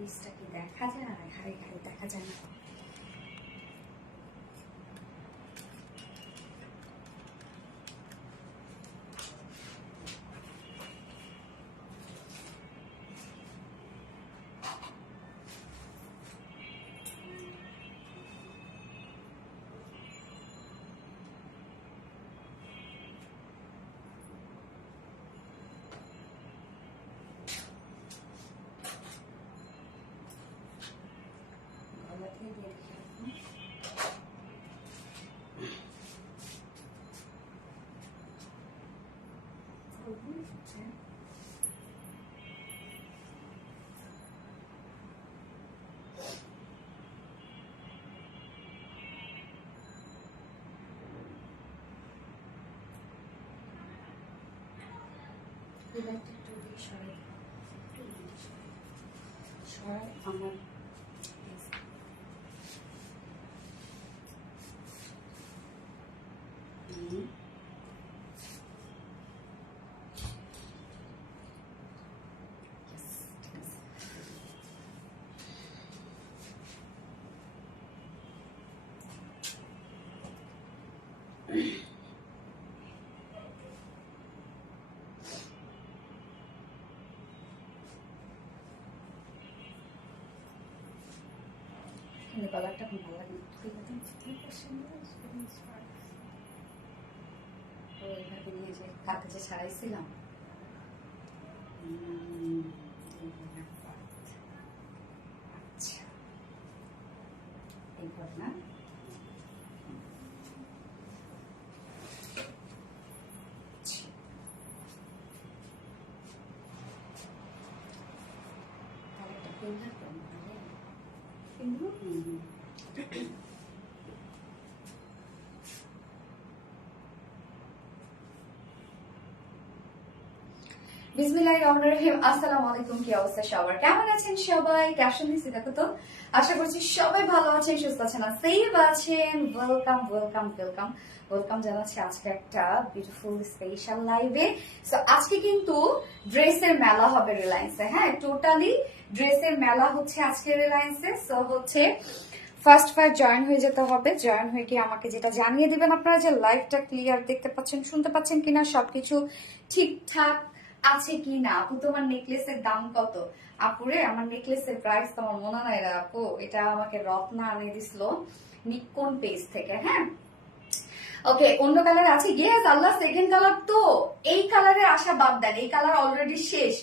পিসটা কি দেখা যায়? হাই হাই, দেখা যায় না। আমার কালারটা খুব ভালো লাগে। এইভাবে নিয়ে যে কালকে যে ছাড়াইছিলাম, আচ্ছা এইবার না কালারটা পেন্টার কিন্তু বিসমিল্লাহিররহমানিররহিম। আসসালামু আলাইকুম, কি অবস্থা সবার? কেমন আছেন সবাই? ক্যাপশন দিছি দেখো তো। আশা করছি সবাই ভালো আছেন, সুস্থ আছেন, সেফ আছেন। ওয়েলকাম ওয়েলকাম ওয়েলকাম ওয়েলকাম জানাচ্ছি আজকে একটা বিউটিফুল স্পেশাল লাইভে। সো আজকে কিন্তু ড্রেসের মেলা হবে রিলায়েন্সে। হ্যাঁ, টোটালি ড্রেসের মেলা হচ্ছে আজকে রিলায়েন্সে। সো হচ্ছে ফার্স্ট জয়েন হয়ে যেতে হবে। জয়েন হয়ে গিয়ে আমাকে যেটা জানিয়ে দিবেন আপনারা যে লাইভটা ক্লিয়ার দেখতে পাচ্ছেন, শুনতে পাচ্ছেন কিনা, সবকিছু ঠিকঠাক আছে কি না। আপু তোমার নেকলেসের দাম কত? আপুরে আমার নেকলেসের প্রাইস তোমার মনে নাই রে আপু, এটা আমাকে রত্না আনিয়ে দিছিল নিকন পেজ থেকে। হ্যাঁ ওকে, অন্য কালার আছে? ইয়েস আল্লাহ, সেকেন্ড কালার তো। এই কালারের আশা বাদ দেন, এই কালার অলরেডি শেষ।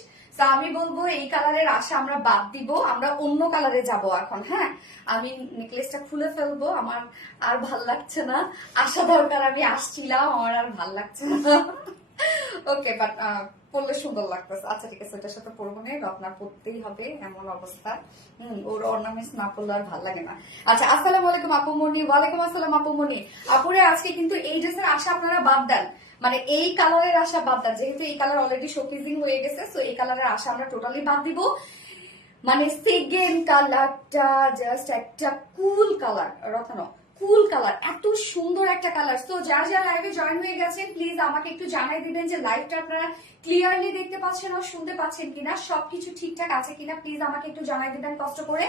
আমি বলবো এই কালারের আশা আমরা বাদ দিব, আমরা অন্য কালারে যাব এখন। হ্যাঁ, আমি নেকলেসটা খুলে ফেলবো, আমার আর ভাল লাগছে না। আশা দরকার, আমি আসছিলাম, আমার আর ভাল লাগছে না। ওকে, বাট পড়লে সুন্দর লাগতেছে। আচ্ছা ঠিক আছে, ওটার সাথে পরবো না, রত্না পড়তেই হবে এমন অবস্থা। ওর অর্নামেন্টস না পড়লে আর ভালো লাগে না। আচ্ছা, আসসালামু আলাইকুম আপু মনি। ওয়ালাইকুম আসসালাম আপু মনি। আপুরে আজকে কিন্তু এই ড্রেসের আশা আপনারা বাদ দেন, মানে এই কালারের আশা বাদ দেন, যেহেতু এই কালার অলরেডি শোকেজিং হয়ে গেছে। সো এই কালারের আশা আমরা টোটালি বাদ দিব। মানে সেকেন্ড কালারটা জাস্ট একটা কুল কালার, রত্ন কুল কালার, এত সুন্দর একটা কালার। তো যারা যারা লাইভে জয়েন হয়ে গেছেন প্লিজ আমাকে একটু জানাই দিবেন যে লাইভটা আপনারা ক্লিয়ারলি দেখতে পাচ্ছেন আর শুনতে পাচ্ছেন কিনা, সবকিছু ঠিকঠাক আছে কিনা প্লিজ আমাকে একটু জানাই দিবেন কষ্ট করে।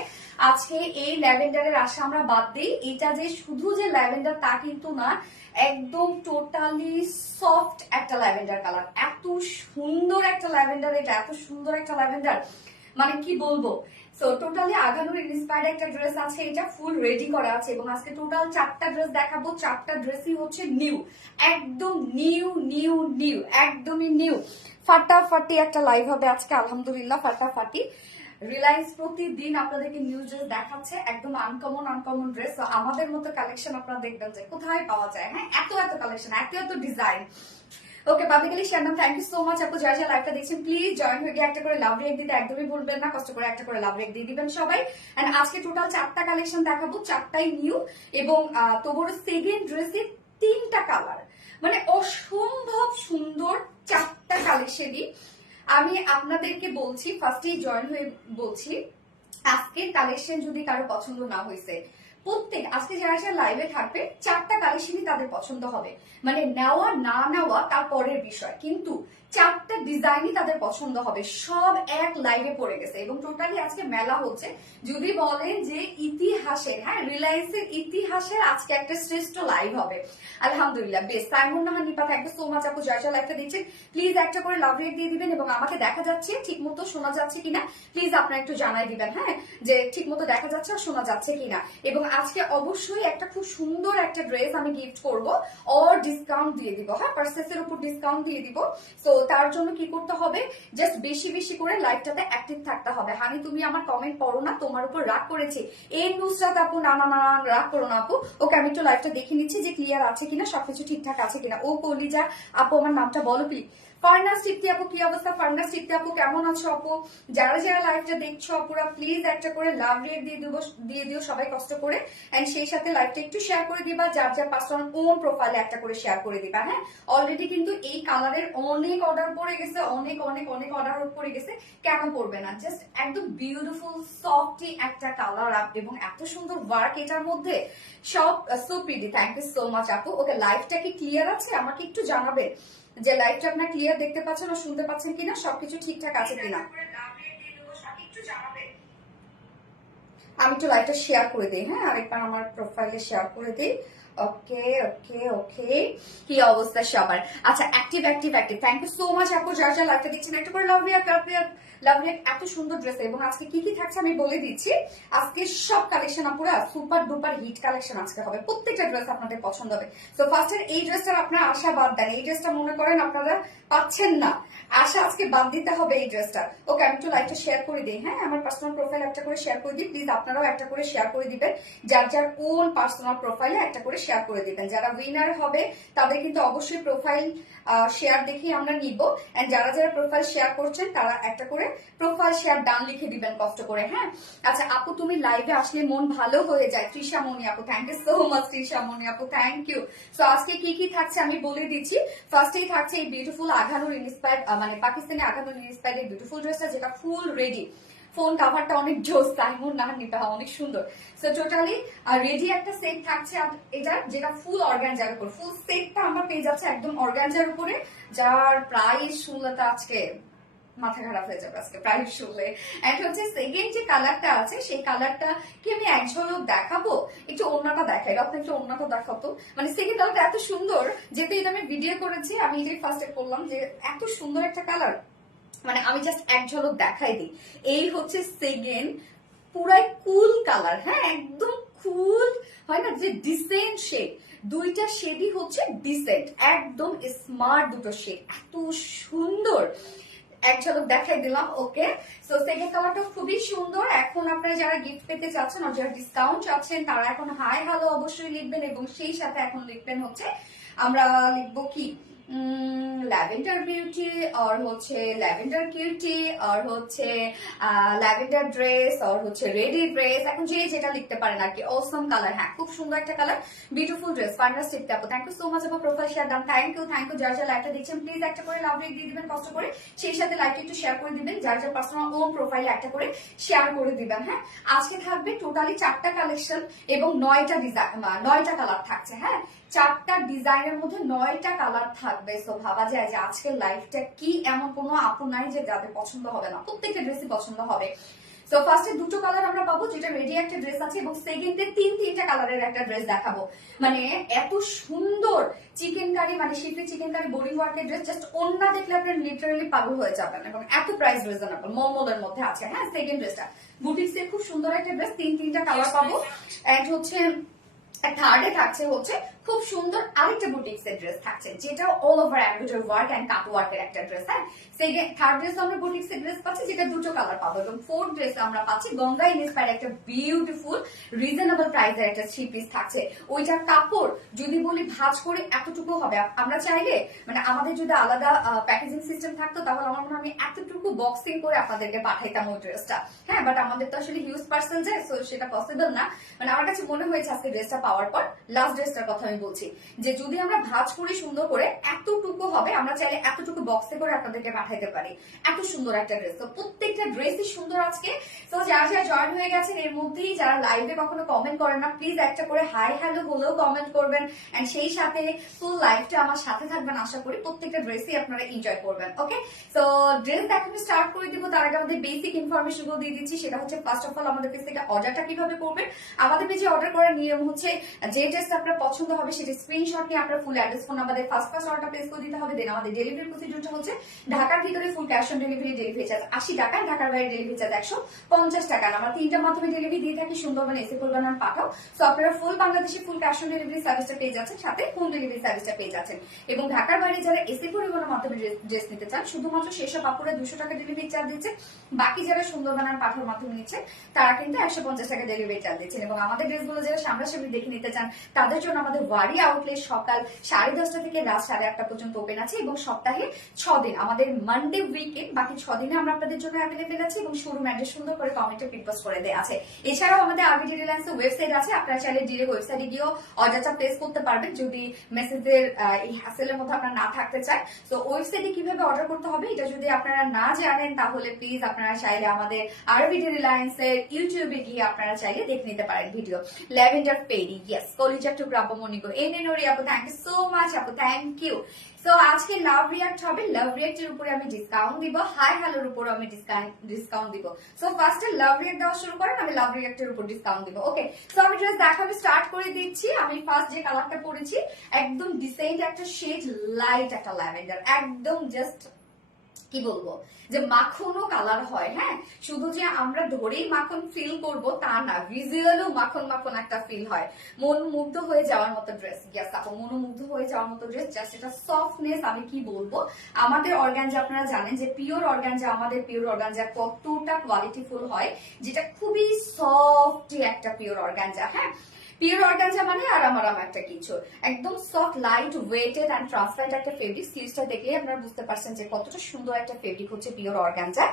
আজকে এই ল্যাভেন্ডারের আশা আমরা বাদ দিই। এটা যে শুধু যে ল্যাভেন্ডার তা কিন্তু না, একদম টোটালি সফট একটা ল্যাভেন্ডার কালার। এত সুন্দর একটা ল্যাভেন্ডার, এটা এত সুন্দর একটা ল্যাভেন্ডার, মানে কি বলবো। সো টোটালি আগানোর ইন্সপায়ার্ড একটা ড্রেস আছে, এটা ফুল রেডি করা আছে এবং আজকে টোটাল 4টা ড্রেস দেখাবো। 4টা ড্রেসই হচ্ছে নিউ, একদম নিউ নিউ নিউ, একদমই নিউ। ফাটাফাটি একটা লাইভ হবে আজকে আলহামদুলিল্লাহ, ফাটাফাটি। রিলায়েন্স প্রতিদিন আপনাদেরকে নিউ ড্রেস দেখাচ্ছে, একদম আনকমন আনকমন ড্রেস। আমাদের মতো কালেকশন আপনারা দেখবেন যে কোথায় পাওয়া যায়। হ্যাঁ, এত এত কালেকশন, এত এত ডিজাইন। ওকে, পাবলিকলি শ্যানম, থ্যাংক ইউ সো মাচ আপু। যারা যারা লাইভটা দেখছেন প্লিজ জয়েন হয়ে গিয়ে একটা করে লাভ রেক দিতে একদমই ভুলবেন না, কষ্ট করে একটা করে লাভ রেক দিয়ে দিবেন সবাই। এন্ড আজকে টোটাল 4টা কালেকশন দেখাবো, 4টাই নিউ এবং তোর সেকেন্ড ড্রেসের 3টা কালার, মানে অসম্ভব সুন্দর 4টা কালেকশনই। আমি আপনাদেরকে বলছি, ফার্স্টেই জয়েন হয়ে বলছি, আজকের কালেকশন যদি কারো পছন্দ না হয়েছে প্রত্যেক আজকে যারা যারা লাইভে থাকবে 4টা কালেকশনই তাদের পছন্দ হবে, মানে নেওয়া না নেওয়া তার পরের বিষয়, কিন্তু 4টা ডিজাইনই তাদের পছন্দ হবে, সব এক লাইভে পড়ে গেছে। এবং টোটালি আজকে মেলা হচ্ছে, যদি বলেন যে ইতিহাসের, হ্যাঁ রিলায়েন্সের ইতিহাসের আজকে একটা শ্রেষ্ঠ লাইভ হবে। আলহামদুলিল্লাহ, বেশ। Saimun Nahar Nipa, thank you so much আপু, জয়সা লাইভটা দিচ্ছেন। প্লিজ একটা করে লাভ রেট দিয়ে দিবেন, এবং আমাকে দেখা যাচ্ছে ঠিক মতো, শোনা যাচ্ছে কিনা প্লিজ আপনারা একটু জানাই দিবেন, হ্যাঁ, যে ঠিক মতো দেখা যাচ্ছে আর শোনা যাচ্ছে কিনা। এবং আজকে অবশ্যই একটা খুব সুন্দর একটা ড্রেস আমি গিফট করব, অর ডিসকাউন্ট দিয়ে দিব, হ্যাঁ, পার্সেসের উপর ডিসকাউন্ট দিয়ে দিব। সো তার জন্য কি করতে হবে, জাস্ট বেশি বেশি করে লাইভটাতে অ্যাক্টিভ থাকতে হবে। হানি তুমি আমার কমেন্ট পড়ো না, তোমার উপর রাগ করেছি। এই নুসরাত আপু, না না না, রাগ করো না আপু। ওকে, আমি একটু লাইভটা দেখে নিচ্ছি যে ক্লিয়ার আছে কিনা, সবকিছু ঠিকঠাক আছে কিনা। ও কলিজা আপু, আমার নামটা বলো প্লিজ। ফারনাস টিপ্তি আপু, কি অবস্থা? ফারনাস টিপ্তি আপু, কেমন আছো আপু? যারা যারা লাইভটা দেখছো আপুরা, প্লিজ একটা করে লাভ রেট দিয়ে দিও সবাই কষ্ট করে। এন্ড সেই সাথে লাইভটা একটু শেয়ার করে দিবা, যার যার পার্সোনাল ওন প্রোফাইলে একটা করে শেয়ার করে দিবা, হ্যাঁ। অলরেডি কিন্তু এই কালারের অনেক অর্ডার পড়ে গেছে, অনেক অনেক অনেক অর্ডার পড়ে গেছে। কেন পড়বে না? জাস্ট একদম বিউটিফুল সফটি একটা কালার আপ, এবং এত সুন্দর ওয়ার্ক এটার মধ্যে, সব so pretty. Thank you so much আপু। ওকে, লাইভটা কি ক্লিয়ার আছে? আমাকে একটু জানাবে যে লাইভটা আপনার ক্লিয়ার দেখতে পাচ্ছেন আর শুনতে পাচ্ছেন কিনা, সবকিছু ঠিকঠাক আছে কিনা। আমি একটু লাইভটা শেয়ার করে দিই, হ্যাঁ, আরেকবার আমার প্রোফাইলে শেয়ার করে দিই। ওকে ওকে ওকে, কি অবস্থা সবার? আচ্ছা, active active active, thank you so much আপু, যার যা লাইভটা দিচ্ছেন একটু করে লাভ রিয়াক্ট লাভ রিয়াক্ট। এত সুন্দর ড্রেস, এবং আজকে কি কি থাকছে আমি বলে দিচ্ছি। আজকে সব কালেকশন আপুরা সুপার ডুপার হিট কালেকশন আজকে হবে, প্রত্যেকটা ড্রেস আপনাদের পছন্দ হবে। তো ফার্স্টের এই ড্রেসটার আপনারা আশা বাদ দেন, এই ড্রেসটা মনে করেন আপনারা পাচ্ছেন না, আশা আজকে বাদ দিতে হবে এই ড্রেসটা। ওকে, আমি একটু লাইভটা শেয়ার করে দিই, হ্যাঁ, আমার পার্সোনাল প্রোফাইল একটা করে শেয়ার করে দিই, প্লিজ আপনারাও একটা করে শেয়ার করে দিবেন, যার যার কোন পার্সোনাল প্রোফাইলে একটা করে শেয়ার করে দিবেন। যারা উইনার হবে তাদের কিন্তু অবশ্যই প্রোফাইল শেয়ার দেখেই আমরা নিব। এন্ড যারা যারা প্রোফাইল শেয়ার করছেন তারা একটা করে প্রোফাইল শেয়ার ডান লিখে দিবেন কষ্ট করে, হ্যাঁ। আচ্ছা আপু, তুমি লাইভে আসলে মন ভালো হয়ে যায়। তৃষা মনি আপু, thank you so much. Trisha Moni আপু, থ্যাংক ইউ। সো আজকে কি কি থাকছে আমি বলে দিচ্ছি। ফার্স্টেই থাকছে এই বিউটিফুল আঘানুর ইন্সপায়ার্ড, মানে পাকিস্তানি আঘানুর ইন্সপায়ার্ড বিউটিফুল ড্রেসটা, যেটা ফুল রেডি। ফোন কাভারটা অনেক জোস, সাইমুন নাহার নিপা, অনেক সুন্দর। সো টোটালি রেডি একটা সেট থাকছে, এটা যেটা ফুল অর্গানজার উপর, ফুল সেটটা আমরা পেয়ে যাচ্ছে একদম অর্গানজার উপরে, যার প্রাইস শুনলে তো আজকে মাথা খারাপ হয়ে যাবে আজকে প্রাইস শুনলে। এন্ড হচ্ছে সেকেন্ড যে কালারটা আছে, সেই কালারটা কি আমি এক ঝলক দেখাবো, একটু অন্যটা দেখাই, রত্ন একটু অন্যটা দেখাতো। মানে সেকেন্ড কালারটা এত সুন্দর, যেহেতু এটা আমি ভিডিও করেছি, আমি এটাই ফার্স্টে করলাম যে এত সুন্দর একটা কালার, মানে আমি জাস্ট এক ঝলক দেখাই দিই। এই হচ্ছে সেকেন্ড, পুরাই কুল কালার, হ্যাঁ, একদম কুল হয় না, যে ডিসেন্ট শেড, দুইটা শেডই হচ্ছে ডিসেন্ট, একদম স্মার্ট দুটো শেড, এত সুন্দর। এক ঝলক দেখাই দিলাম। ওকে, সো সেকেন্ড কালারটা খুবই সুন্দর। এখন আপনারা যারা গিফট পেতে চাচ্ছেন আর যারা ডিসকাউন্ট চাচ্ছেন তারা এখন হাই হ্যালো অবশ্যই লিখবেন, এবং সেই সাথে এখন লিখবেন হচ্ছে, আমরা লিখবো কি, ল্যাভেন্ডার বিউটি, আর হচ্ছে ল্যাভেন্ডার কিউটি, আর হচ্ছে ল্যাভেন্ডার ড্রেস, আর হচ্ছে রেডি ড্রেস, এখন যে যেটা লিখতে পারেন আর কি। অসম কালার, হ্যাঁ, খুব সুন্দর একটা কালার, বিউটিফুল ড্রেস, ফান্টাস্টিক আপু, থ্যাংক ইউ সো মাচ আপু, প্রোফাইল শেয়ার দাম, থ্যাংক ইউ যার যার লাইভটা দিচ্ছেন, প্লিজ একটা করে লাভ রেট দিয়ে দিবেন কষ্ট করে, সেই সাথে লাইভটা একটু শেয়ার করে দিবেন, যার যার পার্সোনাল ওন প্রোফাইলে একটা করে শেয়ার করে দিবেন, হ্যাঁ। আজকে থাকবে টোটালি 4টা কালেকশন এবং 9টা ডিজাইন, 9টা কালার থাকছে, হ্যাঁ, 4টা ডিজাইনের মধ্যে 9টা কালার থাকবে। সো ভাবা যায় যে আজকের লাইফটা কি এমন কোনো আপু নাই যে যাদের পছন্দ হবে না, প্রত্যেকটা ড্রেসই পছন্দ হবে। সো ফার্স্টে দুটো কালার আমরা পাবো, যেটা রেডি একটা ড্রেস আছে, এবং সেকেন্ডে তিনটা কালারের একটা ড্রেস দেখাবো। মানে এত সুন্দর চিকেন কারি, মানে শিফি চিকেন কারি বোরিং ওয়ার্কের ড্রেস, জাস্ট অন্য দেখলে আপনি লিটারালি পাগল হয়ে যাবেন, এবং এত প্রাইস রিজনেবল, মলমলের মধ্যে আছে, হ্যাঁ। সেকেন্ড ড্রেসটা বুটিক্সের খুব সুন্দর একটা ড্রেস, তিনটা কালার পাবো। এন্ড হচ্ছে থার্ডে থাকছে হচ্ছে খুব সুন্দর আরেকটা বুটিক্স এর ড্রেস থাকছে, যেটা all over embroidery work and cut ওয়ার্কের একটা ড্রেস, হ্যাঁ। সেকেন্ড থার্ড ড্রেস আমরা বুটিক্স এর ড্রেস পাচ্ছি, যেটা দুটো কালার পাবো, এবং ফোর্থ ড্রেস আমরা পাচ্ছি গঙ্গা ইন্সপায়ার্ড একটা বিউটিফুল রিজনেবল প্রাইসের একটা 3 পিস থাকছে। ওইটার কাপড় যদি বলি ভাঁজ করে এতটুকু হবে, আমরা চাইলে মানে আমাদের যদি আলাদা প্যাকেজিং সিস্টেম থাকতো তাহলে আমার মনে হয় আমি এতটুকু বক্সিং করে আপনাদেরকে পাঠাইতাম ওই ড্রেসটা, হ্যাঁ। বাট আমাদের তো আসলে হিউজ পার্সেল যায়, সো সেটা পসিবল না। মানে আমার কাছে মনে হয়েছে আজকে ড্রেসটা পাওয়ার পর, লাস্ট ড্রেসটার কথা আমি বলছি যে যদি আমরা ভাঁজ করি সুন্দর করে এতটুকু হবে, আমরা চাইলে এতটুকু বক্সে করে আপনাদেরকে পাঠাইতে পারি। এত সুন্দর একটা ড্রেস, তো প্রত্যেকটা ড্রেসই সুন্দর আজকে। তো যারা যারা জয়েন হয়ে গেছেন এর মধ্যেই, যারা লাইভে কখনো কমেন্ট করেন না, প্লিজ একটা করে হাই হ্যালো হলেও কমেন্ট করবেন, এন্ড সেই সাথে ফুল লাইভটা আমার সাথে থাকবেন। আশা করি প্রত্যেকটা ড্রেসই আপনারা এনজয় করবেন। ওকে, তো ড্রেস দেখানো স্টার্ট করে দিব, তার আগে আমাদের বেসিক ইনফরমেশন গুলো দিয়ে দিচ্ছি। সেটা হচ্ছে ফার্স্ট অফ অল আমাদের পেজ থেকে অর্ডারটা কিভাবে করবেন। আমাদের পেজে অর্ডার করার নিয়ম হচ্ছে যে ড্রেসটা আপনার পছন্দ হবে সেটা স্ক্রিনশট নিয়ে আপনার ফুল অ্যাড্রেস ফোন নাম্বারে ফার্স্ট অর্ডারটা প্লেস করে দিতে হবে। দেন আমাদের ডেলিভারি প্রসিডিউরটা হচ্ছে ঢাকার ভিতরে full cash on delivery, delivery charge 80 টাকা, ঢাকার বাইরে ডেলিভারি চার্জ 150 টাকা। আমরা 3টার মাধ্যমে ডেলিভারি দিয়ে থাকি, সুন্দরবন এসে করবেন আর পাঠাও। সো আপনারা ফুল বাংলাদেশে ফুল ক্যাশ অন ডেলিভারি সার্ভিসটা পেয়ে যাচ্ছেন, সাথে হোম ডেলিভারি সার্ভিসটা পেয়ে যাচ্ছেন। এবং ঢাকার বাইরে যারা এসে পরিবহনের মাধ্যমে ড্রেস নিতে চান, শুধুমাত্র সেসব আপুরা 200 টাকা ডেলিভারি চার্জ দিচ্ছে। বাকি যারা সুন্দরবন আর পাঠার মাধ্যমে নিচ্ছে তারা কিন্তু 150 টাকা ডেলিভারি চার্জ দিচ্ছেন। এবং আমাদের ড্রেসগুলো যারা সামনাসামনি দেখে নিতে চান তাদের জন্য আমাদের ওয়ারি আউটলেট সকাল 10:30 থেকে রাত 8:30 পর্যন্ত ওপেন আছে, এবং সপ্তাহে 6 দিন, আমাদের মানডে উইকেন্ড, বাকি 6 দিনে আমরা আপনাদের জন্য অ্যাভেলেবেল আছে। এবং শোরুম অ্যাড্রেস সুন্দর করে কমেন্টে পিকপোস্ট করে দেওয়া আছে। এছাড়াও আমাদের আরবিডি রিলায়েন্সের ওয়েবসাইট আছে, আপনারা চাইলে ডিরেক্ট ওয়েবসাইটে গিয়েও অর্ডারটা প্লেস করতে পারবেন যদি মেসেজের এই হ্যাসেলের মধ্যে আপনারা না থাকতে চান। তো ওয়েবসাইটে কিভাবে অর্ডার করতে হবে এটা যদি আপনারা না জানেন তাহলে প্লিজ আপনারা চাইলে আমাদের আরবিডি রিলায়েন্সের ইউটিউবে গিয়ে আপনারা চাইলে দেখে নিতে পারেন ভিডিও। ল্যাভেন্ডার পেরি, ইয়েস, কলিজা টু গ্রাপো মনিকো, এনএনওরি আপু, থ্যাংক ইউ সো মাচ আপু, থ্যাংক ইউ। সো আজকে লাভ রিয়াক্ট হবে, লাভ রিয়াক্ট এর উপরে আমি ডিসকাউন্ট দিব, হাই হ্যালোর উপরে আমি ডিসকাউন্ট দিব। সো ফার্স্টে লাভ রিয়াক্ট দেওয়া শুরু করেন, আমি লাভ রিয়াক্ট এর উপর ডিসকাউন্ট দিব। ওকে, সো আমি ড্রেস দেখাবো স্টার্ট করে দিচ্ছি। আমি ফার্স্ট যে কালারটা পরেছি একদম ডিসেন্ট একটা শেড, লাইট একটা ল্যাভেন্ডার, একদম জাস্ট কি বলবো যে মাখনও কালার হয়। হ্যাঁ, শুধু যে আমরা ধরেই মাখন ফিল করব তা না, ভিজুয়ালও মাখন মাখন একটা ফিল হয়। মন মুগ্ধ হয়ে যাওয়ার মতো ড্রেস, ইয়েস আপু, মনোমুগ্ধ হয়ে যাওয়ার মতো ড্রেস। জাস্ট এটা সফটনেস, আমি কি বলবো, আমাদের অর্গানজা আপনারা জানেন যে পিওর অর্গানজা, আমাদের পিওর অর্গানজা কতটা কোয়ালিটিফুল হয়, যেটা খুবই সফট একটা পিওর অর্গানজা। হ্যাঁ, পিওর অর্গানজা মানে আরাম একটা কিছু, একদম soft, light weighted and transparent একটা ফেব্রিক। স্লিভসটা দেখলে আপনারা বুঝতে পারছেন যে কতটা সুন্দর একটা ফেব্রিক হচ্ছে পিওর অর্গানজা,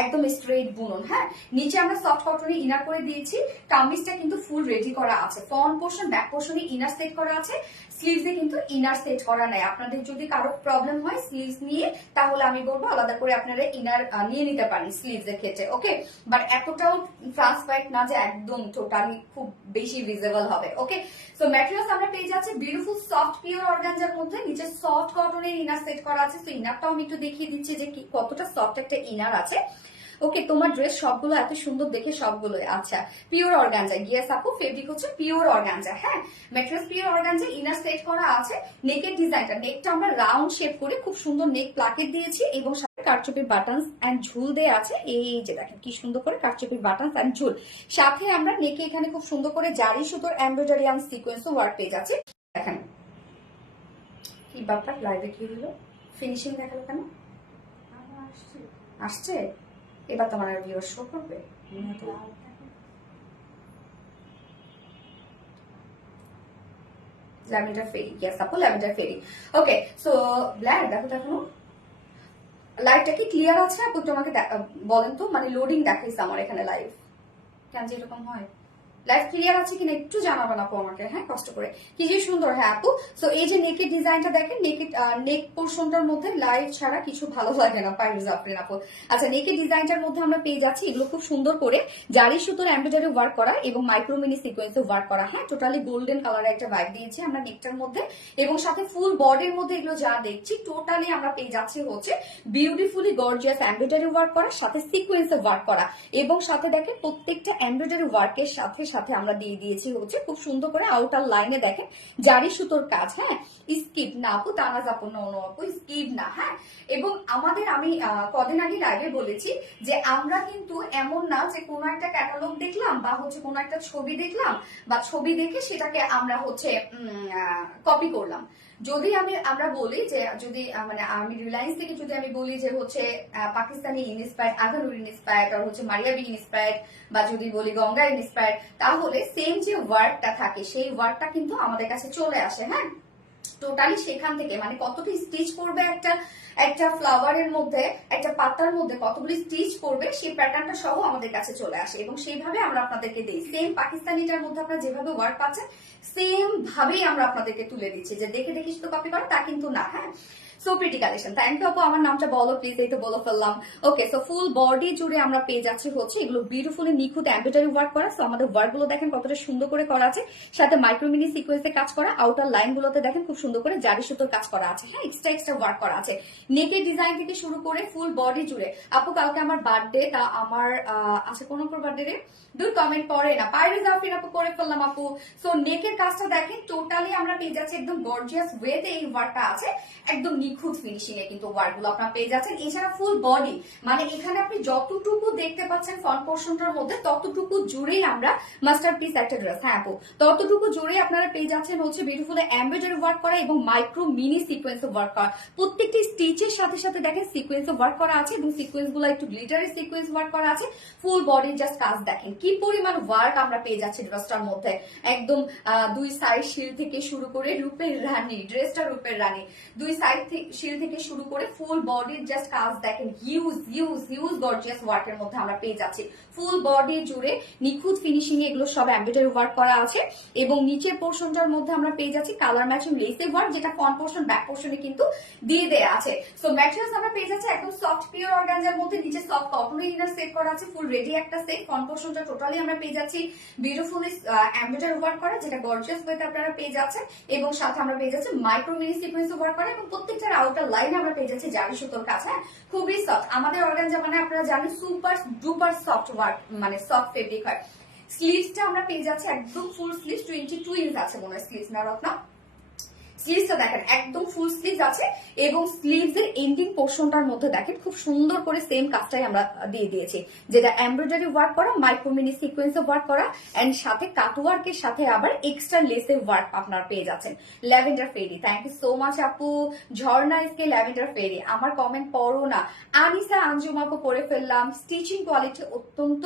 একদম স্ট্রেট বুনন। হ্যাঁ, নিচে আমরা সফট কটনে ইনার করে দিয়েছি। কামিজটা কিন্তু ফুল রেডি করা আছে, ফ্রন্ট পোর্শন ব্যাক পোর্শনে ইনার সেট করা আছে, স্লিভসে কিন্তু ইনার সেট করা নাই। আপনাদের যদি কারো প্রবলেম হয় স্লিভস নিয়ে, তাহলে আমি বলবো আলাদা করে আপনারা ইনার নিয়ে নিতে পারেন স্লিভস এর ক্ষেত্রে। ওকে, বাট এতটাও ট্রান্সপারেন্ট না যে একদম টোটালি খুব বেশি ভিজিবল হবে। ওকে, সো ম্যাটেরিয়ালস আমরা পেয়ে যাচ্ছি বিউটিফুল সফট পিওর অর্গানজার মধ্যে, নিচে সফট কটনের ইনার সেট করা আছে। সো ইনারটাও আমি একটু দেখিয়ে দিচ্ছি যে কতটা সফট একটা ইনার আছে। ওকে, তোমার ড্রেস সবগুলো এত সুন্দর দেখে সবগুলো। আচ্ছা, পিওর অর্গানজা, ইয়েস আপু, ফেব্রিক হচ্ছে পিওর অর্গানজা। হ্যাঁ, materials pure organza, inner set করা আছে। নেকের ডিজাইনটা, নেকটা আমরা রাউন্ড শেপ করে খুব সুন্দর নেক প্লাকেট দিয়েছি, এবং সাথে কারচুপির বাটনস এন্ড ঝুল দেয়া আছে। এই যে দেখেন কি সুন্দর করে কারচুপির বাটনস এন্ড ঝুল, সাথে আমরা নেকে এখানে খুব সুন্দর করে জারি সুতোর এমব্রয়ডারি এন্ড সিকোয়েন্সও ওয়ার্ক পেয়ে যাচ্ছে। দেখেন কি ব্যাপার, লাইভে কি হলো, ফিনিশিং দেখালো কেন? আসছে এবার তোমার ভিউয়ার শো করবে। ল্যাভেন্ডার ফেরি, ইয়েস আপু, ল্যাভেন্ডার ফেরি। ওকে, সো ব্ল্যাক দেখো তো এখনো লাইভটা কি ক্লিয়ার আছে আপু? তোমাকে বলেন তো, মানে লোডিং দেখাইছে আমার এখানে লাইভ, কেন যে এরকম হয়? লাইভ ক্লিয়ার আছে কিনা একটু জানাবেন আপু আমাকে, হ্যাঁ, কষ্ট করে। কি যে সুন্দর, হ্যাঁ আপু। সো এই যে নেকের ডিজাইনটা দেখেন, নেক পোর্শনটার মধ্যে লাইভ ছাড়া কিছু ভালো লাগে না, পাইরুজ আফরিন আপু। আচ্ছা, নেকের ডিজাইনটার মধ্যে আমরা পেয়ে যাচ্ছি এগুলো খুব সুন্দর করে জারি সুতোর এমব্রয়ডারি ওয়ার্ক করা এবং মাইক্রো মিনি সিকোয়েন্সে ওয়ার্ক করা। হ্যাঁ, টোটালি গোল্ডেন কালারের একটা ভাইব দিয়েছি আমরা নেকটার মধ্যে, এবং সাথে ফুল বডির মধ্যে এগুলো যা দেখছি টোটালি আমরা পেয়ে যাচ্ছি হচ্ছে বিউটিফুলি গর্জিয়াস এমব্রয়ডারি ওয়ার্ক করা, সাথে সিকোয়েন্সে ওয়ার্ক করা, এবং সাথে দেখেন প্রত্যেকটা এমব্রয়ডারি ওয়ার্কের সাথে সাথে আমরা দিয়ে দিয়েছি হচ্ছে খুব সুন্দর করে আউটার লাইনে দেখেন জারি সুতোর কাজ। হ্যাঁ, স্কিপ না আপু, তানাজ আপু, নো আপু, স্কিপ না। হ্যাঁ, এবং আমাদের আমি কদিন আগে লাইভে বলেছি যে আমরা কিন্তু এমন না যে কোনো একটা ক্যাটালগ দেখলাম বা হচ্ছে কোনো একটা ছবি দেখলাম বা ছবি দেখে সেটাকে আমরা হচ্ছে কপি করলাম। যদি আমরা বলি যে যদি মানে আমি রিলায়েন্স থেকে যদি আমি বলি যে হচ্ছে পাকিস্তানি ইনস্পায়ার্ড, আগানুর ইনস্পায়ার্ড, আর হচ্ছে মারিয়াবি ইনস্পায়ার্ড, বা যদি বলি গঙ্গা ইনস্পায়ার্ড, তাহলে সেম যে ওয়ার্ডটা থাকে সেই ওয়ার্ডটা কিন্তু আমাদের কাছে চলে আসে। হ্যাঁ, টোটালি সেখান থেকে মানে কতটা স্টিচ করবে একটা একটা ফ্লাওয়ারের মধ্যে, একটা পাতার মধ্যে কতগুলি স্টিচ করবে সেই প্যাটার্নটা সহ আমাদের কাছে চলে আসে এবং সেইভাবে আমরা আপনাদেরকে দিই। সেম পাকিস্তানিটার মধ্যে আপনারা যেভাবে ওয়ার্ক পাচ্ছেন সেম ভাবেই আমরা আপনাদেরকে তুলে দিচ্ছি, যে দেখে দেখে শুধু কপি করা তা কিন্তু না। হ্যাঁ, so pretty collection. Thank you আপু, আমার নামটা বলো প্লিজ। এই তো বলে ফেললাম। ওকে, সো ফুল বডি জুড়ে আমরা পেয়ে যাচ্ছি হচ্ছে এগুলো বিউটিফুলি নিখুঁত এমব্রয়ডারি ওয়ার্ক করা। সো আমাদের ওয়ার্ক গুলো দেখেন কতটা সুন্দর করে করা আছে, সাথে মাইক্রোমিনি সিকোয়েন্সে কাজ করা। আউটার লাইন গুলোতে দেখেন খুব সুন্দর করে জারি সুতোর কাজ করা আছে। হ্যাঁ, এক্সট্রা এক্সট্রা ওয়ার্ক করা আছে নেকের ডিজাইন থেকে শুরু করে ফুল বডি জুড়ে। আপু কালকে আমার বার্থডে, তা আমার আছে কোন বার্থডে রে, দুই কমেন্ট পরে না, পাইরে জাফির আপু করে ফেললাম আপু। সো নেকের কাজটা দেখেন টোটালি আমরা পেয়ে যাচ্ছি একদম গর্জিয়াস ওয়েতে এই ওয়ার্কটা আছে, একদম নিখুঁত ফিনিশিং এ কিন্তু ওয়ার্ক গুলো আপনারা পেয়ে যাচ্ছেন। এছাড়া ফুল বডি মানে এখানে আপনি যতটুকু দেখতে পাচ্ছেন ফ্রন্ট পোর্শনটার মধ্যে ততটুকু জুড়েই আমরা মাস্টারপিস একটা ড্রেস। হ্যাঁ আপু, ততটুকু জুড়েই আপনারা পেয়ে যাচ্ছেন হচ্ছে বিউটিফুল এমব্রয়ডারি ওয়ার্ক করা এবং মাইক্রো মিনি সিকোয়েন্স ওয়ার্ক করা। প্রত্যেকটি স্টিচের সাথে সাথে দেখেন সিকোয়েন্স ওয়ার্ক করা আছে এবং সিকোয়েন্স গুলো একটু গ্লিটারি সিকোয়েন্স ওয়ার্ক করা আছে। ফুল বডির জাস্ট কাজ দেখেন কি পরিমাণ ওয়ার্ক আমরা পেয়ে যাচ্ছি ড্রেসটার মধ্যে। একদম দুই সাইড শিল থেকে শুরু করে রূপের রানী, ড্রেসটা রূপের রানী, দুই সাইড শিল থেকে শুরু করে ফুল বডির জাস্ট কাজ দেখেন, হিউজ হিউজ হিউজ গর্জিয়াস ওয়ার্কের মধ্যে আমরা পেয়ে যাচ্ছি। ফুল বডি জুড়ে নিখুঁত ফিনিশিং এ এগুলো সব এমব্রয়ডারি ওয়ার্ক করা আছে এবং নিচের পোর্শনটার মধ্যে আমরা পেয়ে যাচ্ছি কালার ম্যাচিং লেসে ওয়ার্ক, যেটা ফ্রন্ট পোর্শন ব্যাক পোর্শনে কিন্তু দিয়ে দেয়া আছে। সো ম্যাটেরিয়ালস আমরা পেয়ে যাচ্ছি একদম সফট পিওর অর্গানজার মধ্যে, নিচে সফট কটনের ইনার সেট করা আছে, ফুল রেডি একটা সেট। ফ্রন্ট পোর্শনটা টোটালি আমরা পেয়ে যাচ্ছি বিউটিফুলি এমব্রয়ডারি ওয়ার্ক করা, যেটা গর্জিয়াস ওয়েতে আপনারা পেয়ে যাচ্ছেন এবং সাথে আমরা পেয়ে যাচ্ছি মাইক্রো মিনি সিকোয়েন্স ওয়ার্ক করা এবং প্রত্যেকটার আউটার লাইন আমরা পেয়ে যাচ্ছি জারি সুতোর কাজ। হ্যাঁ, খুবই সফট আমাদের অর্গানজা মানে আপনারা জানেন সুপার ডুপার সফট ওয়ার্ক, মানে সফট ফেব্রিক হয়। স্লিভসটা আমরা পেয়ে যাচ্ছি একদম ফুল স্লিভ, 22 ইঞ্চ আছে মনে হয় স্লিভস না রত্না। স্লিভসটা দেখেন একদম ফুল স্লিভস আছে এবং স্লিভস এর এন্ডিং পোর্শনটার মধ্যে দেখেন খুব সুন্দর করে সেম কাজটাই আমরা দিয়ে দিয়েছি, যেটা এমব্রয়ডারি ওয়ার্ক করা, মাইক্রোমিনি সিকোয়েন্সে ওয়ার্ক করা এন্ড সাথে কাট ওয়ার্কের সাথে আবার এক্সট্রা লেসে ওয়ার্ক আপনারা পেয়ে যাচ্ছেন। Lavender fairy, thank you so much আপু। ঝর্ণা ইসকে ল্যাভেন্ডার ফেরি, আমার কমেন্ট পড়ো না। আনিসা আঞ্জুম আপু পড়ে ফেললাম। স্টিচিং কোয়ালিটি অত্যন্ত,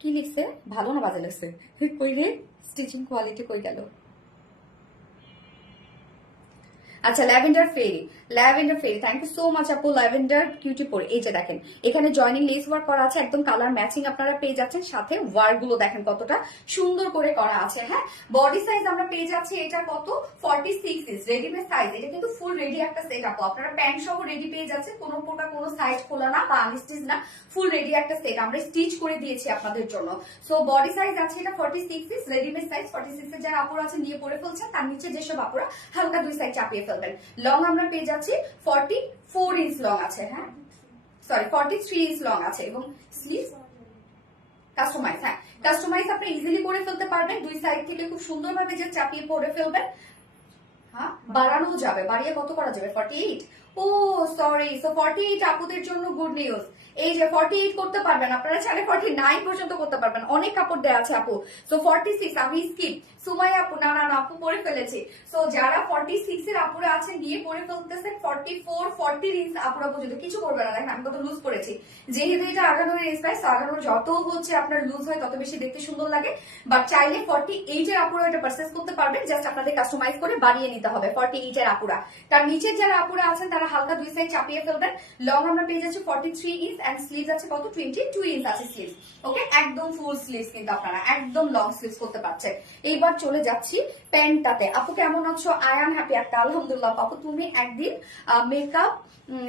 কি লিখছে ভালো না বাজে লিখছে, কই রে স্টিচিং কোয়ালিটি কই গেল? আচ্ছা, lavender fairy, lavender fairy, thank you so much আপু। ল্যাভেন্ডার কিউটি পরে এই যে দেখেন এখানে জয়নিং লেস ওয়ার্ক করা আছে, একদম কালার ম্যাচিং আপনারা পেয়ে যাচ্ছেন, সাথে ওয়ার্ক গুলো দেখেন কতটা সুন্দর করে করা আছে। হ্যাঁ, বডি সাইজ আমরা পেয়ে যাচ্ছি এটা কত 46 ইঞ্চ রেডিমেড সাইজ, এটা কিন্তু ফুল রেডি একটা সেট আপু, আপনারা প্যান্ট সহ রেডি পেয়ে যাচ্ছেন, কোনো প্রকার কোনো সাইজ খোলা না বা আনস্টিচ না, ফুল রেডি একটা সেট আমরা স্টিচ করে দিয়েছি আপনাদের জন্য। সো বডি সাইজ আছে এটা 46 ইঞ্চ রেডিমেড সাইজ। 46 এর যারা আপুরা আছে নিয়ে পরে ফেলছেন, তার নিচে যেসব আপুরা হালকা দুই সাইড চাপিয়ে ফেলবেন। লং আমরা পেয়ে যাচ্ছি 44 ইঞ্চ লং আছে। হ্যাঁ সরি 43 ইঞ্চ লং আছে এবং স্লিভ কাস্টমাইজ। হ্যাঁ, কাস্টমাইজ আপনি ইজিলি করে ফেলতে পারবেন, দুই সাইড থেকে খুব সুন্দরভাবে যে চাপিয়ে পরে ফেলবেন। হ্যাঁ, বাড়ানো যাবে, বাড়িয়ে কত করা যাবে 48। ও সরি, সো 48 আপুদের জন্য গুড নিউজ, এই যে 48 করতে পারবেন আপনারা, চাইলে 49 পর্যন্ত করতে পারবেন, অনেক কাপড় দেয়া আছে আপু। সো 46 আমি স্কিপ, সুমাই আপু না না না আপু পরে ফেলেছি। সো যারা 46 এর আপুরা আছেন নিয়ে পরে ফেলতেছেন 44 40 ইঞ্চ আপুরা পর্যন্ত কিছু করবে না। দেখেন আমি কত লুজ করেছি, যেহেতু এটা আগানোর স্পাইস, আগানোর যত হচ্ছে আপনার লুজ হয় তত বেশি দেখতে সুন্দর লাগে। বাট চাইলে 48 এর আপুরা এটা পারচেজ করতে পারবেন, জাস্ট আপনাদের কাস্টমাইজ করে বাড়িয়ে নিতে হবে 48 এর আপুরা। তার নিচের যারা আপুরা আছেন তারা হালকা দুই সাইড চাপিয়ে ফেলবেন। লং আমরা পেয়ে যাচ্ছি 43 ইঞ্চ এন্ড স্লিভস আছে কত 22 ইঞ্চ আছে স্লিভস। ওকে, একদম ফুল স্লিভস কিন্তু আপনারা একদম লং স্লিভস করতে পারছেন। এইবার চলে যাচ্ছি প্যান্টটাতে। আপু কেমন আছো? আয়ান হ্যাপি একটা, আলহামদুলিল্লাহ। আপু তুমি একদিন মেকআপ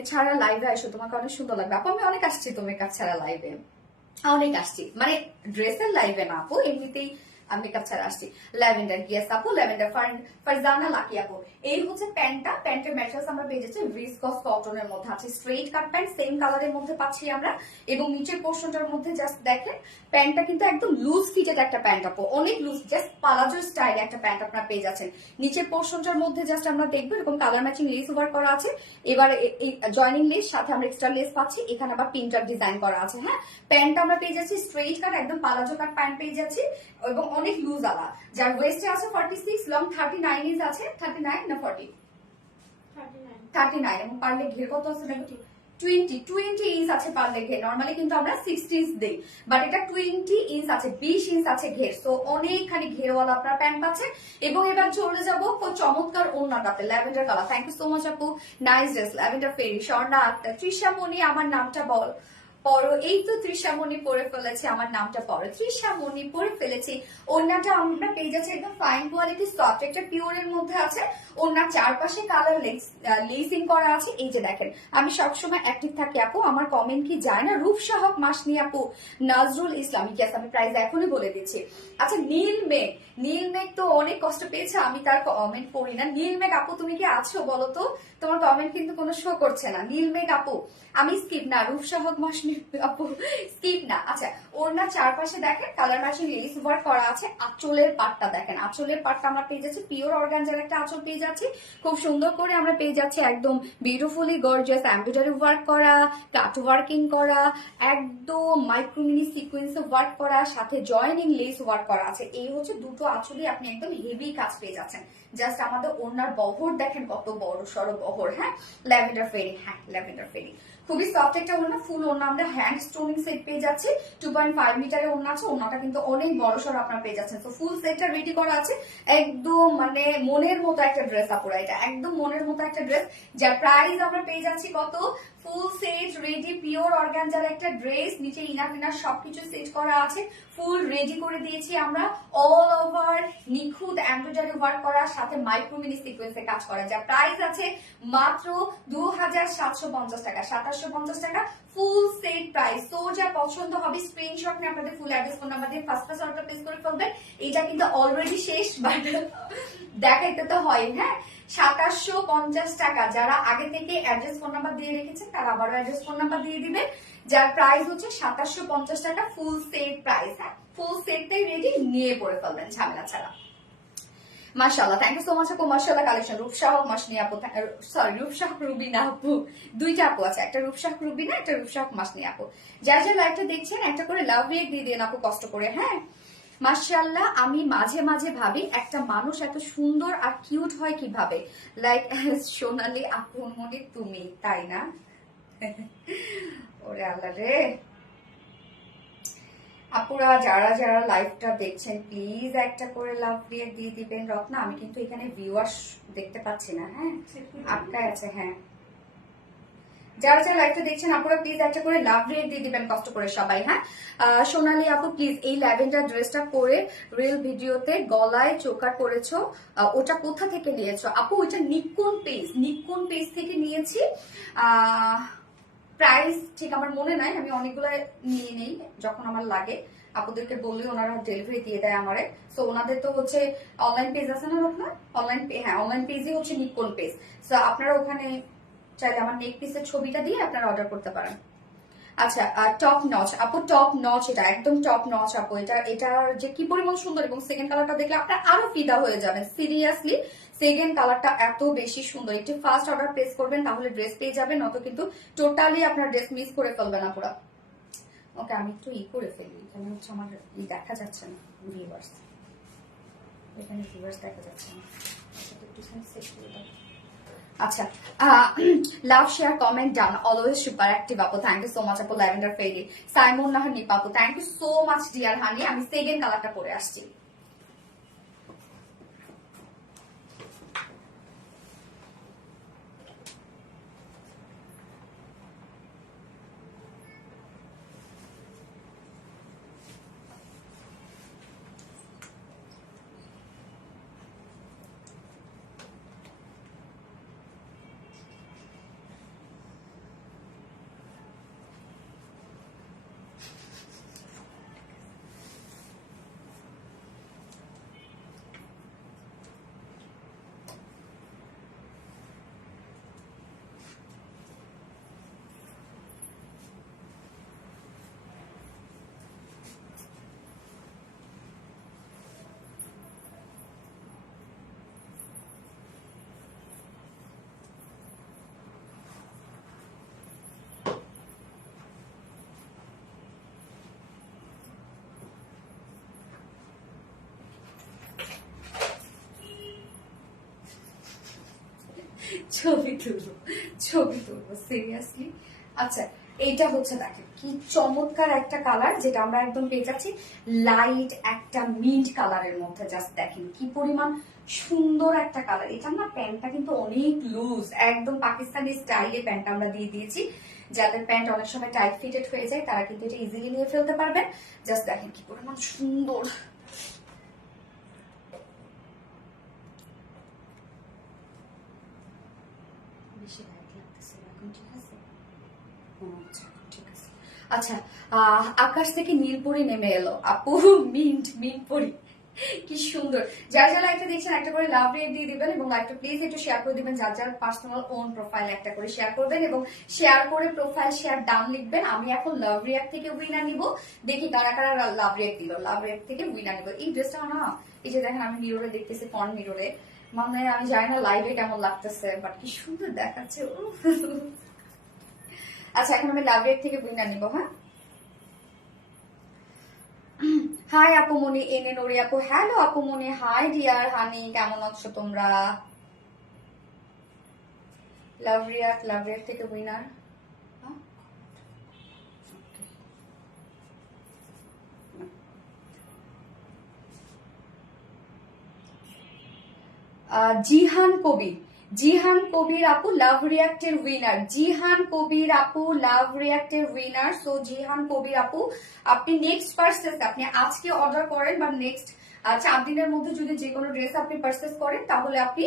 ছাড়া লাইভে আসো, তোমাকে অনেক সুন্দর লাগবে। আপু আমি অনেক আসছি তো মেকআপ ছাড়া লাইভে, অনেক আসছি, মানে ড্রেসের লাইভে না আপু, এমনিতেই মেকআপ ছাড়া আসছি। ল্যাভেন্ডার, ইয়েস আপু ল্যাভেন্ডার। ফারজানা লাকি আপু, এই হচ্ছে প্যান্টটা। প্যান্টের ম্যাটেরিয়ালস আমরা পেয়ে যাচ্ছি ভিসকস কটনের মধ্যে আছে, স্ট্রেইট কাট প্যান্ট সেম কালারের মধ্যে পাচ্ছি আমরা এবং নিচের পোর্শনটার মধ্যে জাস্ট দেখেন প্যান্টটা কিন্তু একদম লুজ ফিটেড একটা প্যান্ট আপু, অনেক লুজ, জাস্ট পালাজো স্টাইল একটা প্যান্ট আপনারা পেয়ে যাচ্ছেন। নিচের পোর্শনটার মধ্যে জাস্ট আমরা দেখবো এরকম কালার ম্যাচিং লেস ওভার করা আছে, এবার এই জয়নিং লেস সাথে আমরা এক্সট্রা লেস পাচ্ছি, এখানে আবার প্রিন্টার ডিজাইন করা আছে। হ্যাঁ, প্যান্টটা আমরা পেয়ে যাচ্ছি স্ট্রেইট কাট একদম পালাজো কাট প্যান্ট পেয়ে যাচ্ছি এবং অনেক লুজ আলা, যার ওয়েস্টে আছে 46, লং 39 ইঞ্চ আছে, 39 না 40 39 এবং পারলে ঘের কত আছে দেখো 20 ইঞ্চ আছে পারলে ঘের, নর্মালি কিন্তু আমরা 60 ইঞ্চ দেই, বাট এটা 20 ইঞ্চ আছে, 20 ইঞ্চ আছে ঘের। সো অনেকখানি ঘেরওয়ালা আপনার প্যান্ট পাচ্ছে। এবং এবার চলে যাবো চমৎকার ওড়নাটাতে, lavender colour. Thank you so much আপু, nice dress, lavender fairy, Swarna Akter, Trishamoni আমার নামটা বল পরো। এই তো তৃষামণি পরে ফেলেছে, আমার নামটা পরো, তৃষামণি পরে ফেলেছি। ওড়নাটা আমরা পেয়ে যাচ্ছি একদম ফাইন কোয়ালিটি সফট, একটা পিওরের মধ্যে আছে। ওড়নার চারপাশে কালার লেসিং করা আছে। এই যে দেখেন, আমি সবসময় অ্যাক্টিভ থাকি আপু, আমার কমেন্ট কি যায় না? রূপসাহক মাসনি আপু, নজরুল ইসলাম, ইয়েস আমি প্রাইস এখনই বলে দিচ্ছি। আচ্ছা নীল মেঘ, নীল মেঘ তো অনেক কষ্ট পেয়েছে, আমি তার কমেন্ট পড়ি না। নীল মেঘ আপু তুমি কি আছো বলো তো? তোমার কমেন্ট কিন্তু কোনো শো করছে না। নীল মেঘ আপু, আমি স্কিপ না, রূপসাহক মাসনি আপু স্কিপ না। আচ্ছা, ওড়নার চারপাশে দেখেন কালার ম্যাচিং লেস ওয়ার্ক করা আছে। আঁচলের পাটটা দেখেন, আঁচলের পাটটা আমরা পেয়ে যাচ্ছি পিওর অর্গানজার একটা আঁচল পেয়ে যাচ্ছি, খুব সুন্দর করে আমরা পেয়ে যাচ্ছি একদম বিউটিফুলি গর্জিয়াস এমব্রয়ডারি ওয়ার্ক করা, কাট ওয়ার্কিং করা, একদম মাইক্রোমিনি সিকোয়েন্স ওয়ার্ক করা, সাথে জয়েনিং লেস ওয়ার্ক করা আছে। এই হচ্ছে দুটো আঁচলই আপনি একদম হেভি কাজ পেয়ে যাচ্ছেন। জাস্ট আমাদের ওড়নার বহর দেখেন কত বড় সড়ো বহর। হ্যাঁ, ল্যাভেন্ডার ফেরি, হ্যাঁ ল্যাভেন্ডার ফেরি, খুবই সফট একটা ওড়না। ফুল ওড়না আমরা হ্যান্ড স্টোনিং সেট পেয়ে যাচ্ছি, 2.5 মিটারের ওড়না আছে। ওড়নাটা কিন্তু অনেক বড় সড়ো আপনারা পেয়ে যাচ্ছেন। তো ফুল সেটটা রেডি করা আছে, একদম মানে মনের মতো একটা ড্রেস আপুরা, এটা একদম মনের মতো একটা ড্রেস, যার প্রাইস আমরা পেয়ে যাচ্ছি কত? Full set ready pure organza একটা ড্রেস, নিচে ইনার ফিনার সবকিছু সেট করা আছে, ফুল রেডি করে দিয়েছি আমরা। অল ওভার নিখুঁত এমব্রয়ডারি ওয়ার্ক করা, সাথে মাইক্রোমিনি সিকোয়েন্সে কাজ করা, যার প্রাইস আছে মাত্র 2750 টাকা, 2750 টাকা ফুল সেট প্রাইস। তো যা পছন্দ হবে স্ক্রিনশট নিয়ে আপনাদের ফুল অ্যাড্রেস ফোন নাম্বার দিয়ে ফার্স্ট অর্ডার প্লেস করে ফেলবেন। এটা কিন্তু অলরেডি শেষ, বাট দেখাইতে তো হয়। হ্যাঁ, 2750 টাকা। যারা আগে থেকে অ্যাড্রেস ফোন নাম্বার দিয়ে রেখেছেন তারা আবারও অ্যাড্রেস ফোন নাম্বার দিয়ে দিবেন, যার প্রাইস হচ্ছে 2750 টাকা ফুল সেট প্রাইস। হ্যাঁ, ফুল সেটটাই রেডি, নিয়ে পড়ে ফেলবেন ঝামেলা ছাড়া। মাশাআল্লাহ, থ্যাংক ইউ সো মাচ আপু। মাশাআল্লাহ কালেকশন, রূপসাহক মাসনি আপু, সরি রূপসাহক রুবিনা আপু, দুইটা আপু আছে, একটা রূপসাহক রুবিনা, একটা রূপসাহক মাসনি আপু। যার যার লাইভটা দেখছেন একটা করে লাভ রেক দিয়ে দেন আপু কষ্ট করে। হ্যাঁ, মাশাআল্লাহ, আমি মাঝে মাঝে ভাবি একটা মানুষ এত সুন্দর আর কিউট হয় কিভাবে, লাইক সোনালি আপু মনে তুমি, তাই না? ওরে আল্লাহ রে। আপুরা যারা যারা লাইভটা দেখছেন প্লিজ একটা করে লাভ রিয়েক্ট দিয়ে দিবেন। রত্না, আমি কিন্তু এখানে ভিউয়ার্স দেখতে পাচ্ছি না। হ্যাঁ, আটকায় আছে। হ্যাঁ, যারা যারা লাইভটা দেখছেন আপুরা প্লিজ একটা করে লাভ রিয়েক্ট দিয়ে দিবেন কষ্ট করে সবাই। হ্যাঁ, সোনালি আপু প্লিজ এই ল্যাভেন্ডার ড্রেসটা পরে রিল ভিডিওতে গলায় চোকার করেছো, ওটা কোথা থেকে নিয়েছো আপু? ওইটা নিক্কন পেজ থেকে নিয়েছি। প্রাইস ঠিক আমার মনে নাই, আমি অনেকগুলো নিয়ে নেই, যখন আমার লাগে আপুদেরকে বললে ওনারা ডেলিভারি দিয়ে দেয় আমারে। সো ওনাদের তো হচ্ছে অনলাইন পেজ আছে না আপনার, হ্যাঁ অনলাইন পেজই হচ্ছে নিক্কন পেজ। সো আপনারা ওখানে চাইলে আমার নেক পিসের ছবিটা দিয়ে আপনারা অর্ডার করতে পারেন। আচ্ছা, টপ নচ আপু, টপ নচ, এটা একদম টপ নচ আপু। এটার যে কি পরিমাণ সুন্দর, এবং সেকেন্ড কালারটা দেখলে আপনার আরো ফিদা হয়ে যাবেন সিরিয়াসলি। সেকেন্ড কালারটা এত বেশি সুন্দর, একটু ফার্স্ট অর্ডার প্লেস করবেন তাহলে ড্রেস পেয়ে যাবেন, নত কিন্তু টোটালি আপনার ড্রেস মিস করে ফেলবেন আপুরা। ওকে, আমি একটু করে ফেলি, এখানে হচ্ছে আমার দেখা যাচ্ছে না ভিউয়ার্স, এখানে ভিউয়ার্স দেখা যাচ্ছে না। আচ্ছা, love share comment down always super active আপু, থ্যাংক ইউ সো মাচ আপু। ল্যাভেন্ডার ফেরি, সাইমন নাহার নিপা আপু, thank you so much dear honey. আমি সেকেন্ড কালারটা পরে আসছি। ছবি তুলবো সিরিয়াসলি। আচ্ছা, এইটা হচ্ছে দেখেন কি চমৎকার একটা কালার, যেটা আমরা একদম পেয়ে যাচ্ছি লাইট একটা মিন্ট কালারের মধ্যে। জাস্ট দেখেন কি পরিমাণ সুন্দর একটা কালার। এটা না প্যান্টটা কিন্তু অনেক লুজ, একদম পাকিস্তানি স্টাইলে প্যান্ট আমরা দিয়ে দিয়েছি। যাদের প্যান্ট অনেক সময় টাইট ফিটেড হয়ে যায় তারা কিন্তু এটা ইজিলি নিয়ে ফেলতে পারবেন। জাস্ট দেখেন কি পরিমাণ সুন্দর। বেশি লাইট লাগতেছে এখন, ঠিক আছে? ঠিক আছে। আচ্ছা, আকাশ থেকে নীলপরি নেমে এলো আপু, মিন্ট মিন্ট পরি, কি সুন্দর। যার যারা লাইভটা দেখছেন একটা করে লাভ রেট দিয়ে দিবেন এবং লাইভটা প্লিজ একটু শেয়ার করে দিবেন। যার যার পার্সোনাল ওন প্রোফাইল একটা করে শেয়ার করবেন এবং শেয়ার করে প্রোফাইল শেয়ার ডান লিখবেন। আমি এখন লাভ রিয়াক্ট থেকে উইনার নিব, দেখি কারা কারা লাভ রিয়াক্ট দিল। লাভ রিয়াক্ট থেকে উইনার নিব। এই ড্রেসটা না, এই যে দেখেন আমি মিররে দেখতেছি, ফ্রন্ট মিররে, মানে আমি জানি না লাইভে কেমন লাগতেছে, বাট কি সুন্দর দেখাচ্ছে। আচ্ছা, এখন আমি লাভ রিয়াক্ট থেকে উইনার নিব। হ্যাঁ, হাই আপুমনি, এনে নড়ি আপু, হ্যালো আপুমনি, হাই ডিয়ার হানি, কেমন আছো তোমরা? লাভ রিয়াক্ট থেকে উইনার। জিহান কবির, জিহান কবির আপু লাভ রিয়াক্টের উইনার। জিহান কবির আপু লাভ রিয়াক্টের উইনার। সো জিহান কবির আপু, আপনি নেক্সট পারচেজ, আপনি আজকে অর্ডার করেন বা নেক্সট 4 দিনের মধ্যে যদি যে কোনো ড্রেস আপনি পারচেজ করেন তাহলে আপনি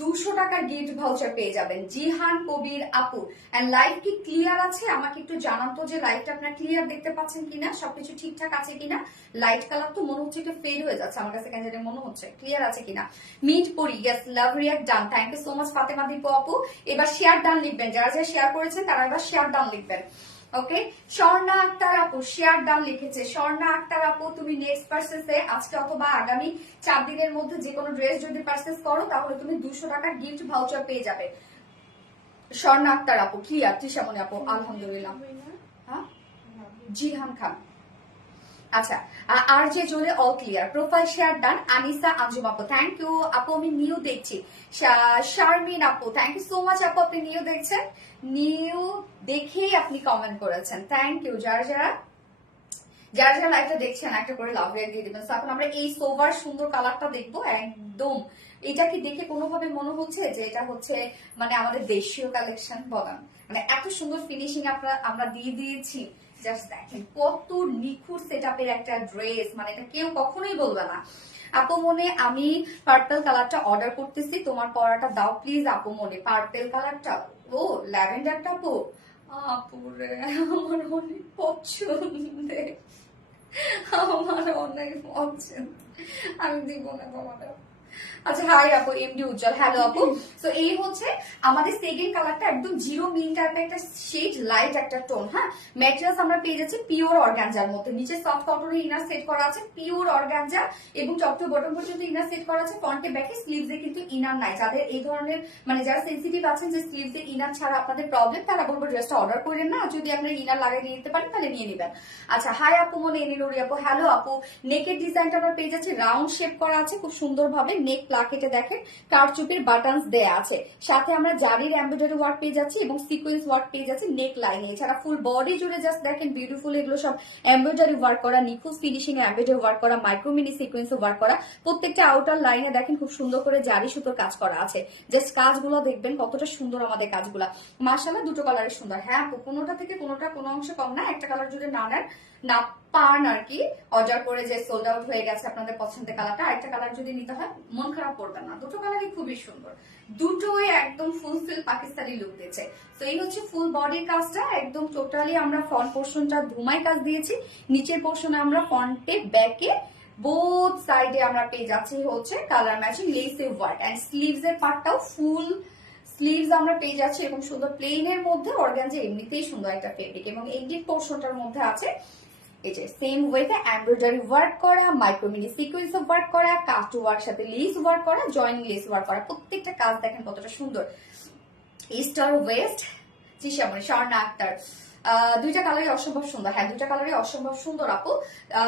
200 টাকার গিফট ভাউচার পেয়ে যাবেন। জিহান কবির আপু, এন্ড লাইভ কি ক্লিয়ার আছে? আমাকে একটু জানান তো যে লাইভটা আপনারা ক্লিয়ার দেখতে পাচ্ছেন কিনা, সবকিছু ঠিকঠাক আছে কিনা। লাইট কালার তো মনে হচ্ছে একটু ফেড হয়ে যাচ্ছে আমার কাছে, কেন জানি মনে হচ্ছে। ক্লিয়ার আছে কিনা? মিট পরি, yes, love react done. Thank you so much Fatema Dipu আপু। এবার শেয়ার ডান লিখবেন, যারা যারা শেয়ার করেছেন তারা এবার শেয়ার ডান লিখবেন। ওকে, স্বর্ণা আক্তার আপু শেয়ার ডান লিখেছে। স্বর্ণা আক্তার আপু, তুমি নেক্সট পারচেসে আজকে অথবা আগামী 4 দিনের মধ্যে যে কোনো ড্রেস যদি পারচেস করো তাহলে তুমি 200 টাকার গিফট ভাউচার পেয়ে যাবে। স্বর্ণা আক্তার আপু ক্লিয়ার। তৃষামণি আপু আলহামদুলিল্লাহ। হ্যাঁ, জিহান খান। আচ্ছা, আর যে জোরে all clear. Profile share done. Anisa Anjum আপু, থ্যাংক ইউ আপু, আমি নিউ দেখছি। শারমিন আপু, থ্যাংক ইউ সো মাচ আপু, আপনি নিউ দেখছেন, নিউ দেখেই আপনি কমেন্ট করেছেন, থ্যাংক ইউ। যারা যারা লাইভটা দেখছেন একটা করে লাভ রেট দিয়ে দিবেন। এখন আমরা এই সোভার সুন্দর কালারটা দেখবো একদম। এটা কি দেখে কোনোভাবে মনে হচ্ছে যে এটা হচ্ছে মানে আমাদের দেশীয় কালেকশন? বলেন, মানে এত সুন্দর ফিনিশিং আমরা দিয়ে দিয়েছি। জাস্ট দেখেন কত নিখুঁত সেটআপের একটা ড্রেস, মানে এটা কেউ কখনোই বলবে না। আপু মনে, আমি পার্পল কালারটা অর্ডার করতেছি, তোমার পরাটা দাও প্লিজ আপু মনে। পার্পল কালারটা, ও ল্যাভেন্ডারটা আপু, আপুরে আমার অনেক পছন্দের, আমার অনেক পছন্দ, আমি দিব না তোমাকে। আচ্ছা, হাই আপু, এমডি উজ্জ্বল, হ্যালো আপু। সো এই হচ্ছে আমাদের সেকেন্ড কালারটা, একদম জিরো মিন টাইপের একটা শেড, লাইট একটা টোন। হ্যাঁ, ম্যাটেরিয়ালস আমরা পেয়ে যাচ্ছি পিওর অর্গানজার মধ্যে। নিচে সফট কটনের ইনার সেট করা আছে, পিওর অর্গানজা, এবং টপ টু বটম পর্যন্ত ইনার সেট করা আছে। ফ্রন্টে ব্যাকে স্লিভসে কিন্তু ইনার নাই। যাদের এই ধরনের মানে যারা সেন্সিটিভ আছেন যে স্লিভসে ইনার ছাড়া আপনাদের প্রবলেম, তারা বলবো ড্রেসটা অর্ডার করেন না। যদি আপনার ইনার লাগিয়ে নিয়ে নিতে পারেন তাহলে নিয়ে নেবেন। আচ্ছা, হাই আপু মনে, এনিলোরি আপু, হ্যালো আপু। নেকের ডিজাইনটা আমরা পেয়ে যাচ্ছি রাউন্ড শেপ করা আছে খুব সুন্দরভাবে। নেক প্লাকেটে দেখেন কারচুপির বাটনস দেয়া আছে, সাথে আমরা জারির এমব্রয়ডারি ওয়ার্ক পেয়ে যাচ্ছি এবং সিকোয়েন্স ওয়ার্ক পেয়ে যাচ্ছি নেক লাইনে। এছাড়া ফুল বডি জুড়ে জাস্ট দেখেন বিউটিফুল এগুলো সব এমব্রয়ডারি ওয়ার্ক করা, নিখুঁত ফিনিশিং এ এমব্রয়ডারি ওয়ার্ক করা, মাইক্রো মিনি সিকোয়েন্স ওয়ার্ক করা। প্রত্যেকটা আউটার লাইনে দেখেন খুব সুন্দর করে জারি সুতোর কাজ করা আছে। জাস্ট কাজগুলো দেখবেন কতটা সুন্দর আমাদের কাজগুলা। মাশাআল্লাহ, দুটো কালারের সুন্দর। হ্যাঁ, কোনোটা থেকে কোনোটা কোনো অংশ কম না। একটা কালার যদি না নেন না পান আর কি, অর্ডার করে যে সোল্ড আউট হয়ে গেছে আপনাদের পছন্দের কালারটা, একটা কালার যদি নিতে হয় মন খারাপ করবেন না। দুটো কালারই খুবই সুন্দর, দুটোই একদম ফুলফিল পাকিস্তানি লুক দিয়েছে। তো এই হচ্ছে ফুল বডির কাজটা, একদম টোটালি আমরা ফ্রন্ট পোর্শনটা ধুমাই কাজ দিয়েছি। নিচের পোর্শনে আমরা ফ্রন্টে ব্যাকে বোথ সাইডে আমরা পেয়ে যাচ্ছি হচ্ছে কালার ম্যাচিং লেসে ওয়ার্ক, এন্ড স্লিভস এর পার্টটাও ফুল স্লিভস আমরা পেয়ে যাচ্ছি এবং সুন্দর প্লেনের মধ্যে অর্গানজা এমনিতেই সুন্দর একটা ফেব্রিক, এবং এন্ডিং পোর্শনটার মধ্যে আছে এই যে সেম ওয়েতে এমব্রয়ডারি ওয়ার্ক করা, মাইক্রোমিনি সিকোয়েন্স ওয়ার্ক করা, কাট ওয়ার্ক সাথে লেস ওয়ার্ক করা, জয়েনিং লেস ওয়ার্ক করা। প্রত্যেকটা কাজ দেখেন কতটা সুন্দর। ইস্টার ওয়েস্ট, তৃষামণি, স্বর্ণা আক্তার, দুইটা কালারই অসম্ভব সুন্দর। হ্যাঁ, দুইটা কালারই অসম্ভব সুন্দর আপু।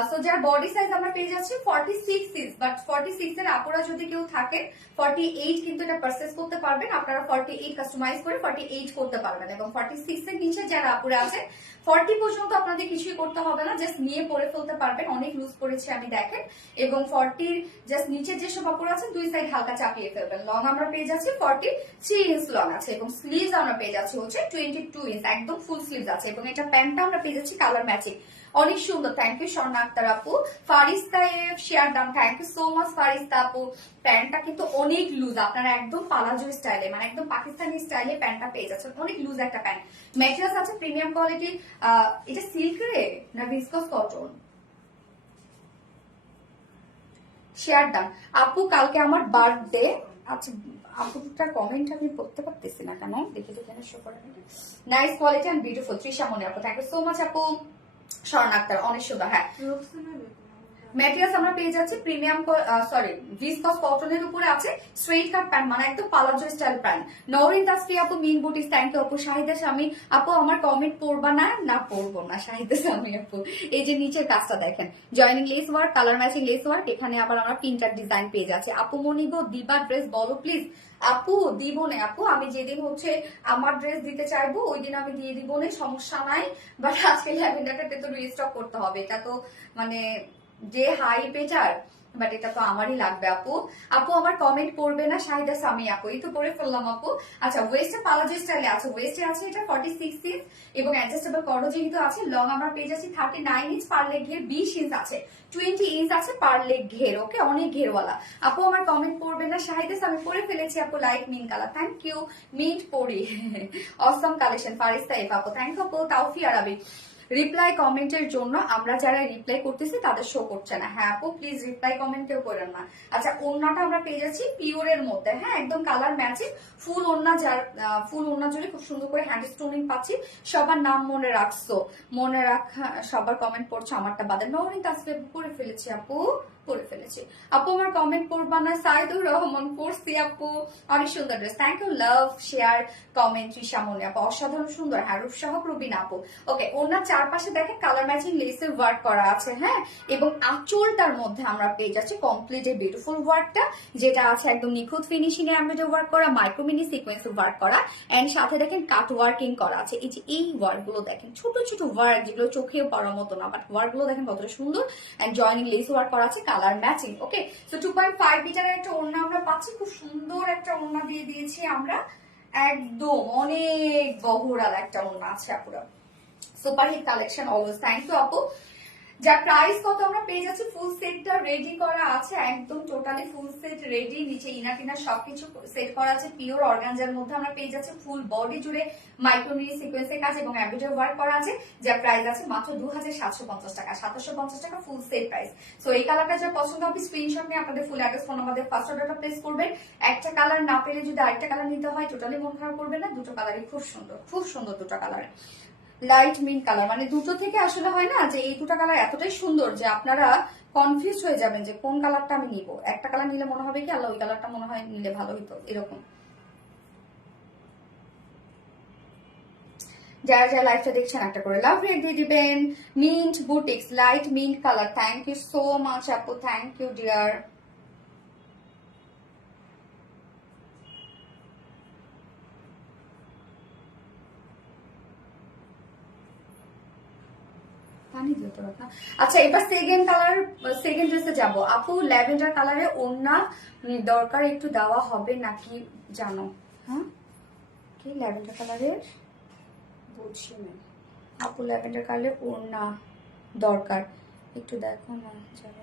সো যার বডি সাইজ আমরা পেয়ে যাচ্ছি 46 ইঞ্চ, বাট 46 এর আপুরা যদি কেউ থাকে 48 কিন্তু এটা পারচেজ করতে পারবেন আপনারা। 48 কাস্টমাইজ করে 48 করতে পারবেন, এবং 46 এর নিচে যারা আপুরা আছে 40 পর্যন্ত আপনাদের কিছুই করতে হবে না, জাস্ট নিয়ে পরে ফেলতে পারবেন। অনেক লুজ পড়েছে আমি দেখেন, এবং 40 জাস্ট নিচে যেসব আপুরা আছে দুই সাইড হালকা চাপিয়ে ফেলবেন। লং আমরা পেয়ে যাচ্ছি 43 ইঞ্চ লং আছে, এবং স্লিভস আমরা পেয়ে যাচ্ছি হচ্ছে 22 ইঞ্চ, একদম ফুল স্লিভস আছে, এবং এটা প্যান্টটা আমরা পেয়ে যাচ্ছি কালার ম্যাচিং। অনেক সুন্দর। থ্যাংক ইউ স্বর্ণা আক্তার আপু। Farishta F share done, thank you so much Farishta আপু। প্যান্টটা কিন্তু অনেক লুজ, আপনারা একদম পালাজো স্টাইলে, মানে একদম পাকিস্তানি স্টাইলে প্যান্টটা পেয়ে যাচ্ছেন। অনেক লুজ একটা প্যান্ট, ম্যাটেরিয়ালস আছে প্রিমিয়াম কোয়ালিটি। এটা সিল্ক রে না ভিসকস কটন? শেয়ার ডান আপু। কালকে আমার বার্থডে। আচ্ছা আপুটার কমেন্ট আমি পড়তে পারতেছি না কেন, দেখে দেখে শো করে। Nice quality and beautiful Trisha Moni আপু, থ্যাংক ইউ সো মাচ আপু। স্বর্ণ আক্তার অনেক সুন্দর। হ্যাঁ, ম্যাটেরিয়ালস আমরা পেয়ে যাচ্ছি প্রিমিয়াম ভিসকস কটনের উপরে আছে, স্ট্রেট কাট প্যান্ট, মানে একদম palazzo style pant. Nowrin Tasfi আপু, মিন বুটিস, থ্যাংক ইউ আপু। শাহিদা স্বামী আপু, আমার কমেন্ট পড়বা না? না পড়বো না শাহিদা স্বামী আপু। এই যে নিচের কাজটা দেখেন, joining less work, colour matching lace work, এখানে আবার আমরা প্রিন্টার ডিজাইন পেয়ে যাচ্ছি। আপু মনিব দিবা ড্রেস বলো প্লিজ। আপু দিব না আপু, আমি যেদিন হচ্ছে আমার ড্রেস দিতে চাইবো ওই দিন আমি দিয়ে দিব না, সমস্যা নাই। বাট আজকে ল্যাভেন্ডারটাতে তো রিস্টক করতে হবে, এটা তো মানে যে হাই পেটার, বাট এটা তো আমারই লাগবে আপু। আপু আমার কমেন্ট পড়বে না শাহিদা সামি আপু, এই তো পড়ে ফেললাম আপু। আচ্ছা, ওয়েস্টে পালাজো স্টাইলে আছে, ওয়েস্টে আছে এটা 46 ইঞ্চ, এবং অ্যাডজাস্টেবল করো যেহেতু আছে। লং আমরা পেয়ে যাচ্ছি 39 ইঞ্চ, পার লেগ ঘের 20 ইঞ্চ আছে, 20 ইঞ্চ আছে পার লেগ ঘের। ওকে, অনেক ঘেরওয়ালা। আপু আমার কমেন্ট পড়বে না শাহিদা সামি, পড়ে ফেলেছি আপু। Light mint colour, thank you. Mint পড়ি অসম কালেকশন ফারিস্তা এফ আপু, থ্যাংক ইউ আপু। তাওফি আরাবি, রিপ্লাই কমেন্টের জন্য আমরা যারা রিপ্লাই করতেছি তাদের শো করছে না। হ্যাঁ আপু প্লিজ রিপ্লাই কমেন্ট কেউ করেন না। আচ্ছা, ওড়নাটা আমরা পেয়ে যাচ্ছি পিওরের মধ্যে, হ্যাঁ একদম কালার ম্যাচিং, ফুল ওড়না, যার ফুল ওড়না জুড়ে খুব সুন্দর করে হ্যান্ড স্টোনিং পাচ্ছি। সবার নাম মনে রাখছো, মনে রাখা, সবার কমেন্ট পড়ছো, আমারটা বাদে। নওরিন তাসফি করে ফেলেছি আপু, করে ফেলেছি আপু। আমার কমেন্ট পড়বা না? সাইদুর রহমান, পড়ছি আপু। অনেক সুন্দর dress, thank you. Love share comment Trisha Moni আপু, অসাধারণ সুন্দর। হ্যাঁ, রূপসহ প্রবীণ আপু। ওকে, ওনার চারপাশে দেখেন কালার ম্যাচিং লেসের ওয়ার্ক করা আছে, হ্যাঁ, এবং আঁচলটার মধ্যে আমরা পেয়ে যাচ্ছি কমপ্লিট এই বিউটিফুল ওয়ার্কটা, যেটা আছে একদম নিখুঁত ফিনিশিং এ এমব্রয়ডারি ওয়ার্ক করা, মাইক্রো মিনি সিকোয়েন্স ওয়ার্ক করা, এন্ড সাথে দেখেন কাট ওয়ার্কিং করা আছে। এই যে এই ওয়ার্ক গুলো দেখেন, ছোট ছোট ওয়ার্ক যেগুলো চোখেও পড়ার মতো না, বাট ওয়ার্ক গুলো দেখেন কতটা সুন্দর। এন্ড জয়েনিং লেস ওয়ার্ক করা আছে, কালার ম্যাচিং। ওকে, সো 2.5 মিটারের একটা ওড়না আমরা পাচ্ছি, খুব সুন্দর একটা ওড়না দিয়ে দিয়েছি আমরা, একদম অনেক বহরাল একটা ওড়না আছে আপুরা। Superhit collection always, thank you আপু। যার প্রাইস কত আমরা পেয়ে যাচ্ছি, ফুল সেটটা রেডি করা আছে, একদম টোটালি ফুল সেট রেডি, নিচে ইনার টিনার সবকিছু সেট করা আছে। পিওর অর্গানজার মধ্যে আমরা পেয়ে যাচ্ছি, ফুল বডি জুড়ে মাইক্রোমিনি সিকোয়েন্সের কাজ এবং এমব্রয়ডারি ওয়ার্ক করা আছে। যার প্রাইস আছে মাত্র 2750 টাকা, 2750 টাকা ফুল সেট প্রাইস। সো এই কালারটা যার পছন্দ হবে স্ক্রিনশট নিয়ে আপনাদের full address phone number first অর্ডারটা প্লেস করবেন। একটা কালার না পেলে যদি আরেকটা কালার নিতে হয় টোটালি মন খারাপ করবে না, দুটো কালারই খুব সুন্দর, খুব সুন্দর দুটো কালার। লাইট মিন্ট কালার, মানে দুটো থেকে আসলে হয় না যে এই দুটো কালার এতটাই সুন্দর যে আপনারা কনফিউজ হয়ে যাবেন যে কোন কালারটা আমি নিব। একটা কালার নিলে মনে হবে কি আল্লাহ ওই কালারটা মনে হয় নিলে ভালো হতো, এরকম। যারা যারা লাইভটা দেখছেন একটা করে লাভ রেট দিয়ে দিবেন। Mint boutiques, light mint colour, thank you so much আপু, থ্যাংক ইউ ডিয়ার। আচ্ছা, এবার সেকেন্ড কালার, সেকেন্ড ড্রেসে যাবো আপু। ল্যাভেন্ডার কালারে ওড়না দরকার একটু দেওয়া হবে নাকি জানো? হ্যাঁ, কি ল্যাভেন্ডার কালারের বুঝছি না আপু, ল্যাভেন্ডার কালারে ওড়না দরকার একটু দেখো না যাবে,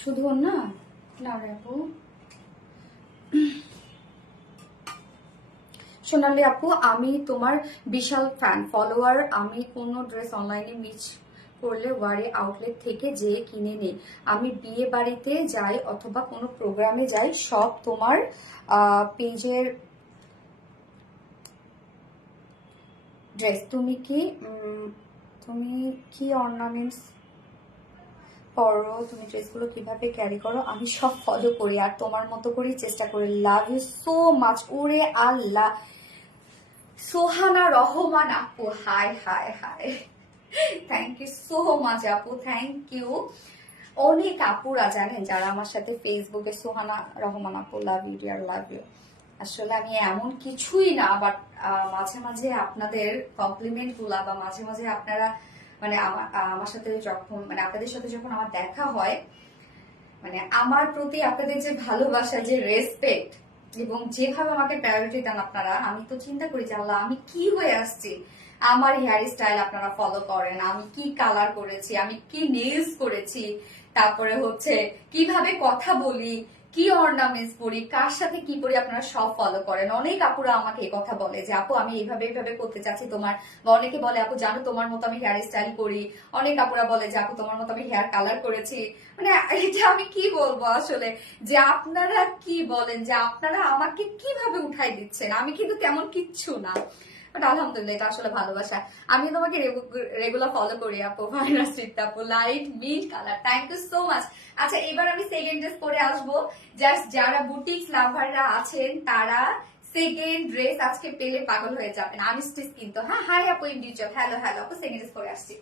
শুধু ওড়না না রে আপু। সোনালি আপু, আমি তোমার বিশাল ফ্যান ফলোয়ার, আমি কোনো ড্রেস অনলাইনে মিস করলে ওয়ারি আউটলেট থেকে যে কিনে নেই। আমি বিয়ে বাড়িতে যাই অথবা কোনো প্রোগ্রামে যাই, সব তোমার পেজের ড্রেস। তুমি কি অর্নামেন্টস পরো, তুমি ড্রেসগুলো কিভাবে ক্যারি করো? আমি সব ফলো করি আর তোমার মতো করেই চেষ্টা করি। Love you so much. ওরে আল্লাহ, সোহানা রহমান আপু, hi hi hi, thank you so much আপু, থ্যাংক ইউ। অনেক আপুরা জানেন যারা আমার সাথে ফেসবুকে, সোহানা রহমান আপু love you dear, love you. আসলে আমি এমন কিছুই না, বাট মাঝে মাঝে আপনাদের কমপ্লিমেন্ট গুলা বা মাঝে মাঝে আপনারা মানে আমার সাথে যখন মানে আপনাদের সাথে যখন আমার দেখা হয়, মানে আমার প্রতি আপনাদের যে ভালোবাসা, যে রেসপেক্ট এবং যেভাবে আমাকে প্রায়োরিটি দেন আপনারা, আমি তো চিন্তা করি যে আল্লাহ আমি কি হয়ে আসছি। আমার হেয়ার স্টাইল আপনারা ফলো করেন, আমি কি কালার করেছি, আমি কি নেলস করেছি, তারপরে হচ্ছে কিভাবে কথা বলি, কি অর্নামেন্টস পরি, কার সাথে কি পরি, আপনারা সব ফলো করেন। অনেক আপুরা আমাকে এই কথা বলে যে আপু আমি এইভাবে এইভাবে করতে চাচ্ছি তোমার, বা অনেকে বলে আপু জানো তোমার মতো আমি হেয়ার স্টাইল করি, অনেক আপুরা বলে যে আপু তোমার মতো আমি হেয়ার কালার করেছি। মানে এটা আমি কি বলবো আসলে, যে আপনারা কি বলেন, যে আপনারা আমাকে কিভাবে উঠাই দিচ্ছেন, আমি কিন্তু তেমন কিচ্ছু না। বাট আলহামদুলিল্লাহ, এটা আসলে ভালোবাসা। আমি তোমাকে রেগুলার ফলো করি আপু, ভাইরাস আপু, light mint colour, thank you so much. আচ্ছা এবার আমি সেকেন্ড ড্রেস পরে আসবো, জাস্ট যারা বুটিক্স লাভাররা আছেন তারা সেকেন্ড ড্রেস আজকে পেলে পাগল হয়ে যাবেন। আমি স্টিচ কিন্তু, হ্যাঁ হাই আপু ইন্ডিভিজুয়াল, হ্যালো হ্যালো আপু, সেকেন্ড ড্রেস পরে আসছি।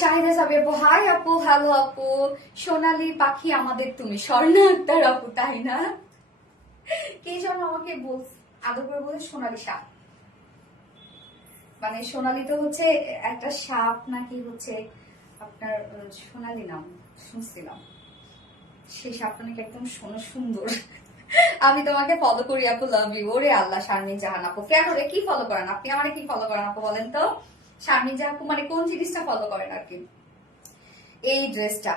শাহিদা সাবি আপু, হাই আপু, হ্যালো আপু। সোনালি পাখি আমাদের তুমি, স্বর্ণা আক্তার আপু, তাই না? কে যেন আমাকে আদর করে বলে সোনালি সাপ, মানে সোনালি তো হচ্ছে একটা সাপ নাকি হচ্ছে আপনার, সোনালি নাম শুনছিলাম, সেই সাপটা নাকি একদম সুন্দর। আমি তোমাকে ফলো করি আপু, লাভ ইউ। ওরে আল্লাহ, শারমিন জাহান আপু, কেন রে কি ফলো করেন আপনি, আমারে কি ফলো করেন আপু বলেন তো? শারমিন জাহান আপু মানে কোন জিনিসটা ফলো করেন আর কি? এই ড্রেসটা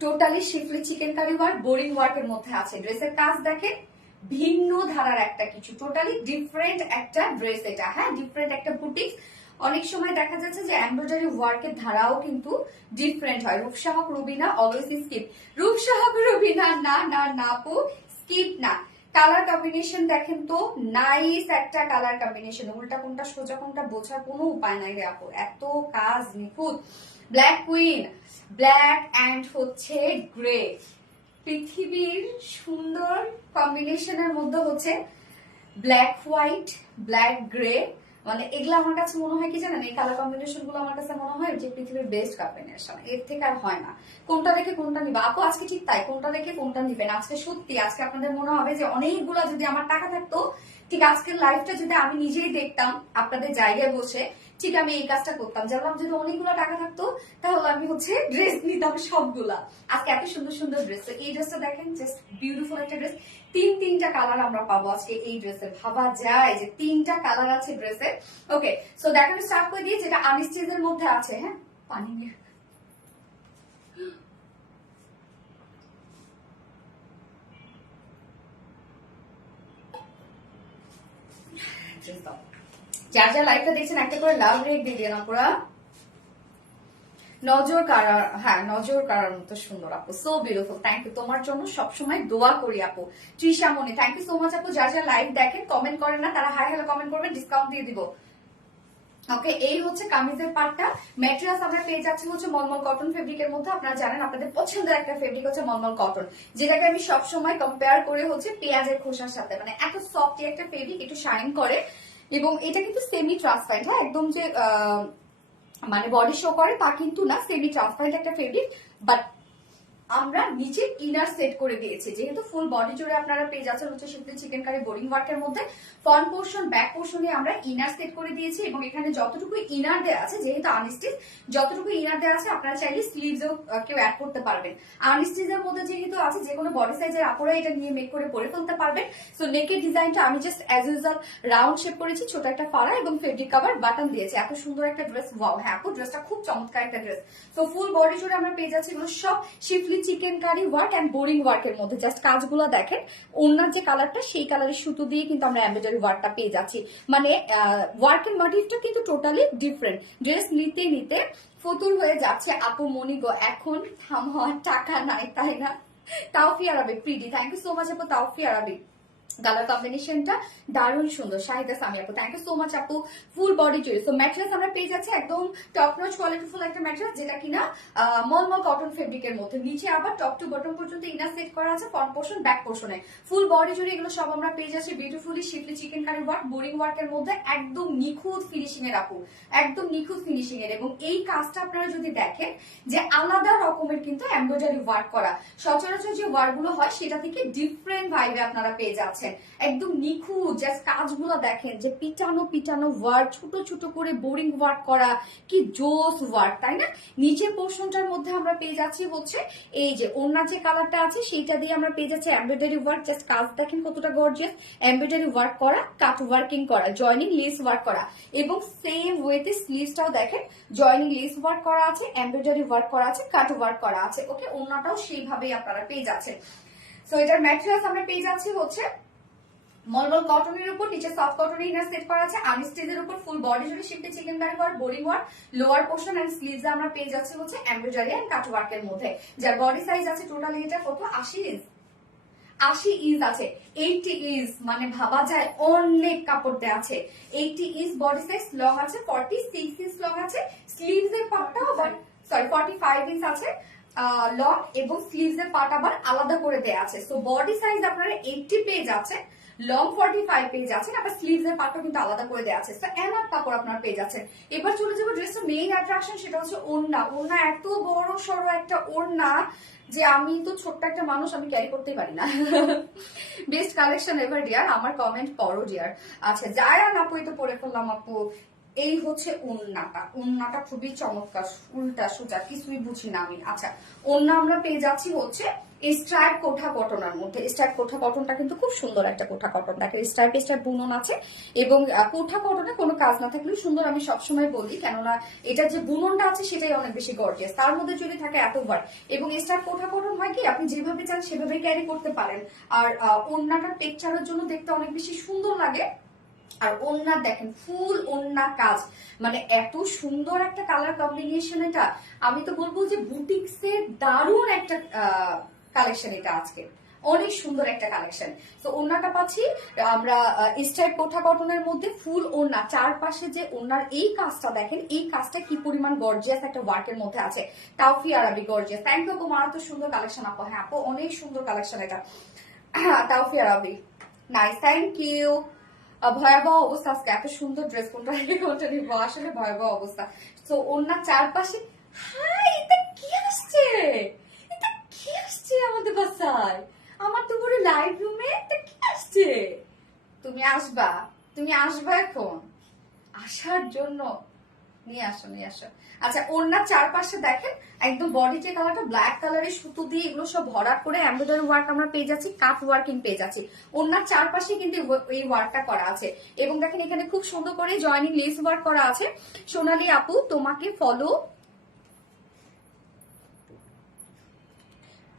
totally শিফলি chikankari work, boring ওয়ার্কের মধ্যে আছে। ড্রেসের কাজ দেখেন, ভিন্ন ধারার একটা কিছু, টোটালি ডিফারেন্ট একটা ড্রেস এটা, হ্যাঁ ডিফারেন্ট একটা বুটিক। অনেক সময় দেখা যাচ্ছে যে এমব্রয়ডারি ওয়ার্কের ধারাও কিন্তু ডিফারেন্ট হয়। রূপসাহক রুবিনা অলওয়েজ স্কিপ, রূপসাহক রুবিনা না না না আপু, স্কিপ না। কালার কম্বিনেশন দেখেন তো, নাইস একটা কালার কম্বিনেশন, উল্টা কোনটা সোজা কোনটা বোঝার কোনো উপায় নাই রে আপু, এত কাজ নিখুঁত। ব্ল্যাক কুইন, ব্ল্যাক এন্ড হচ্ছে গ্রে, পৃথিবীর সুন্দর কম্বিনেশনের মধ্যে হচ্ছে ব্ল্যাক হোয়াইট, ব্ল্যাক গ্রে, মানে এগুলো আমার কাছে মনে হয় কি জানেন, এই কালার কম্বিনেশন গুলো আমার কাছে মনে হয় যে পৃথিবীর বেস্ট কম্বিনেশন, এর থেকে আর হয় না। কোনটা দেখে কোনটা নিবা আপু, আজকে ঠিক তাই, কোনটা দেখে কোনটা নিবেন। আজকে সত্যি আজকে আপনাদের মনে হবে যে অনেকগুলো, যদি আমার টাকা থাকতো ঠিক আজকের লাইফটা যদি আমি নিজেই দেখতাম আপনাদের জায়গায় বসে, ঠিক আমি এই কাজটা করতাম। যেমন যদি অনেকগুলো টাকা থাকতো তাহলে আমি হচ্ছে ড্রেস নিতাম সবগুলা। আজকে এত সুন্দর সুন্দর ড্রেস, এই ড্রেসটা দেখেন, জাস্ট বিউটিফুল একটা ড্রেস। তিনটা কালার আমরা পাবো আজকে এই ড্রেসের, ভাবা যায় যে তিনটা কালার আছে ড্রেসের। ওকে, সো দেখানো স্টার্ট করে দিয়ে, যেটা আনস্টিচের মধ্যে আছে, হ্যাঁ পানি নিয়ে যার যা লাইফটা দেখছেন একটা করে লাভ রেট দিয়ে দিয়ে না পুরা। নজর কারার, হ্যাঁ নজর কারার মতো সুন্দর আপু, সো বিউটিফুল, থ্যাংক ইউ। তোমার জন্য সবসময় দোয়া করি আপু। তৃষা মনি, থ্যাংক ইউ সো মাচ আপু। যারা যারা লাইভ দেখেন কমেন্ট করেন না, তারা হাই হ্যালো কমেন্ট করবেন, ডিসকাউন্ট দিয়ে দিব। ওকে, এই হচ্ছে কামিজের পার্টটা। ম্যাটেরিয়ালস আমরা পেয়ে যাচ্ছি হচ্ছে মলমল কটন ফেব্রিকের মধ্যে। আপনারা জানেন আপনাদের পছন্দের একটা ফেব্রিক হচ্ছে মলমল কটন, যেটাকে আমি সব সময় কম্পেয়ার করে হচ্ছে পেঁয়াজের খোসার সাথে, মানে এত সফট একটা ফেব্রিক, একটু শাইন করে। এবং এটা কিন্তু সেমি ট্রান্সপারেন্ট, হ্যাঁ, একদম যে মানে বডি শো করে তা কিন্তু না, সেমি ট্রান্সপারেন্ট একটা ফেব্রিক। বাট আমরা নিচে ইনার সেট করে দিয়েছি, যেহেতু ফুল বডি জুড়ে আপনারা পেয়ে যাচ্ছেন হচ্ছে শিফলি চিকেন কারি বোরিং ওয়ার্কের মধ্যে। ফ্রন্ট পোর্শন ব্যাক পোর্শনে আমরা ইনার সেট করে দিয়েছি, এবং এখানে যতটুকু ইনার দেওয়া আছে, যেহেতু আনস্টিচ, যতটুকু ইনার দেওয়া আছে আপনারা চাইলে স্লিভসও কেউ অ্যাড করতে পারবেন। আনস্টিচের মধ্যে যেহেতু আছে, যে কোনো বডি সাইজের আপুরা এটা নিয়ে মেক করে পরে ফেলতে পারবেন। সো নেকের ডিজাইনটা আমি just as usual round shape করেছি, ছোট একটা ফাড়া এবং ফেব্রিক কভার বাটন দিয়েছি। এত সুন্দর একটা ড্রেস, ওয়াও, হ্যাঁ আপু ড্রেসটা খুব চমৎকার একটা ড্রেস। তো ফুল বডি জুড়ে আমরা পেয়ে যাচ্ছি এগুলো সব schiffli chikankari work and boring ওয়ার্কের মধ্যে। জাস্ট কাজগুলো দেখেন, ওনার যে কালারটা সেই কালারের সুতো দিয়ে কিন্তু আমরা এমব্রয়ডারি ওয়ার্কটা পেয়ে যাচ্ছি। মানে ওয়ার্কের মোটিভটা কিন্তু টোটালি ডিফারেন্ট। ড্রেস নিতে নিতে ফতুর হয়ে যাচ্ছে আপু মনি গো, এখন থামার টাকা নাই, তাই না? Tawfia Arbi pretty, thank you so much আপু। তাওফিয়া আরবি কালার কম্বিনেশনটা দারুণ সুন্দর। শাহিদা সামি আপু, থ্যাংক ইউ সো মাচ আপু। ফুল বডি জুড়ে সো ম্যাটেরিয়ালস আমরা পেয়ে যাচ্ছি একদম টপ নচ কোয়ালিটিফুল একটা ম্যাটেরিয়াল, যেটা কিনা মলমল কটন ফেব্রিকের মধ্যে। নিচে আবার টপ টু বটম পর্যন্ত ইনার সেট করা আছে, ফ্রন্ট পোর্শন ব্যাক পোর্শনে ফুল বডি জুড়ে এগুলো সব আমরা পেয়ে যাচ্ছি beautifully schiffli chikankari work boring ওয়ার্কের মধ্যে, একদম নিখুঁত ফিনিশিং এর আপু, একদম নিখুঁত ফিনিশিং এর। এবং এই কাজটা আপনারা যদি দেখেন যে আলাদা রকমের কিন্তু এমব্রয়ডারি ওয়ার্ক করা, সচরাচর যে ওয়ার্ক গুলো হয় সেটা থেকে ডিফারেন্ট ভাইবে আপনারা পেয়ে যাচ্ছেন, একদম নিখুঁত। জাস্ট কাজগুলো দেখেন, যে পিটানো পিটানো ওয়ার্ক, ছোট ছোট করে বোরিং ওয়ার্ক করা, কি জোস ওয়ার্ক, তাই না? নিচের পোর্শনটার মধ্যে আমরা পেয়ে যাচ্ছি হচ্ছে এই যে ওনার যে কালারটা আছে সেইটা দিয়ে আমরা পেয়ে যাচ্ছি এমব্রয়ডারি ওয়ার্ক। জাস্ট কাজ দেখেন কতটা গর্জিয়াস, এমব্রয়ডারি ওয়ার্ক করা, কাট ওয়ার্কিং করা, জয়নিং লেস ওয়ার্ক করা, এবং সেম ওয়েতে স্লিভসটাও দেখেন জয়নিং লেস ওয়ার্ক করা আছে, এমব্রয়ডারি ওয়ার্ক করা আছে, কাট ওয়ার্ক করা আছে। ওকে, ওনাটাও সেইভাবেই আপনারা পেয়ে যাচ্ছেন। সো এটার ম্যাটেরিয়ালস আমরা পেয়ে যাচ্ছি হচ্ছে মলমল কটনের উপর, নিচে সফট কটনের ইনার সেট করা আছে, আনস্টিচের উপর ফুল বডি জুড়ে শিফটে chikankari work boring work, lower portion and sleeves আমরা পেয়ে যাচ্ছি হচ্ছে এমব্রয়ডারি এন্ড কাট ওয়ার্কের মধ্যে। যার বডি সাইজ আছে টোটালি এটা কত, 80 ইঞ্চ, 80 ইঞ্চ আছে। 80 ইঞ্চ মানে ভাবা যায় অনেক কাপড় দেওয়া আছে। 80 ইঞ্চ বডি সাইজ, লং আছে 46 ইঞ্চ লং আছে, স্লিভস এর পার্টটা আবার 45 ইঞ্চ আছে লং, এবং স্লিভস এর পার্ট আবার আলাদা করে দেওয়া আছে। সো বডি সাইজ আপনারা 80 পেয়ে যাচ্ছেন, লং 45 পেয়ে যাচ্ছেন, আবার স্লিভস এর পার্টও কিন্তু আলাদা করে দেওয়া আছে। এনার কাপড় আপনারা পেয়ে যাচ্ছেন। এবার চলে যাবো ড্রেসের মেইন অ্যাট্রাকশন, সেটা হচ্ছে ওড়না। ওড়না এত বড় সড়ো একটা ওড়না যে আমি তো ছোট্ট একটা মানুষ, আমি ক্যারি করতেই পারি না। বেস্ট কালেকশন এভার ডিয়ার, আমার কমেন্ট পড়ো ডিয়ার। আচ্ছা, যায় আর আপু তো পরে ফেললাম আপু। এই হচ্ছে ওড়নাটা, ওড়নাটা খুবই চমৎকার, উল্টা সুতা কিছুই বুঝি না আমি। আচ্ছা, ওড়না আমরা পেয়ে যাচ্ছি হচ্ছে স্ট্রাইপ কোঠা কটনের মধ্যে। স্ট্রাইপ কোঠা কটনটা কিন্তু খুব সুন্দর একটা কোঠা কটন, দেখেন স্ট্রাইপ স্ট্রাইপ বুনন আছে, এবং কোঠা কটনে কোনো কাজ না থাকলেও সুন্দর, আমি সবসময় বলি, কেননা এটা যে বুননটা আছে সেটাই অনেক বেশি গর্জিয়াস, তার মধ্যে যদি থাকে এত ওয়ার্ক। এবং স্ট্রাইপ কোঠা কটন হয় কি, আপনি যেভাবে চান সেভাবে ক্যারি করতে পারেন, আর ওড়নাটার টেক্সচারের জন্য দেখতে অনেক বেশি সুন্দর লাগে। আর ওড়না দেখেন ফুল ওড়না কাজ, মানে এত সুন্দর একটা কালার কম্বিনেশন, এটা আমি তো বলবো যে বুটিক্সের দারুণ একটা কালেকশন এটা আজকে, অনেক সুন্দর একটা কালেকশন। তো ওড়নাটা পাচ্ছি আমরা স্ট্রাইপ কোঠা কটনের মধ্যে, ফুল ওড়না, চারপাশে যে ওড়নার এই কাজটা দেখেন, এই কাজটা কি পরিমাণ গর্জিয়াস একটা ওয়ার্কের মধ্যে আছে। তাওফি আরবি গর্জিয়াস, থ্যাংক ইউ তোমার তো সুন্দর কালেকশন আপু। হ্যাঁ আপু, অনেক সুন্দর কালেকশন এটা। তাওফি আরবি নাইস, থ্যাংক ইউ। ভয়াবহ অবস্থা আজকে, এত সুন্দর ড্রেস কোনটা নিব, আসলে ভয়াবহ অবস্থা। তো ওনার চারপাশে, হাই এটা কি আসছে, এটা কি আসছে আমাদের বাসায়, আমার তো পুরো লাইভ রুমে এটা কি আসছে। তুমি আসবা, তুমি আসবা এখন, আসার জন্য নিয়ে আসো, নিয়ে আসো। আচ্ছা, ওড়নার চারপাশে দেখেন একদম বডি যে কালারটা ব্ল্যাক কালারের সুতো দিয়ে এগুলো সব ভরাট করে এমব্রয়ডারি ওয়ার্ক আমরা পেয়ে যাচ্ছি, কাট ওয়ার্কিং পেয়ে যাচ্ছি। ওড়নার চারপাশে কিন্তু এই ওয়ার্কটা করা আছে, এবং দেখেন এখানে খুব সুন্দর করে জয়নিং লেস ওয়ার্ক করা আছে। সোনালী আপু তোমাকে ফলো,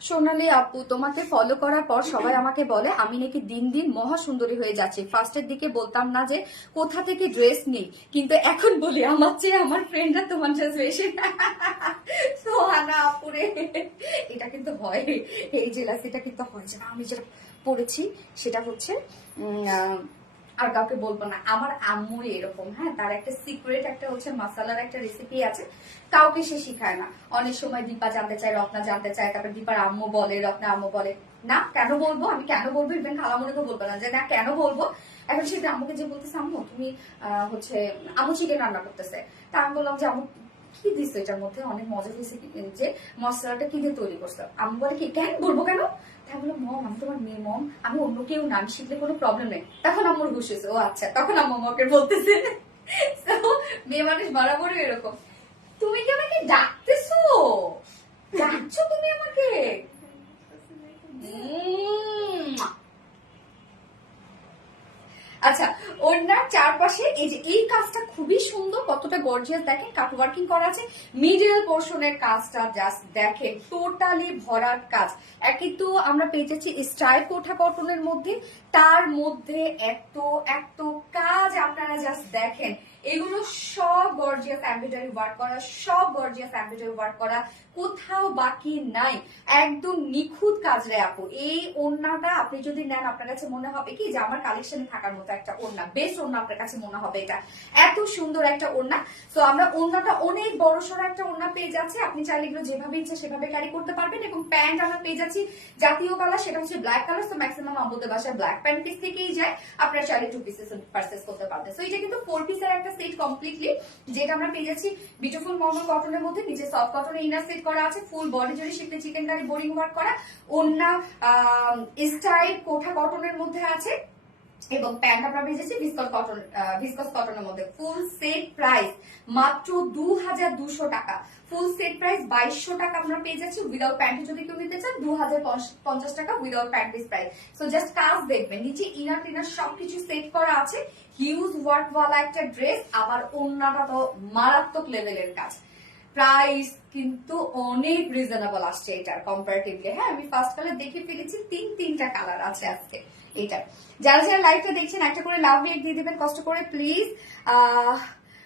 সোনালী আপু তোমাকে ফলো করার পর সবাই আমাকে বলে আমি নাকি দিন দিন মহা সুন্দরী হয়ে যাচ্ছি। ফার্স্টের দিকে বলতাম না যে কোথা থেকে ড্রেস নেই, কিন্তু এখন বলি আমার চেয়ে আমার ফ্রেন্ডরা তোমার ড্রেস বেশি। সোহানা আপুরে, এটা কিন্তু হয়, এই জেলাসিটা কিন্তু হয়, যে আমি যেটা পড়েছি সেটা হচ্ছে আর কাউকে বলবো না। আমার আম্মুর এরকম, হ্যাঁ, তার একটা সিক্রেট একটা হচ্ছে মাসালার একটা রেসিপি আছে, কাউকে সে শিখায় না। অনেক সময় দীপা জানতে চায়, রত্না জানতে চায়, তারপর দীপার আম্মু বলে, রত্না আম্মু বলে না কেন বলবো, আমি কেন বলবো, ইভেন খালামণিকে বলবো না যে না কেন বলবো। এখন সেটা আম্মুকে যে বলতেছে আম্মু তুমি হচ্ছে আম্মু চিকেন রান্না করতেছে, তা আমি বললাম যে আম্মু কি দিচ্ছে এটার মধ্যে, অনেক মজা হয়েছে, যে মশলাটা কি দিয়ে তৈরি করছে। আম্মু বলে কি কেন বলবো কেন, তাই বললো মম আমি তোমার মেয়ে, মম আমি অন্য কেউ না, আমি শিখলে কোনো প্রবলেম নেই। তখন আম্মুর হুশ হয়েছে, ও আচ্ছা, তখন আম্মু আমাকে বলতেছে মেয়ে মানুষ বরাবরই এরকম, তুমি কি আমাকে ডাকতেছো, ডাকছো তুমি আমাকে। আচ্ছা, ওনার চারপাশে এই যে এই কাজটা খুবই সুন্দর, কতটা গর্জিয়াস দেখেন, কাট ওয়ার্কিং করা আছে। মিডল পোর্শনের কাজটা জাস্ট দেখেন, টোটালি ভরাট কাজ। একই তো আমরা পেয়ে যাচ্ছি স্টাইল কোঠা কটনের মধ্যে, তার মধ্যে এত এত কাজ আপনারা জাস্ট দেখেন। এগুলো সব গর্জিয়াস এমব্রয়ডারি ওয়ার্ক করা, সব গর্জিয়াস এমব্রয়ডারি ওয়ার্ক করা, কোথাও বাকি নাই, একদম নিখুঁত কাজ রে আপু। এই ওড়নাটা আপনি যদি নেন আপনার কাছে মনে হবে কি যে আমার কালেকশনে থাকার মতো একটা ওড়না, বেস্ট ওড়না আপনার কাছে মনে হবে এটা, এত সুন্দর একটা ওড়না। তো আমরা ওড়নাটা অনেক বড় সড়ো একটা ওড়না পেয়ে যাচ্ছি, আপনি চাইলে এগুলো যেভাবে ইচ্ছে সেভাবে ক্যারি করতে পারবেন। এবং প্যান্ট আমরা পেয়ে যাচ্ছি জাতীয় কালার, সেটা হচ্ছে ব্ল্যাক কালার। তো ম্যাক্সিমাম আমাদের বাসায় ব্ল্যাক প্যান্ট পিস থেকেই যায়, আপনারা চাইলে 2 পিসেস পারচেজ করতে পারবেন। তো এটা কিন্তু 4 পিসের একটা সেট কমপ্লিটলি, যেটা আমরা পেয়ে যাচ্ছি বিউটিফুল নরমাল কটনের মধ্যে, নিচে সফট কটনের ইনার সেট করা আছে, ফুল বডি জুড়ে শিখতে চিকেন কারি বোরিং ওয়ার্ক করা, ওন্না স্টাইল কোঠা কটনের মধ্যে আছে। এবং প্যান্ট আমরা ভেজেছি ভিসকস কটনের মধ্যে। ফুল সেট প্রাইস মাত্র 2200 টাকা, ফুল সেট প্রাইস 2200 টাকা আমরা পেয়ে যাচ্ছি। উইদাউট প্যান্ট যদি কেউ নিতে চান 2050 টাকা without pant piece price. So just কাজ দেখবেন, নিচে ইনার টিনার সবকিছু সেট করা আছে, হিউজ ওয়ার্ক ওয়ালা একটা ড্রেস। আবার ওন্নাটা তো মারাত্মক লেভেলের কাজ, প্রাইস কিন্তু অনেক রিজনেবল আসছে এটার কম্পারেটিভলি। হ্যাঁ, আমি ফার্স্ট কালার দেখে ফেলেছি, তিনটা কালার আছে আজকে এটা। যারা যারা লাইভটা দেখছেন একটা করে লাভ রেট দিয়ে দিবেন কষ্ট করে প্লিজ।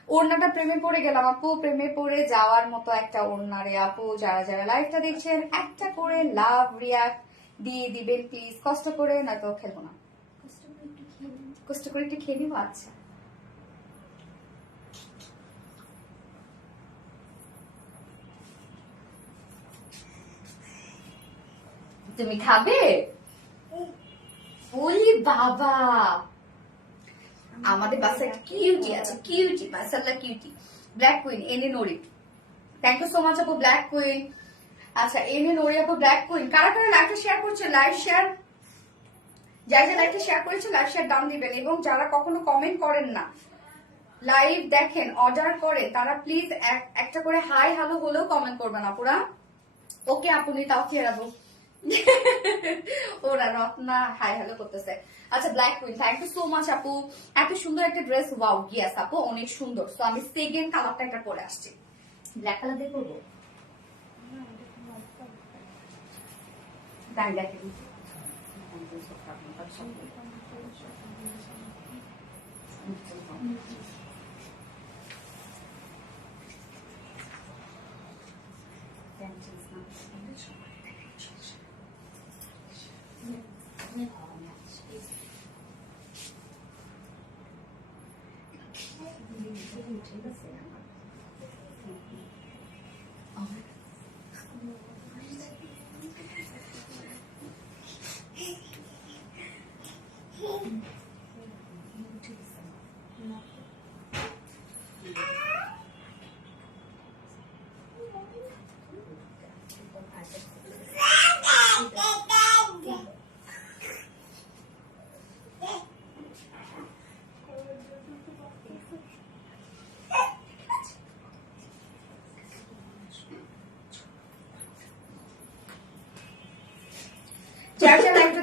ওড়নাটা প্রেমে পড়ে গেলাম আপু, প্রেমে পড়ে যাওয়ার মতো একটা ওড়না রে আপু। যারা যারা লাইভটা দেখছেন একটা করে লাভ রিয়াক্ট দিয়ে দিবেন প্লিজ কষ্ট করে, না তো খেলবো না, কষ্ট করে একটু খেয়ে নিবো। আচ্ছা তুমি খাবে? ওলি বাবা, আমাদের বাসায় কিউটি আছে, কিউটি মাশাআল্লাহ কিউটি। ব্ল্যাক কুইন এনে নড়ি, থ্যাংক ইউ সো মাচ আপু ব্ল্যাক কুইন। আচ্ছা এনে নড়ি আপু ব্ল্যাক কুইন। কারা কারা লাইভটা শেয়ার করছে, লাইভ শেয়ার, যারা যারা লাইভটা শেয়ার করেছে লাইভ শেয়ার ডান দিবেন। এবং যারা কখনো কমেন্ট করেন না, লাইভ দেখেন অর্ডার করেন, তারা প্লিজ একটা করে হাই হ্যালো হলেও কমেন্ট করবেন আপুরা। ওকে আপনি তাও খেয়ে রাখবো ওরা রত্না হাই হ্যালো করতেছে। আচ্ছা black queen, thank you so much আপু, এত সুন্দর একটা ড্রেস। ওয়াও ইয়েস আপু অনেক সুন্দর। তো আমি সেকেন্ড কালারটা একটা পরে আসছি, ব্ল্যাক কালার দিয়ে করবো, তাই দেখে ঠিক আছে।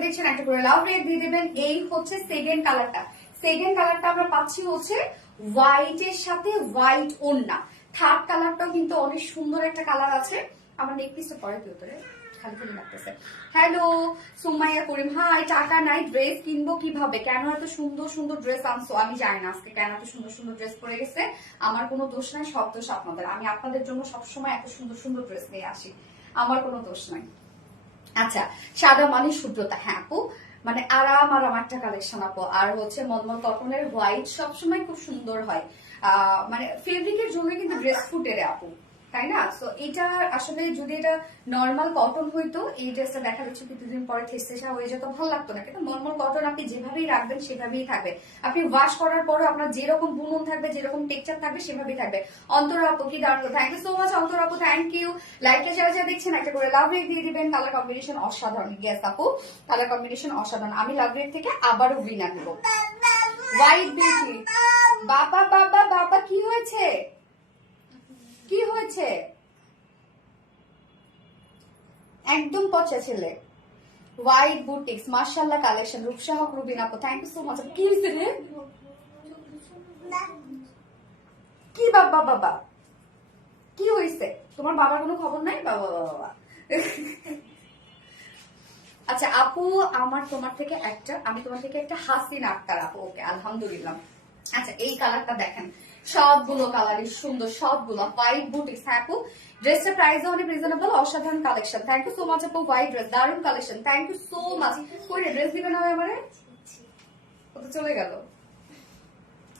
দেখছেন একটা করে লাভ রেট দিয়ে দেবেন। এই হচ্ছে সেকেন্ড কালারটা, সেকেন্ড কালারটা আমরা পাচ্ছি হচ্ছে হোয়াইট এর সাথে হোয়াইট ওড়না। থার্ড কালারটাও কিন্তু অনেক সুন্দর একটা কালার আছে। আমার নেক পিসটা পরে কি উত্তরে খালি খালি লাগতেছে। হ্যালো সুমাইয়া করিম, হাই টাকা নাই, ড্রেস কিনবো কিভাবে, কেন এত সুন্দর সুন্দর ড্রেস আনছো? আমি জানি না আজকে কেন এত সুন্দর সুন্দর ড্রেস পরে গেছে, আমার কোনো দোষ নাই, সব দোষ আপনাদের। আমি আপনাদের জন্য সবসময় এত সুন্দর সুন্দর ড্রেস নিয়ে আসি, আমার কোনো দোষ নাই। আচ্ছা সাদা মানে শুদ্ধতা, হ্যাঁ আপু মানে আরাম আরাম একটা কালেকশন আপু। আর হচ্ছে মলমল কটনের হোয়াইট সবসময় খুব সুন্দর হয়, মানে ফেব্রিকের জন্য কিন্তু ড্রেস ফুটে রে আপু, তাই না? সো এটা আসলে যদি এটা নর্মাল কটন হইতো এই ড্রেসটা দেখা যাচ্ছে কিছুদিন পরে ঠেসা হয়ে যেত, ভালো লাগতো না। কিন্তু নর্মাল কটন আপনি যেভাবেই রাখবেন সেভাবেই থাকবে, আপনি ওয়াশ করার পরে আপনার যেরকম বুনন থাকবে যেরকম টেক্সচার থাকবে সেভাবেই থাকবে। অন্তর আপু কি দারুণ, থ্যাংক ইউ সো মাচ অন্তর আপু, থ্যাংক ইউ। লাইকটা যারা যারা দেখছেন একটা করে লাভ রেট দিয়ে দিবেন। কালার কম্বিনেশন অসাধারণ, ইয়েস আপু কালার কম্বিনেশন অসাধারণ। আমি লাভ রেট থেকে আবারও উইনা দিব হোয়াইট বিউটি। বাবা বাবা বাবা কি হয়েছে, কি হয়েছে? একদম পচা ছেলে। হোয়াইট বুটিক্স মাশাআল্লাহ কালেকশন, রূপসা হক রুবিন আপু থ্যাংক ইউ সো মাচ। কি হয়েছে রে, কি বাবা বাবা কি হয়েছে? তোমার বাবার কোনো খবর নাই? বাবা বাবা বাবা। আচ্ছা আপু আমার তোমার থেকে একটা, আমি তোমার থেকে একটা হাসিন আক্তার আপু, ওকে আলহামদুলিল্লাহ। আচ্ছা এই কালারটা দেখেন, সবগুলো কালারই সুন্দর, সবগুলো হোয়াইট বুটিক্স। হ্যাঁ আপু ড্রেসটা প্রাইস অনেক রিজনেবল, অসাধারণ collection. Thank you so much আপু, হোয়াইট ড্রেস দারুণ collection, thank you so much. কই ড্রেস দিবে না আমারে, কোথায় চলে গেল?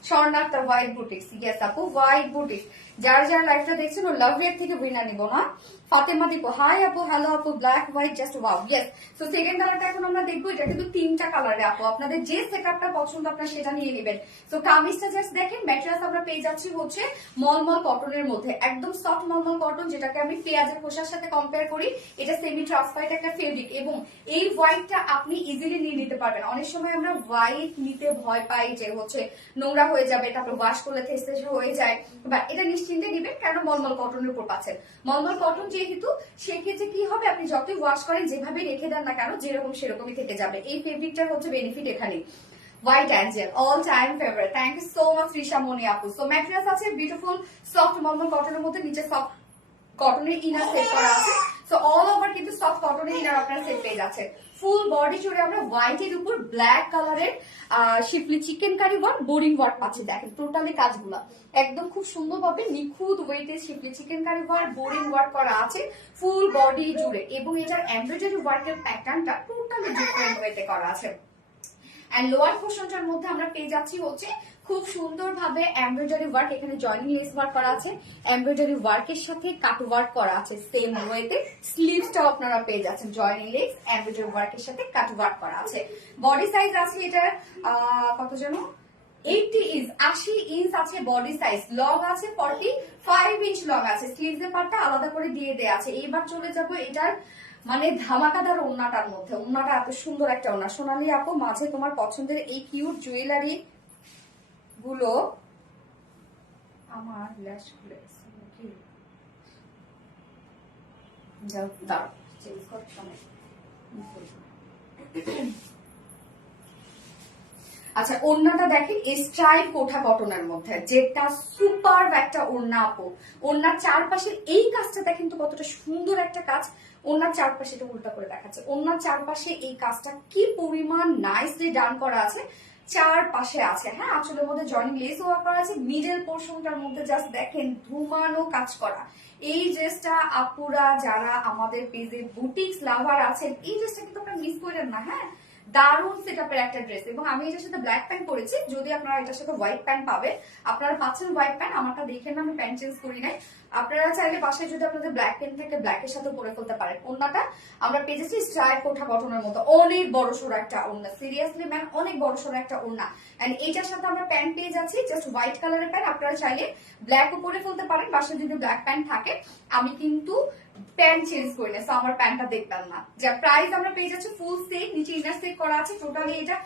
স্বর্ণাক্তার হোয়াইট বুটিক্স, ইয়েস আপু হোয়াইট বুটিক্স। যারা যারা লাইভটা দেখছেন ও লাভ রেট থেকে উইনার নিব না। ফাতেমা দীপু হাই আপু, হ্যালো আপু, black white just wow, yes. So second কালারটা এখন আমরা দেখবো, এটা কিন্তু তিনটা কালারে আপু, আপনাদের যে সেটআপটা পছন্দ আপনারা সেটা নিয়ে নেবেন। সো কামিজটা জাস্ট দেখেন, ম্যাটেরিয়ালস আমরা পেয়ে যাচ্ছি হচ্ছে মলমল কটনের মধ্যে, একদম সফট মলমল কটন, যেটাকে আমি পেঁয়াজের খোসার সাথে কম্পেয়ার করি। এটা সেমি ট্রান্সপারেন্ট একটা ফেব্রিক, এবং এই হোয়াইটটা আপনি ইজিলি নিয়ে নিতে পারবেন। অনেক সময় আমরা হোয়াইট নিতে ভয় পাই যে হচ্ছে নোংরা হয়ে যাবে, তারপর ওয়াশ করলে থেসে হয়ে যায়, বাট এটা নিশ্চিন্তে নিবেন কারণ মলমল কটনের উপর পাচ্ছেন। মলমল কটন যেহেতু, সেক্ষেত্রে কি হবে, আপনি যতই ওয়াশ করেন যেভাবে রেখে দেন না কেন যেরকম সেরকমই থেকে যাবে। এই ফেব্রিকটার হচ্ছে বেনিফিট এখানে। White angel all time favourite, thank you so much Risha Moni আপু। সো ম্যাটেরিয়ালস আছে বিউটিফুল সফট মলমল কটনের মধ্যে, নিচে সফট কটনের ইনার সেট করা আছে। সো অল ওভার কিন্তু সফট কটনের ইনার আপনারা সেট পেয়ে যাচ্ছে। ফুল বডি জুড়ে আমরা হোয়াইটের উপর ব্ল্যাক কালারের schiffli chikankari work, boring work পাচ্ছি। দেখেন টোটালি কাজগুলা একদম খুব সুন্দরভাবে নিখুঁত ওয়েটে schiffli chikankari work, boring work করা আছে ফুল বডি জুড়ে, এবং এটার এমব্রয়ডারি ওয়ার্কের প্যাটার্নটা টোটালি ডিফারেন্ট ওয়েতে করা আছে। এন্ড লোয়ার পোর্শনটার মধ্যে আমরা পেয়ে যাচ্ছি হচ্ছে খুব সুন্দরভাবে এমব্রয়ডারি ওয়ার্ক, এখানে জয়েনিং লেস ওয়ার্ক করা আছে, এমব্রয়ডারি ওয়ার্কের সাথে কাট ওয়ার্ক করা আছে সেম ওয়েতে। স্লিভসটাও আপনারা পেয়ে যাচ্ছেন জয়েনিং লেস এমব্রয়ডারি ওয়ার্কের সাথে কাট ওয়ার্ক করা আছে। বডি সাইজ আছে এটার কত যেন 80 ইঞ্চ, 80 ইঞ্চ আছে বডি সাইজ, লং আছে 45 ইঞ্চ লং আছে, স্লিভস এর পার্টটা আলাদা করে দিয়ে দেয়া আছে। এইবার চলে যাব এটার মানে ধামাকাদার ওড়নাটার মধ্যে। ওড়নাটা এত সুন্দর একটা ওড়না, সোনালি আপু মাঝে তোমার পছন্দের এই কিউট জুয়েলারি গুলো আমার ল্যাশ খুলে আচ্ছা ওড়নাটা দেখেন স্ট্রাইপ কোঠা কটনের মধ্যে, যেটা সুপার একটা ওড়না আপু। ওড়নার চারপাশের এই কাজটা দেখেন তো কতটা সুন্দর একটা কাজ। ওড়নার চারপাশে, এটা উল্টা করে দেখাচ্ছে, ওড়নার চারপাশে এই কাজটা কি পরিমাণ নাইসলি ডান করা আছে, চারপাশে আছে। হ্যাঁ আঁচলের মধ্যে জয়েনিং লেস ওয়ার্ক করা আছে, মিডল পোর্শনটার মধ্যে জাস্ট দেখেন ধুমানো কাজ করা। এই ড্রেসটা আপুরা যারা আমাদের পেজে বুটিক্স লাভার আছেন, এই ড্রেসটা কিন্তু আপনারা মিস করেন না। হ্যাঁ দারুণ সেটআপের একটা ড্রেস, এবং আমি এটার সাথে ব্ল্যাক প্যান্ট পরেছি, যদি আপনারা এটার সাথে হোয়াইট প্যান্ট পাবেন, আপনারা পাচ্ছেন হোয়াইট প্যান্ট, আমারটা দেখেন না আমি প্যান্ট চেঞ্জ করি নাই। আপনারা চাইলে বাসায় যদি আপনাদের ব্ল্যাক প্যান্ট থাকে ব্ল্যাক এর সাথে পরে ফেলতে পারেন। ওড়নাটা আমরা পেয়েছি স্ট্রাইপ কোঠা গঠনের মতো, অনেক বড় সড়ো একটা ওড়না, সিরিয়াসলি ম্যাম অনেক বড় সড়ো একটা ওড়না। এন্ড এটার সাথে আমরা প্যান্ট পেয়ে যাচ্ছি জাস্ট হোয়াইট কালারের প্যান্ট, আপনারা চাইলে ব্ল্যাকও পরে ফেলতে পারেন, বাসায় যদি ব্ল্যাক প্যান্ট থাকে। আমি কিন্তু প্যান্ট চেঞ্জ করি না, আমার প্যান্টটা দেখবেন না। যার প্রাইস আমরা পেয়ে যাচ্ছি ফুল সেট, নিচে ইনার সেট করা আছে, টোটালি এটা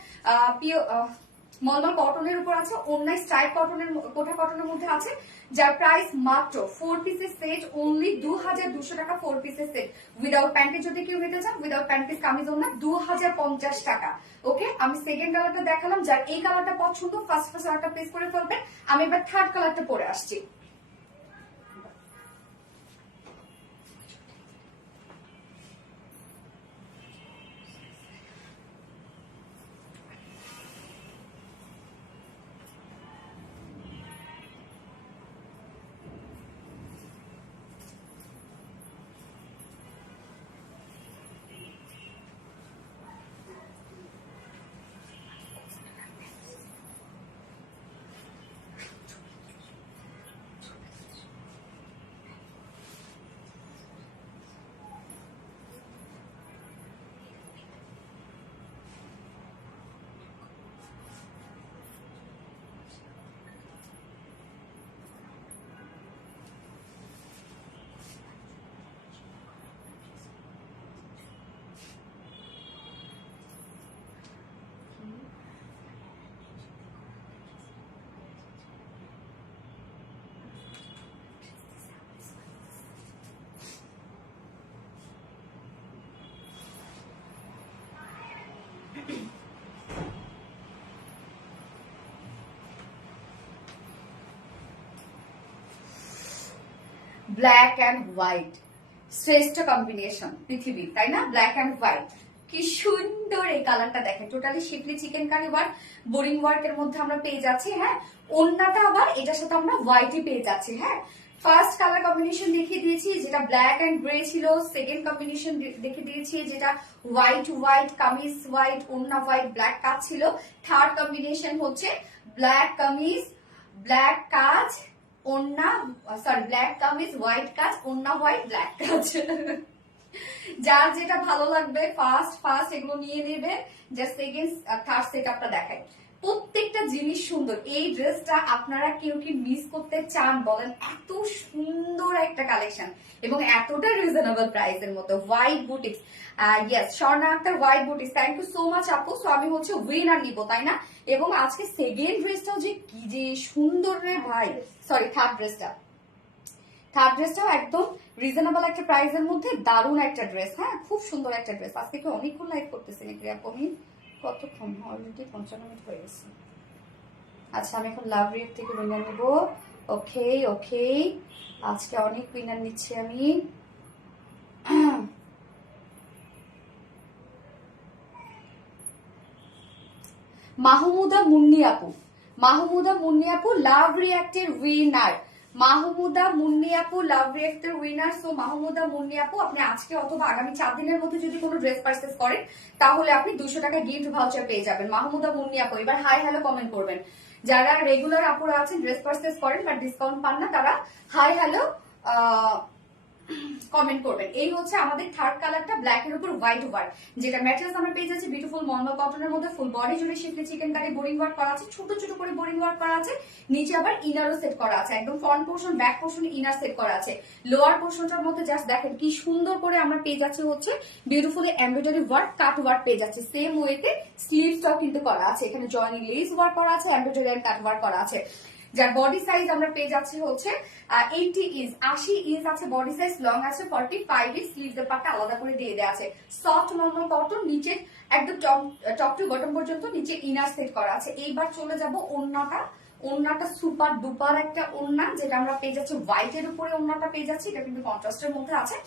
মলমল কটনের উপর আছে, অন্যায় স্ট্রাইপ কটনের কোঠা কটনের মধ্যে আছে, যার প্রাইস মাত্র 4 পিসের সেট অনলি 2200 টাকা। 4 পিসের সেট উইদাউট প্যান্টে যদি কেউ নিতে চান, উইদাউট প্যান্ট পিস কামিজ ওড়না 2050 টাকা। ওকে আমি সেকেন্ড কালারটা দেখালাম, যার এই কালারটা পছন্দ ফার্স্ট কালারটা প্লেস করে ফেলবেন। আমি এবার থার্ড কালারটা পরে আসছি। ব্ল্যাক অ্যান্ড হোয়াইট শ্রেষ্ঠ কম্বিনেশন পৃথিবীর, তাই না? ব্ল্যাক অ্যান্ড হোয়াইট, কি সুন্দর এই কালারটা দেখেন। Totally schiffli chikankari work, boring ওয়ার্কের মধ্যে আমরা পেয়ে যাচ্ছি। হ্যাঁ, ওন্নাটা আবার এটার সাথে আমরা হোয়াইটই পেয়ে যাচ্ছি। হ্যাঁ, ফার্স্ট কালার কম্বিনেশন দেখিয়ে দিয়েছি যেটা ব্ল্যাক এন্ড গ্রে ছিল, সেকেন্ড কম্বিনেশন দেখিয়ে দিয়েছি যেটা হোয়াইট হোয়াইট কামিজ হোয়াইট ওন্না হোয়াইট ব্ল্যাক কাজ ছিল। থার্ড কম্বিনেশন হচ্ছে ব্ল্যাক কামিজ ব্ল্যাক কাজ ওন্না, সরি ব্ল্যাক কামিজ হোয়াইট কাজ ওন্না হোয়াইট ব্ল্যাক কাজ। যার যেটা ভালো লাগবে ফার্স্ট ফার্স্ট এগুলো নিয়ে নেবে। যা সেকেন্ড থার্ড সেটআপটা দেখাই, প্রত্যেকটা জিনিস সুন্দর। এই ড্রেসটা আপনারা কেউ কি মিস করতে চান বলেন? এত সুন্দর একটা কালেকশন এবং এতটা রিজনেবল প্রাইসের মধ্যে। White boutiques, yes Swarna Akter white boutiques, thank you so much আপু। সো আমি হচ্ছে উইনার নিব, তাই না? এবং আজকে সেকেন্ড ড্রেসটাও যে কি যে সুন্দর রে ভাই, সরি থার্ড ড্রেসটাও একদম রিজনেবল একটা প্রাইসের মধ্যে দারুণ একটা ড্রেস। হ্যাঁ, খুব সুন্দর একটা ড্রেস। আজকে কি অনেকক্ষণ লাইভ করতেছি নাকি আপনি? কতক্ষণ? অলরেডি 55 মিনিট হয়ে গেছে। আচ্ছা, আমি এখন লাভ রিয়েক্ট থেকে উইনার নেব। ওকে ওকে, আজকে অনেক উইনার নিচ্ছি আমি। মাহমুদা মুন্নি আপু, মাহমুদা মুন্নি আপু লাভ রিয়েক্টের উইনার। মাহমুদা মুন্নি আপু লাভ রিয়েক্টের উইনার। সো মাহমুদা মুন্নি আপু, আপনি আজকে অথবা আগামী 4 দিনের মধ্যে যদি কোনো ড্রেস পারচেজ করেন তাহলে আপনি 200 টাকা গিফট ভাউচার পেয়ে যাবেন। মাহমুদা মুন্নি আপু এবার হাই হ্যালো কমেন্ট করবেন। যারা রেগুলার আপুরা আছেন ড্রেস পারচেজ করেন বাট ডিসকাউন্ট পান না, তারা হাই হ্যালো কমেন্ট করবেন। এই হচ্ছে আমাদের থার্ড কালারটা, ব্ল্যাক এর উপর হোয়াইট ওয়ার্ক, যেটা ম্যাটেরিয়ালস আমরা পেয়ে যাচ্ছি বিউটিফুল মলমল কটনের মধ্যে। ফুল বডি জুড়ে শিফলি চিকেন কারি বোরিং ওয়ার্ক করা আছে, ছোট ছোট করে বোরিং ওয়ার্ক করা আছে। নিচে আবার ইনারও সেট করা আছে, একদম front portion back portion inner set করা আছে। লোয়ার পোর্শনটার মধ্যে জাস্ট দেখেন কি সুন্দর করে আমরা পেয়ে যাচ্ছি হচ্ছে বিউটিফুলি এমব্রয়ডারি ওয়ার্ক কাট ওয়ার্ক পেয়ে যাচ্ছে। সেম ওয়েতে স্লিভসটাও কিন্তু করা আছে, এখানে জয়েনিং লেস ওয়ার্ক করা আছে, এমব্রয়ডারি এন্ড কাট ওয়ার্ক করা আছে। যার বডি সাইজ আমরা পেয়ে যাচ্ছি হচ্ছে 80 ইঞ্চ, 80 ইঞ্চ আছে বডি সাইজ, লং আছে 45 ইঞ্চ। স্লিভসের পাটটা আলাদা করে দিয়ে দেওয়া আছে। সফট নরমাল কটন, নিচে একদম টপ টু বটম পর্যন্ত নিচে ইনার সেট করা আছে। এইবার চলে যাব ওন্নাটা। ওন্নাটা সুপার ডুপার একটা ওন্না, যেটা আমরা পেয়ে যাচ্ছি হোয়াইটের উপরে। ওন্নাটা পেয়ে যাচ্ছি, এটা কিন্তু কন্ট্রাস্টের মধ্যে আছে,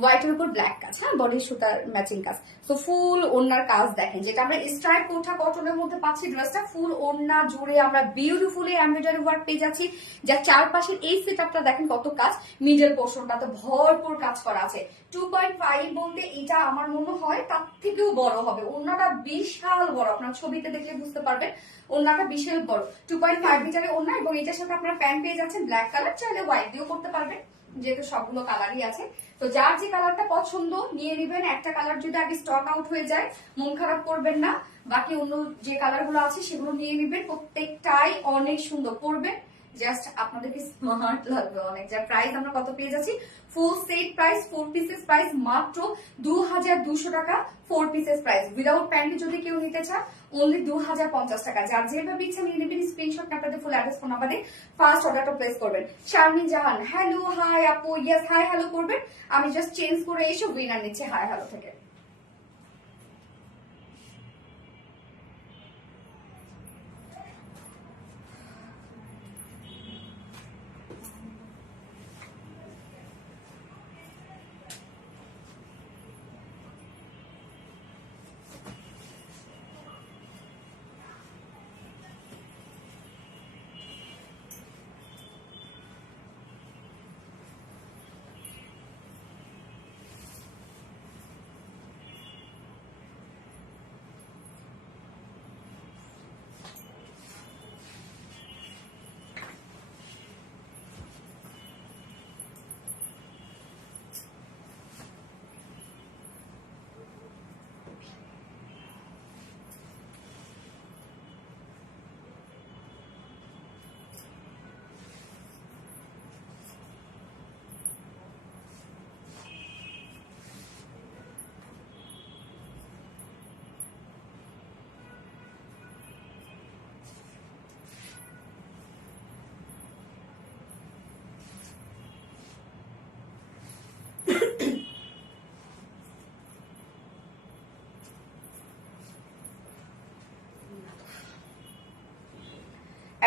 হোয়াইটের উপর ব্ল্যাক কাজ। হ্যাঁ, বডি সুতার ম্যাচিং কাজ। তো ফুল ওন্নার কাজ দেখেন, যেটা আমরা স্ট্রাইপ কোঠা কটনের মধ্যে পাচ্ছি। ড্রেসটা ফুল ওন্না জুড়ে আমরা বিউটিফুলি এমব্রয়ডারি ওয়ার্ক পেয়ে যাচ্ছি। যার চারপাশের এই সেটআপটা দেখেন কত কাজ, মিডল পোর্শনটাতে ভরপুর কাজ করা আছে। 2.5 বলতে এটা আমার মনে হয় তার থেকেও বড় হবে। ওন্নাটা বিশাল বড়, আপনার ছবিতে দেখলে বুঝতে পারবেন ওন্নাটা বিশাল বড়। 2.5 মিটারের ওন্না এবং এটার সাথে আপনার প্যান্ট পেয়ে যাচ্ছেন ব্ল্যাক কালার, চাইলে হোয়াইট দিয়েও করতে পারবেন যেহেতু সবগুলো কালারই আছে। তো যার যে কালারটা পছন্দ নিয়ে নেবেন। একটা কালার যদি আগে স্টক আউট হয়ে যায় মন খারাপ করবেন না, বাকি অন্য যে কালার গুলো আছে সেগুলো নিয়ে নেবেন। প্রত্যেকটাই অনেক সুন্দর পড়বেন, জাস্ট আপনাদেরকে স্মার্ট লাগবে অনেক। যার প্রাইস আমরা কত পেয়ে যাচ্ছি, full set price 4 pieces price মাত্র 2200 টাকা। 4 পিসেস প্রাইস উইদাউট প্যান্ট যদি কেউ নিতে চান অনলি 2050 টাকা। যার যেভাবে ইচ্ছা নিয়ে নেবেন, স্ক্রিনশট আপনাদের ফুল অ্যাড্রেস ফোন নাম্বারে ফার্স্ট অর্ডারটা প্লেস করবেন। শারমিন জাহান হ্যালো হাই আপু, ইয়েস হাই হ্যালো করবেন। আমি জাস্ট চেঞ্জ করে এসে উইনার নিচ্ছে হাই হ্যালো থেকে।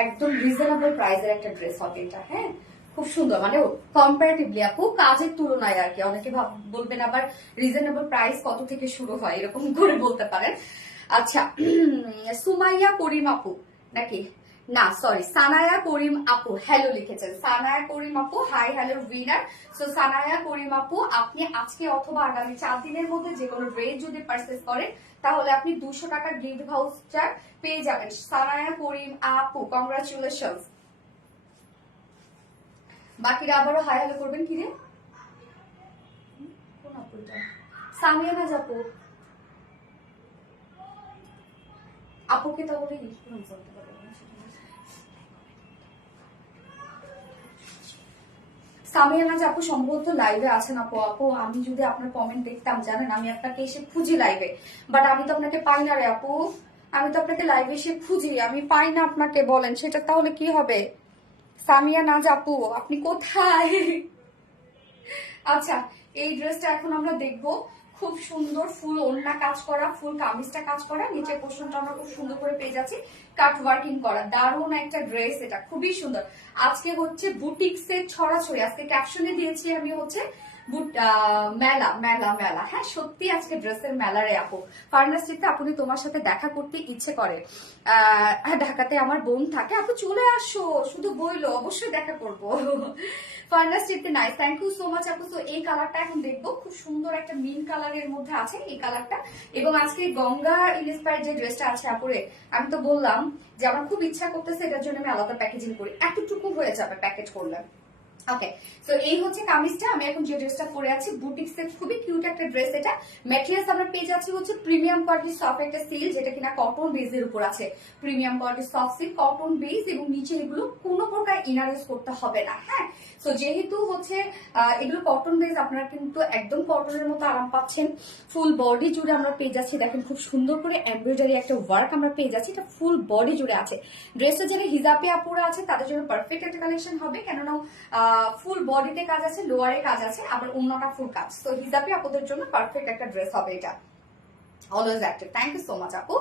একদম রিজনেবল প্রাইসের একটা ড্রেস হবে এটা। হ্যাঁ, খুব সুন্দর, মানে কম্পারেটিভলি আপু কাজের তুলনায় আর কি। অনেকে বলবেন আবার রিজনেবল প্রাইস কত থেকে শুরু হয়, এরকম করে বলতে পারেন। আচ্ছা, সুমাইয়া করিম আপু নাকি, না সরি, সানায়া করিম আপু হ্যালো লিখেছেন। সানায়া করিম আপু hi hello winner. So Sanaya Karim আপু, আপনি আজকে অথবা আগামী 4 দিনের মধ্যে যে কোনো ড্রেস যদি পারচেজ করেন তাহলে আপনি 200 টাকার গিফট ভাউচার পেয়ে যাবেন। সানায়া করিম আপু কংগ্রাচুলেশনস। বাকিরা আবারও হাই হ্যালো করবেন। কি রে কোন আপুটা? সামিয়া নাজ আপু, আপুকে তাহলে ইনফ্লুয়েন্স করতে পারবেন। সামিয়া নাজ আপু সম্ভবত লাইভে আছেন। আপু আপু আমি যদি আপনার কমেন্ট দেখতাম, জানেন আমি আপনাকে এসে খুঁজি লাইভে, বাট আমি তো আপনাকে পাই না রে আপু। আমি তো আপনাকে লাইভে এসে খুঁজি, আমি পাই না আপনাকে। বলেন সেটা তাহলে কি হবে? সামিয়া নাজ আপু আপনি কোথায়? আচ্ছা, এই ড্রেসটা এখন আমরা দেখবো। খুব সুন্দর ফুল ওড়না কাজ করা, ফুল কামিজটা কাজ করা, নিচের পোর্শনটা আমরা খুব সুন্দর করে পেয়ে যাচ্ছি কাট ওয়ার্কিং করা। দারুণ একটা ড্রেস, এটা খুবই সুন্দর। আজকে হচ্ছে বুটিক্সের ছড়াছড়ি, আজকে ক্যাপশনে দিয়েছি আমি হচ্ছে মেলা মেলা মেলা। হ্যাঁ সত্যি আজকে ড্রেসের মেলা রে আপু। ফার্নাস্ট্রিতে আপনি তোমার সাথে দেখা করতে ইচ্ছে করে। ঢাকাতে আমার বোন থাকে, আপু চলে আসো, শুধু বইলো, অবশ্যই দেখা করবো। ফার্নাস্ট্রিতে nice, thank you so much আপু। তো এই কালারটা এখন দেখবো, খুব সুন্দর একটা মিন কালারের মধ্যে আছে এই কালারটা। এবং আজকে গঙ্গা ইন্সপায়ার্ড যে ড্রেসটা আছে আপুরে, আমি তো বললাম যে আমার খুব ইচ্ছা করতেছে, এটার জন্য আমি আলাদা প্যাকেজিং করি, এতটুকু হয়ে যাবে প্যাকেট করলে। ওকে, সো এই হচ্ছে কামিজটা। আমি এখন যে ড্রেসটা পরে আছি বুটিক্স এর খুবই কিউট একটা ড্রেস। এটা ম্যাটেরিয়ালস আমরা পেয়ে যাচ্ছি হচ্ছে প্রিমিয়াম কোয়ালিটি সফট একটা সিল, যেটা কিনা কটন বেজের উপর আছে। Premium quality soft silk, cotton base, এবং নিচে এগুলো কোনো প্রকার ইনার ইউজ করতে হবে না। হ্যাঁ, সো যেহেতু হচ্ছে এগুলো কটন বেজ, আপনারা কিন্তু একদম কটনের মতো আরাম পাচ্ছেন। ফুল বডি জুড়ে আমরা পেয়ে যাচ্ছি, দেখেন খুব সুন্দর করে এমব্রয়ডারি একটা ওয়ার্ক আমরা পেয়ে যাচ্ছি, এটা ফুল বডি জুড়ে আছে। ড্রেসটা যারা হিজাবি আপুরা আছে তাদের জন্য পারফেক্ট একটা কালেকশন হবে, কেননা ফুল বডিতে কাজ আছে, লোয়ারে কাজ আছে, আবার অন্যটা ফুল কাজ। তো হিজাবি আপুদের জন্য পারফেক্ট একটা ড্রেস হবে এটা। Always active, thank you so much আপু।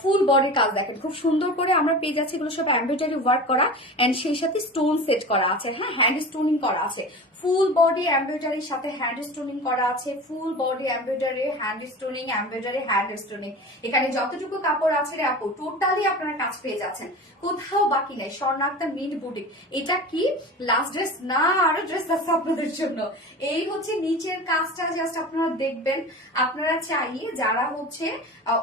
ফুল বডি কাজ দেখেন খুব সুন্দর করে আমরা পেয়ে যাচ্ছি, এগুলো সব এমব্রয়ডারি ওয়ার্ক করা এন্ড সেই সাথে স্টোন সেট করা আছে। হ্যাঁ, হ্যান্ড স্টোনিং করা আছে, ফুল বডি এমব্রয়ডারির সাথে হ্যান্ড স্টোনিং করা আছে। Full body embroidery, hand stoning, embroidery, hand stoning. এখানে যতটুকু কাপড় আছে রে আপু টোটালি আপনারা কাজ পেয়ে যাচ্ছেন, কোথাও বাকি নাই। স্বর্ণাক্তা মিন্ট বুটিক। এটা কি লাস্ট ড্রেস না, আরো ড্রেস আছে আপনাদের জন্য। এই হচ্ছে নিচের কাজটা, জাস্ট আপনারা দেখবেন। আপনারা চাইলে যারা হচ্ছে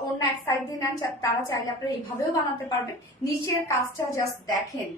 অন্য এক সাইড দিয়ে নেন, তারা চাইলে আপনারা এইভাবেও বানাতে পারবেন। নিচের কাজটা জাস্ট দেখেন,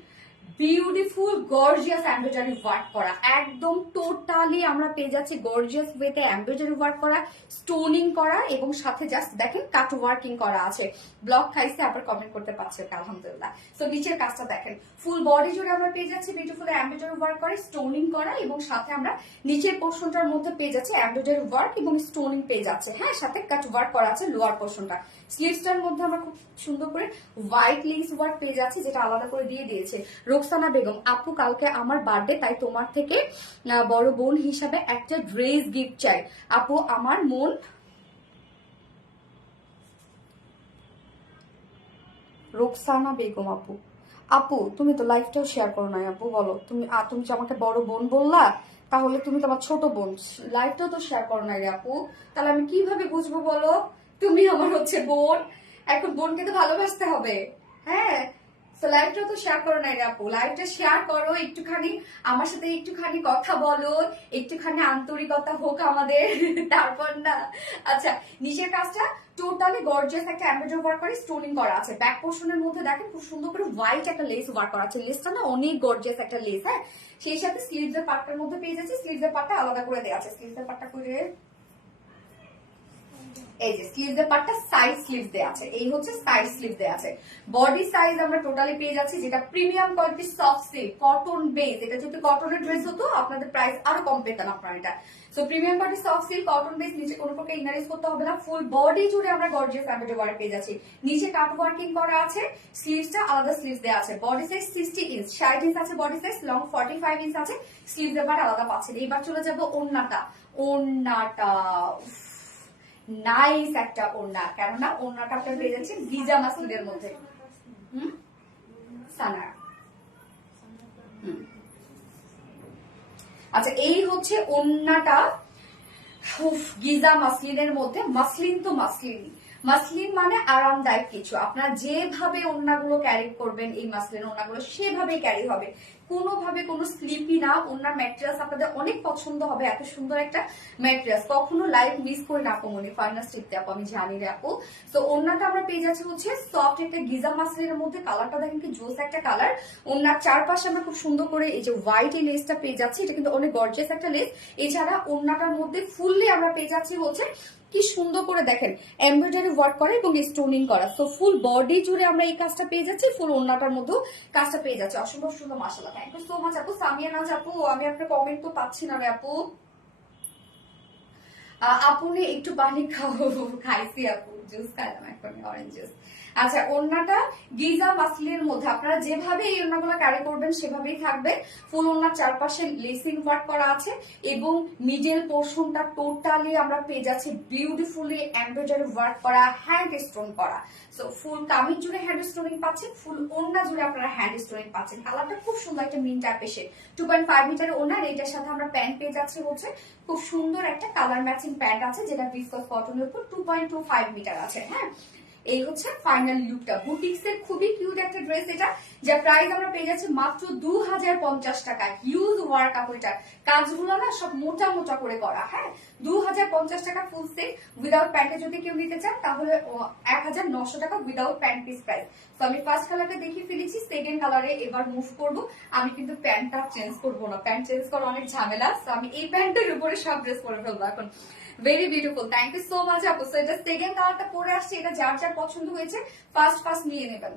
বিউটিফুল গর্জিয়াস এমব্রয়ডারি ওয়ার্ক করা, একদম টোটালি আমরা পেয়ে যাচ্ছি গর্জিয়াস ওয়েতে এমব্রয়ডারি ওয়ার্ক করা, স্টোনিং করা, এবং সাথে জাস্ট দেখেন কাট ওয়ার্কিং করা আছে। ব্লক খাইছে আবার কমেন্ট করতে পারছে, আলহামদুলিল্লাহ। তো নিচের কাজটা দেখেন, ফুল বডি জুড়ে আমরা পেয়ে যাচ্ছি বিউটিফুল এমব্রয়ডারি ওয়ার্ক করে, স্টোনিং করা, এবং সাথে আমরা নিচের পোর্শনটার মধ্যে পেয়ে যাচ্ছি এমব্রয়ডারি ওয়ার্ক এবং স্টোনিং পেয়ে যাচ্ছে। হ্যাঁ, সাথে কাট ওয়ার্ক করা আছে লোয়ার পোর্শনটা। স্লিভসটার মধ্যে আমরা খুব সুন্দর করে হোয়াইট লেস ওয়ার্ক পেয়ে যাচ্ছি, যেটা আলাদা করে দিয়ে দিয়েছে রোকসানা বেগম আপু। কালকে আমার বার্থডে, তাই তোমার থেকে বড় বোন হিসাবে একটা ড্রেস গিফট চাই আপু। আমার মন রোকসানা বেগম আপু। আপু তুমি তো লাইফটাও শেয়ার করো না আপু, বলো তুমি তুমি যে আমাকে বড় বোন বললা, তাহলে তুমি তোমার ছোট বোন, লাইফটাও তো শেয়ার করো না রে আপু। তাহলে আমি কিভাবে বুঝবো বলো তুমি আমার হচ্ছে বোন? এখন বোনকে তো ভালোবাসতে হবে। হ্যাঁ, লাইভটা তো শেয়ার করো না রে আপু, লাইভটা শেয়ার করো, একটুখানি আমার সাথে একটুখানি কথা বলো, একটুখানি আন্তরিকতা হোক আমাদের, তারপর না। আচ্ছা, নিচের কাজটা টোটালি গর্জিয়াস একটা এমব্রয়ডারি ওয়ার্ক করে স্টোনিং করা আছে। ব্যাক পোর্শনের মধ্যে দেখেন খুব সুন্দর করে হোয়াইট একটা লেস ওয়ার্ক করা আছে। লেসটা না অনেক গর্জিয়াস একটা লেস। হ্যাঁ, সেই সাথে স্লিভস এর পার্টটার মধ্যে পেয়ে যাচ্ছে, স্লিভস এর পার্টটা আলাদা করে দেওয়া আছে। স্লিভস এর পার্টটা করে এই যে স্লিভস এর পার্টটা সাইড স্লিভ দেয়া আছে, এই হচ্ছে সাইড স্লিভ দেয়া আছে। বডি সাইজ আমরা টোটালি পেয়ে যাচ্ছি, যেটা premium quality soft silk cotton base. এটা যদি কটনের ড্রেস হতো আপনাদের প্রাইস আরো কম পেতেন আপনারা এটা। So premium quality soft silk cotton base, নিচে কোনো প্রকার ইনার ইউজ করতে হবে না। ফুল বডি জুড়ে আমরা গর্জিয়াস এমব্রয়ডারি ওয়ার্ক পেয়ে যাচ্ছি, নিচে কাট ওয়ার্কিং করা আছে। স্লিভসটা আলাদা স্লিভস দেয়া আছে। বডি সাইজ 60 ইঞ্চ, 60 ইঞ্চ আছে বডি সাইজ, লং 45 ইঞ্চ আছে। স্লিভস এর পার্ট আলাদা পাচ্ছেন। এইবার চলে যাবো ওড়নাটা। ওড়নাটা নাইস একটা ওড়না, কেননা ওড়নাটা আপনার পেয়ে যাচ্ছে ভিজা মাসলিনের মধ্যে। সানা আচ্ছা এই হচ্ছে ওন্নাটা, গিজা মাসলিনের মধ্যে। মাসলিন তো মাসলিন, মাসলিন মানে আরামদায়ক কিছু। আপনারা যেভাবে ওড়নাগুলো ক্যারি করবেন এই মাসলিন ওড়নাগুলো সেভাবে ক্যারি হবে, কোনোভাবে কোনো স্লিপি না। ওড়নার ম্যাটেরিয়ালস আপনাদের অনেক পছন্দ হবে, এত সুন্দর একটা ম্যাটেরিয়ালস। কখনো লাইভ মিস করে না আপু, মনে ফার্নাস টিপতে আপু, আমি জানি রে আপু। তো ওড়নাটা আমরা পেয়ে যাচ্ছি হচ্ছে সফট একটা গিজা মাসলিনের মধ্যে। কালারটা দেখেন কি জোস একটা কালার। ওড়নার চারপাশে আমরা খুব সুন্দর করে এই যে হোয়াইট এই লেসটা পেয়ে যাচ্ছি, এটা কিন্তু অনেক গর্জিয়াস একটা লেস। এছাড়া ওড়নাটার মধ্যে ফুললি আমরা পেয়ে যাচ্ছি হচ্ছে কি সুন্দর করে দেখেন এমব্রয়ডারি ওয়ার্ক করা এবং স্টোনিং করা। সো ফুল বডি জুড়ে আমরা এই কাজটা পেয়ে যাচ্ছি, ফুল ওড়নাটার মধ্যেও কাজটা পেয়ে যাচ্ছে। অসম্ভব সুন্দর, মাশাআল্লাহ। থ্যাংক ইউ সো মাচ আপু। সামিয়া নাজ আপু, আমি আপনার কমেন্ট তো পাচ্ছি না রে আপু। আপনি একটু পানি খাও। খাইছি আপু, জুস খাইলাম এখন, অরেঞ্জ জুস। আচ্ছা ওড়নাটা গিজা মাসলিনের মধ্যে আপনারা যেভাবে এই ওড়নাগুলো ক্যারি করবেন সেভাবেই থাকবে। ফুল ওড়নার চারপাশে লেসিং ওয়ার্ক করা আছে এবং মিডল পোর্শনটা টোটালি আমরা পেয়ে যাচ্ছি বিউটিফুলি এমব্রয়ডারি ওয়ার্ক করা, হ্যান্ড স্টোন করা। সো ফুল কামিজ জুড়ে হ্যান্ড স্টোনিং পাচ্ছেন, ফুল ওড়না জুড়ে আপনারা হ্যান্ড স্টোনিং পাচ্ছেন। কালারটা খুব সুন্দর একটা মিন টাইপের শেড। 2.5 মিটারের ওড়না, এটার সাথে আমরা প্যান্ট পেয়ে যাচ্ছি হচ্ছে খুব সুন্দর একটা কালার ম্যাচিং প্যান্ট আছে, যেটা ভিসকস কটনের উপর 2.25 মিটার আছে। হ্যাঁ, এই হচ্ছে ফাইনাল লুকটা। বুটিক্স এর খুবই কিউট একটা ড্রেস এটা, যার প্রাইস আমরা পেয়ে যাচ্ছি মাত্র 2050 টাকা। হিউজ ওয়ার্ক আপু, এটার কাজগুলো না সব মোটা মোটা করে করা। হ্যাঁ, 2050 টাকা ফুল সেট। উইদাউট প্যান্টে যদি কেউ নিতে চান তাহলে 1900 টাকা উইদাউট প্যান্ট পিস প্রাইস। তো আমি ফার্স্ট কালারটা দেখিয়ে ফেলেছি, সেকেন্ড কালারে এবার মুভ করব। আমি কিন্তু প্যান্টটা চেঞ্জ করব না, প্যান্ট চেঞ্জ করা অনেক ঝামেলা। তো আমি এই প্যান্টের উপরে সব ড্রেস পরে ফেলবো এখন। Very beautiful, thank you so much আপু। সো এটা সেকেন্ড কালারটা পরে আসছে, এটা যার যার পছন্দ হয়েছে ফার্স্ট ফার্স্ট নিয়ে নেবেন।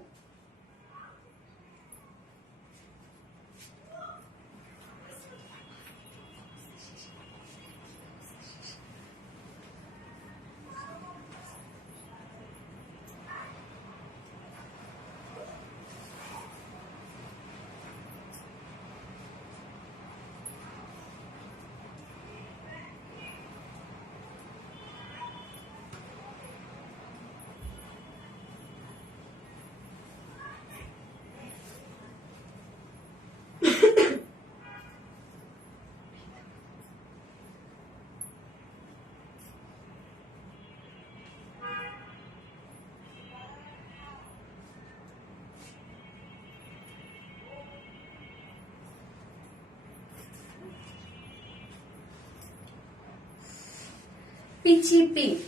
পিচি পিঙ্ক,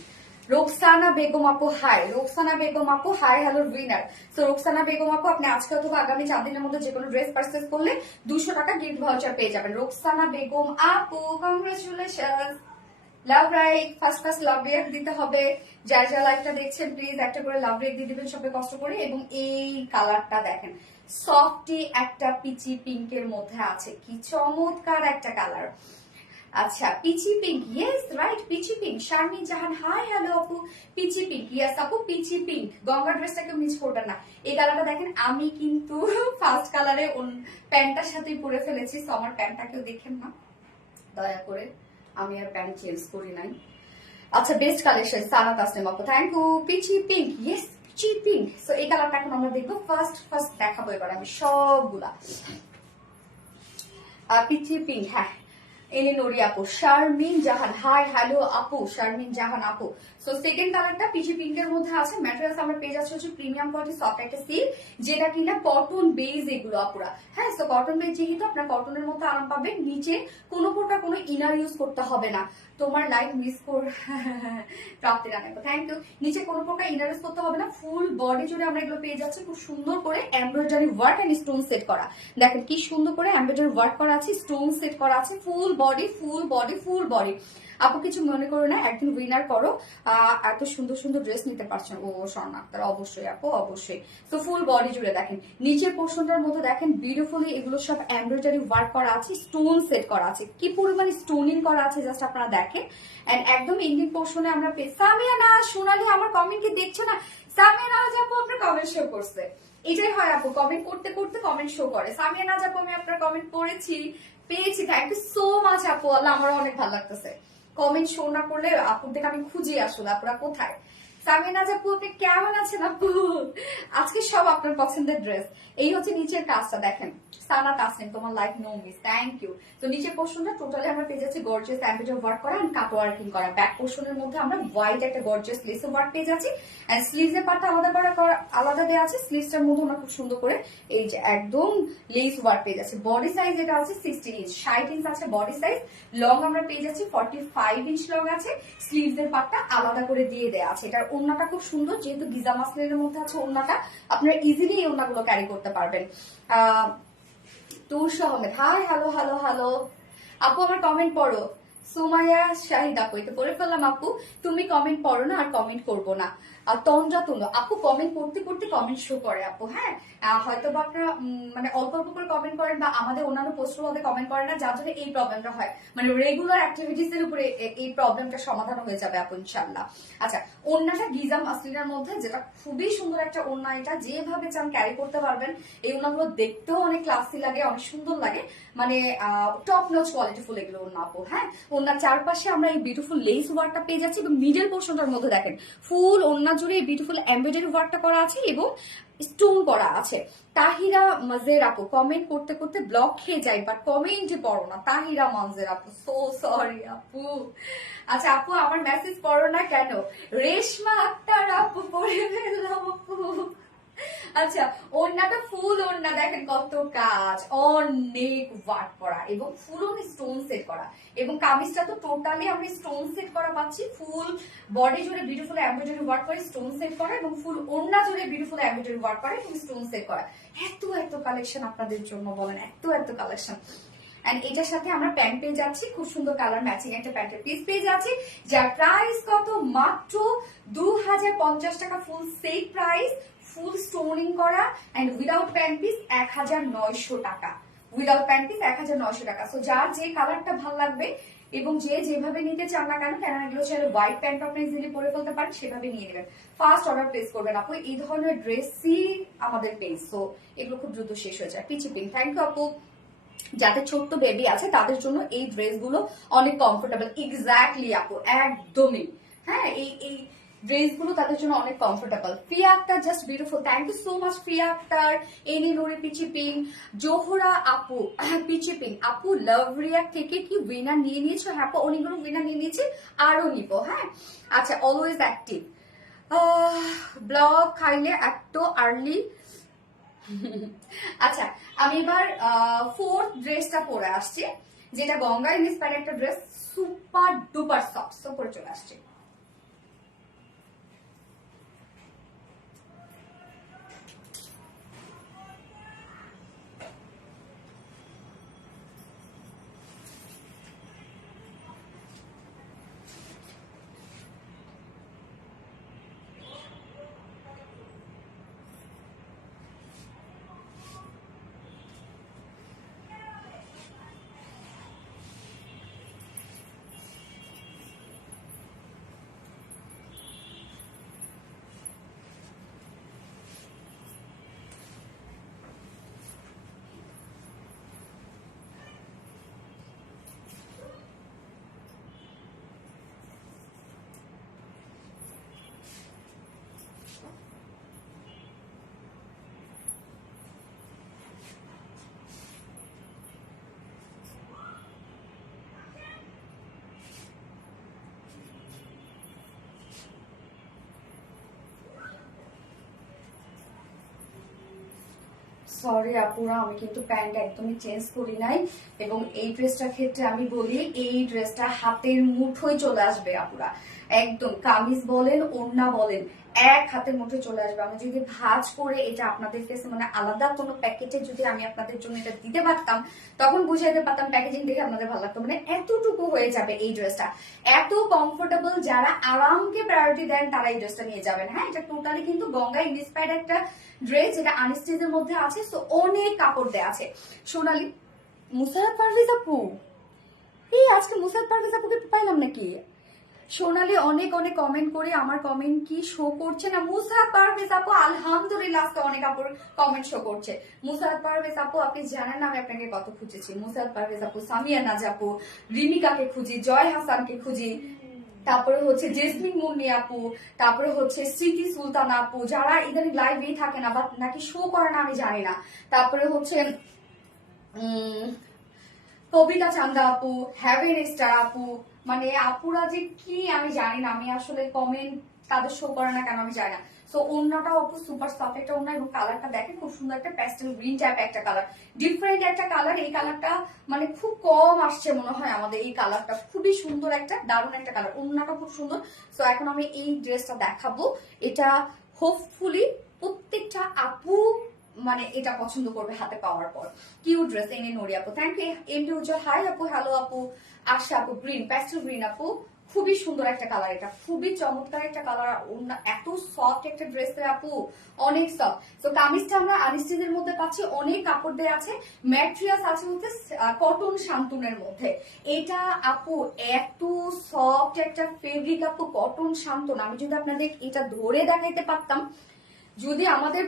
রোকসানা বেগম আপু হাই। রোকসানা বেগম আপু হাই, হ্যালো উইনার। তো রোকসানা বেগম আপু, আপনি আজকে অথবা আগামী 4 দিনের মধ্যে যে কোনো ড্রেস পারচেজ করলে 200 টাকা গিফট ভাউচার পেয়ে যাবেন। রোকসানা বেগম আপু, congratulation. Love right, first first love react দিতে হবে। যার যা লাইভটা দেখছেন প্লিজ একটা করে লাভ রিয়েক্ট দিয়ে দিবেন সবাই কষ্ট করে। এবং এই কালারটা দেখেন, সফটি একটা পিচি পিঙ্কের মধ্যে আছে, কি চমৎকার একটা কালার। আচ্ছা peachy pink, yes right, peachy pink. Sharmin Jahan hi, hello আপু। পিচি পিঙ্ক, ইয়েস আপু, পিচি পিঙ্ক। গঙ্গা ড্রেসটাকে মিস করবেন না। এই কালারটা দেখেন, আমি কিন্তু ফার্স্ট কালারে প্যান্টটার সাথেই পরে ফেলেছি। তো আমার প্যান্টটাকেও দেখেন না দয়া করে, আমি আর প্যান্ট চেঞ্জ করি নাই। আচ্ছা বেস্ট কালেকশন সারা তাসনিম আপু, thank you. Peachy pink, yes peachy pink. So এই কালারটা এখন আমরা দেখবো, ফার্স্ট ফার্স্ট দেখাবো এবার আমি সবগুলা। পিচি পিঙ্ক, হ্যাঁ এলিনোরি আপু। শারমিন জাহান হাই, হ্যালো আপু। শারমিন জাহান আপু। সো সেকেন্ড কালারটা পিচি পিঙ্কের মধ্যে আছে। ম্যাটেরিয়ালস আমরা পেয়ে যাচ্ছি হচ্ছে প্রিমিয়াম কোয়ালিটি সফট একটা সিল্ক, যেটা কিনা কটন বেজ এগুলো আপুরা। হ্যাঁ, সো কটন বেজ যেহেতু আপনার কটনের মধ্যে আরাম পাবেন। নিচে কোনো প্রকার কোনো ইনার ইউজ করতে হবে না। তোমার লাইভ মিস কর প্রাপ্তি রাখবো, থ্যাংক ইউ। নিচে কোনো প্রকার ইনার ইউজ করতে হবে না। ফুল বডি জুড়ে আমরা এগুলো পেয়ে যাচ্ছি খুব সুন্দর করে embroidery work and stone set করা। দেখেন কি সুন্দর করে এমব্রয়ডারি ওয়ার্ক করা আছে, স্টোন সেট করা আছে। Full body full body full body. আপু কিছু মনে করো না, একদিন উইনার করো। এত সুন্দর সুন্দর ড্রেস নিতে পারছেন ও স্বর্ণা আক্তার, অবশ্যই আপু অবশ্যই। তো ফুল বডি জুড়ে দেখেন, নিচের পোর্শনটার মধ্যে দেখেন বিউটিফুলি এগুলো সব এমব্রয়ডারি ওয়ার্ক করা আছে, স্টোন সেট করা আছে। কি পরিমাণ স্টোনিং করা আছে জাস্ট আপনারা দেখেন। এন্ড একদম ইন্ডিয়ান পোর্শনে আমরা সামিয়া না সোনালি, আমার কমেন্ট কি দেখছো না? সামিয়া না আপু আপনার কমেন্ট শো করছে, এটাই হয় আপু, কমেন্ট করতে করতে কমেন্ট শো করে। সামিয়া না আপু আমি আপনার কমেন্ট পড়েছি, পেয়েছি, থ্যাংক ইউ সো মাচ আপু। আল্লাহ আমারও অনেক ভালো লাগতেছে। কমেন্ট শো না করলে আপুর থেকে আমি খুঁজি আসলে আপুরা কোথায়। সামিনা আপু আপনি কেমন আছেন আপু? আজকে সব আপনার পছন্দের ড্রেস। এই হচ্ছে নিচের কাজটা দেখেন, সানা তাসনিম, তোমার life no miss, thank you. তো নিচের পোর্শনটা টোটালি আমরা পেয়ে যাচ্ছি গর্জিয়াস এমব্রয়ডারি ওয়ার্ক করা এন্ড কাট ওয়ার্কিং করা। ব্যাক পোর্শনের মধ্যে আমরা হোয়াইট একটা গর্জিয়াস লেস ওয়ার্ক পেয়ে যাচ্ছি এন্ড স্লিভস এর পার্টটা আলাদা দেওয়া আছে। স্লিভসটার মধ্যে আমরা খুব সুন্দর করে এই যে একদম লেস ওয়ার্ক পেয়ে যাচ্ছি। বডি সাইজ এটা আছে 60 ইঞ্চ, 60 ইঞ্চ আছে বডি সাইজ। লং আমরা পেয়ে যাচ্ছি 45 ইঞ্চ লং আছে। স্লিভস এর পার্টটা আলাদা করে দিয়ে দেওয়া আছে। এটার ওড়নাটা খুব সুন্দর, যেহেতু গিজা মাসলিনের মধ্যে আছে ওড়নাটা, আপনারা ইজিলি এই ওড়নাগুলো ক্যারি করতে পারবেন। Tush Ahmed, hi, hello hello hello আপু, আমার কমেন্ট পড়ো। সুমাইয়া শাহিদ আপু, এটা পড়ে ফেললাম আপু, তুমি কমেন্ট পড়ো না আর কমেন্ট করবো না। তন্দ্রা তুলো আপু, কমেন্ট করতে করতে কমেন্ট শো করে আপু। হ্যাঁ, হয়তো বা আপনারা মানে অল্প অল্প করে কমেন্ট করেন বা আমাদের অন্যান্য পোস্টের মধ্যে কমেন্ট করেন না, যার জন্য এই প্রবলেমটা হয়। মানে রেগুলার অ্যাক্টিভিটিস এর উপরে এই প্রবলেমটা সমাধান হয়ে যাবে আপু ইনশাআল্লাহ। আচ্ছা, ওড়নাটা গিজা মাসলিনের মধ্যে, যেটা খুবই সুন্দর একটা ওড়না। এটা যেভাবে চান ক্যারি করতে পারবেন। এই ওড়নাগুলো দেখতেও অনেক ক্লাসি লাগে, অনেক সুন্দর লাগে, মানে টপ নচ কোয়ালিটিফুল এগুলো ওড়না আপু। হ্যাঁ, ওড়নার চারপাশে আমরা এই বিউটিফুল লেস ওয়ার্কটা পেয়ে যাচ্ছি এবং মিডল পোর্শনটার মধ্যে দেখেন ফুল ওড়না জুড়ে এই বিউটিফুল এমব্রয়ডারি ওয়ার্কটা করা আছে এবং স্টোন করা আছে। তাহিরা মাজের আপু, কমেন্ট করতে করতে ব্লক খেয়ে যাই বাট কমেন্টই পড়ো না। তাহিরা মাজের আপু, সো সরি আপু। আচ্ছা আপু, আমার মেসেজ পড়ো না কেন? রেশমা আক্তার আপু, পড়ে ফেললাম আপু। আচ্ছা, ওড়নাটা ফুল ওড়না দেখেন কত কাজ, অনেক ওয়ার্ক করা এবং ফুল অন স্টোন সেট করা, এবং কামিজটা তো টোটালি আমরা স্টোন সেট করা পাচ্ছি। ফুল বডি জুড়ে বিউটিফুল এমব্রয়ডারি ওয়ার্ক করে স্টোন সেট করা এবং ফুল ওড়না জুড়ে বিউটিফুল এমব্রয়ডারি ওয়ার্ক করে এবং স্টোন সেট করা। এত কালেকশন আপনাদের জন্য, বলেন এত কালেকশন। এন্ড এটার সাথে আমরা প্যান্ট পেয়ে যাচ্ছি, খুব সুন্দর কালার ম্যাচিং একটা প্যান্টের পিস পেয়ে যাচ্ছি, যার প্রাইস কত? মাত্র 2050 টাকা। ফুল সেট প্রাইস, ফুল স্টোনিং করা এন্ড উইদাউট প্যান্ট পিস 1900 টাকা। উইদাউট প্যান্ট পিস 1900 টাকা। সো যার যে কালারটা ভালো লাগবে এবং যে যেভাবে নিতে চান না কেন, কেন এগুলো চাইলে হোয়াইট প্যান্ট আপনি ইজিলি পরে ফেলতে পারেন, সেভাবে নিয়ে নেবেন। ফার্স্ট অর্ডার প্লেস করবেন আপু, এই ধরনের ড্রেসই আমাদের পেজ, সো এগুলো খুব দ্রুত শেষ হয়ে যায়। পিচি পিং, থ্যাংক ইউ আপু। যাদের ছোট্ট বেবি আছে তাদের জন্য এই ড্রেসগুলো অনেক কমফোর্টেবল। এক্স্যাক্টলি আপু, একদমই। হ্যাঁ, এই ড্রেসগুলো তাদের জন্য অনেক comfortable. Fiya Akter, just beautiful, thank you so much Fiya Akter. Ani Nuri peachy pink, Zohra আপু, পিচি পিং আপু, লাভ রিয়াক্ট থেকে কি উইনার নিয়ে নিয়েছো? হ্যাঁ আপু, অনেকগুলো উইনার নিয়ে নিয়েছি, আরো নিবো। হ্যাঁ, আচ্ছা, অলওয়েজ অ্যাক্টিভ। ব্লগ খাইলে এত আর্লি। আচ্ছা, আমি এবার ফোর্থ ড্রেসটা পরে আসছি, যেটা গঙ্গা ইন্সপায়ার্ড একটা ড্রেস, সুপার ডুপার সফট পরে চলে আসছে। সরি আপুরা, আমি কিন্তু প্যান্ট একদমই চেঞ্জ করি নাই, এবং এই ড্রেসটার ক্ষেত্রে আমি বলি এই ড্রেসটা হাতের মুঠোয় চলে আসবে আপুরা। একদম কামিজ বলেন ওড়না বলেন এক হাতের মুঠোয় চলে আসবে। আমি যদি ভাঁজ করে এটা আপনাদের কাছে মানে আলাদা কোনো প্যাকেটে যদি আমি আপনাদের জন্য এটা দিতে পারতাম, তখন বুঝাইতে পারতাম, প্যাকেজিং দেখে আপনাদের ভালো লাগতো। মানে এতটুকু হয়ে যাবে এই ড্রেসটা, এত কমফোর্টেবল। যারা আরামকে প্রায়োরিটি দেন তারা এই ড্রেসটা নিয়ে যাবেন। হ্যাঁ, এটা টোটালি কিন্তু গঙ্গা ইন্সপায়ার্ড একটা ড্রেস, যেটা আনস্টিচের মধ্যে আছে, সো অনেক কাপড় দেয়া আছে। সোনালি, মুসারাত পারভেজ আপু, এই আজকে মুসারাত পারভেজ আপুকে পাইলাম নাকি? সোনালি অনেক কমেন্ট করে, আমার কমেন্ট কি শো করছে না? মুসারাত পারভেজ আপু, আলহামদুলিল্লাহ আজকে অনেক আপুর কমেন্ট শো করছে। মুসারাত পারভেজ আপু, আপনি জানেন না আমি আপনাকে কত খুঁজেছি। মুসারাত পারভেজ আপু, সামিয়া নাজ আপু, রিমিকাকে খুঁজি, জয় হাসানকে খুঁজি, তারপরে হচ্ছে জেসমিন মুন্নি আপু, তারপরে হচ্ছে স্মৃতি সুলতান আপু, যারা ইদানিং লাইভেই থাকে না বা নাকি শো করে না আমি জানি না। তারপরে হচ্ছে কবিতা চান্দা আপু, হ্যাভেন স্টার আপু, মানে আপুরা যে কি আমি জানি না, আমি আসলে কমেন্ট তাদের শো করে না কেন আমি জানি না। সো ওড়নাটা আপু সুপার সফট একটা ওড়না, এবং কালারটা দেখেন খুব সুন্দর একটা প্যাস্টেল গ্রিন টাইপ একটা কালার, ডিফারেন্ট একটা কালার। এই কালারটা মানে খুব কম আসছে মনে হয় আমাদের, এই কালারটা খুবই সুন্দর একটা দারুণ একটা কালার, ওড়নাটা খুব সুন্দর। সো এখন আমি এই ড্রেসটা দেখাবো, এটা হোপফুলি প্রত্যেকটা আপু মানে এটা পছন্দ করবে হাতে পাওয়ার পর। কিউট ড্রেস এনে নড়ি আপু, thank you. MD Ujjwal hi আপু, হ্যালো আপু। আশা আপু গ্রিন, প্যাস্টেল গ্রিন আপু, খুবই সুন্দর একটা কালার, এটা খুবই চমৎকার একটা কালার। এত সফট একটা ড্রেস আপু, অনেক সফট। তো কামিজটা আমরা আনিস্টিজের মধ্যে পাচ্ছি, অনেক কাপড় দেওয়া আছে, ম্যাটেরিয়ালস আছে হচ্ছে কটন শান্তনের মধ্যে। এটা আপু এত সফট একটা ফেব্রিক আপু, কটন শান্তন। আমি যদি আপনাদের এটা ধরে দেখাইতে পারতাম, যদি আমাদের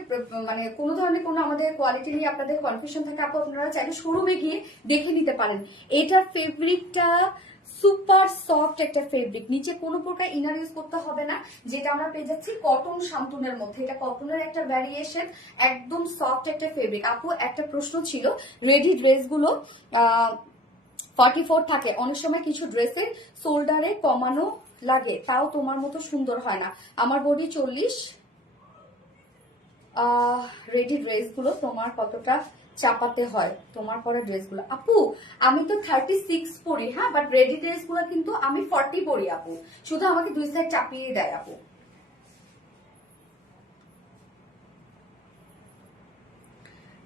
মানে কোনো ধরনের কোনো আমাদের কোয়ালিটি নিয়ে আপনাদের কনফিউশন থাকে আপু, আপনারা চাইলে শোরুমে গিয়ে দেখে নিতে পারেন। এটার ফেব্রিকটা সুপার সফট একটা ফেব্রিক, নিচে কোনো প্রকার ইনার ইউজ করতে হবে না, যেটা আমরা পেয়ে যাচ্ছি কটন শান্তনের মধ্যে। এটা কটনের একটা ভ্যারিয়েশন, একদম সফট একটা ফেব্রিক। আপু একটা প্রশ্ন ছিল, রেডি ড্রেসগুলো 44 থাকে, অনেক সময় কিছু ড্রেসের শোল্ডারে কমানো লাগে, তাও তোমার মতো সুন্দর হয় না। আমার বডি 40, রেডি ড্রেসগুলো তোমার কতটা চাপাতে হয় তোমার পরা ড্রেসগুলো? আপু আমি তো 36 পরি, হ্যাঁ, বাট রেডি ড্রেসগুলো কিন্তু আমি 40 পরি আপু, শুধু আমাকে 2 সাইড চাপিয়ে দেয় আপু।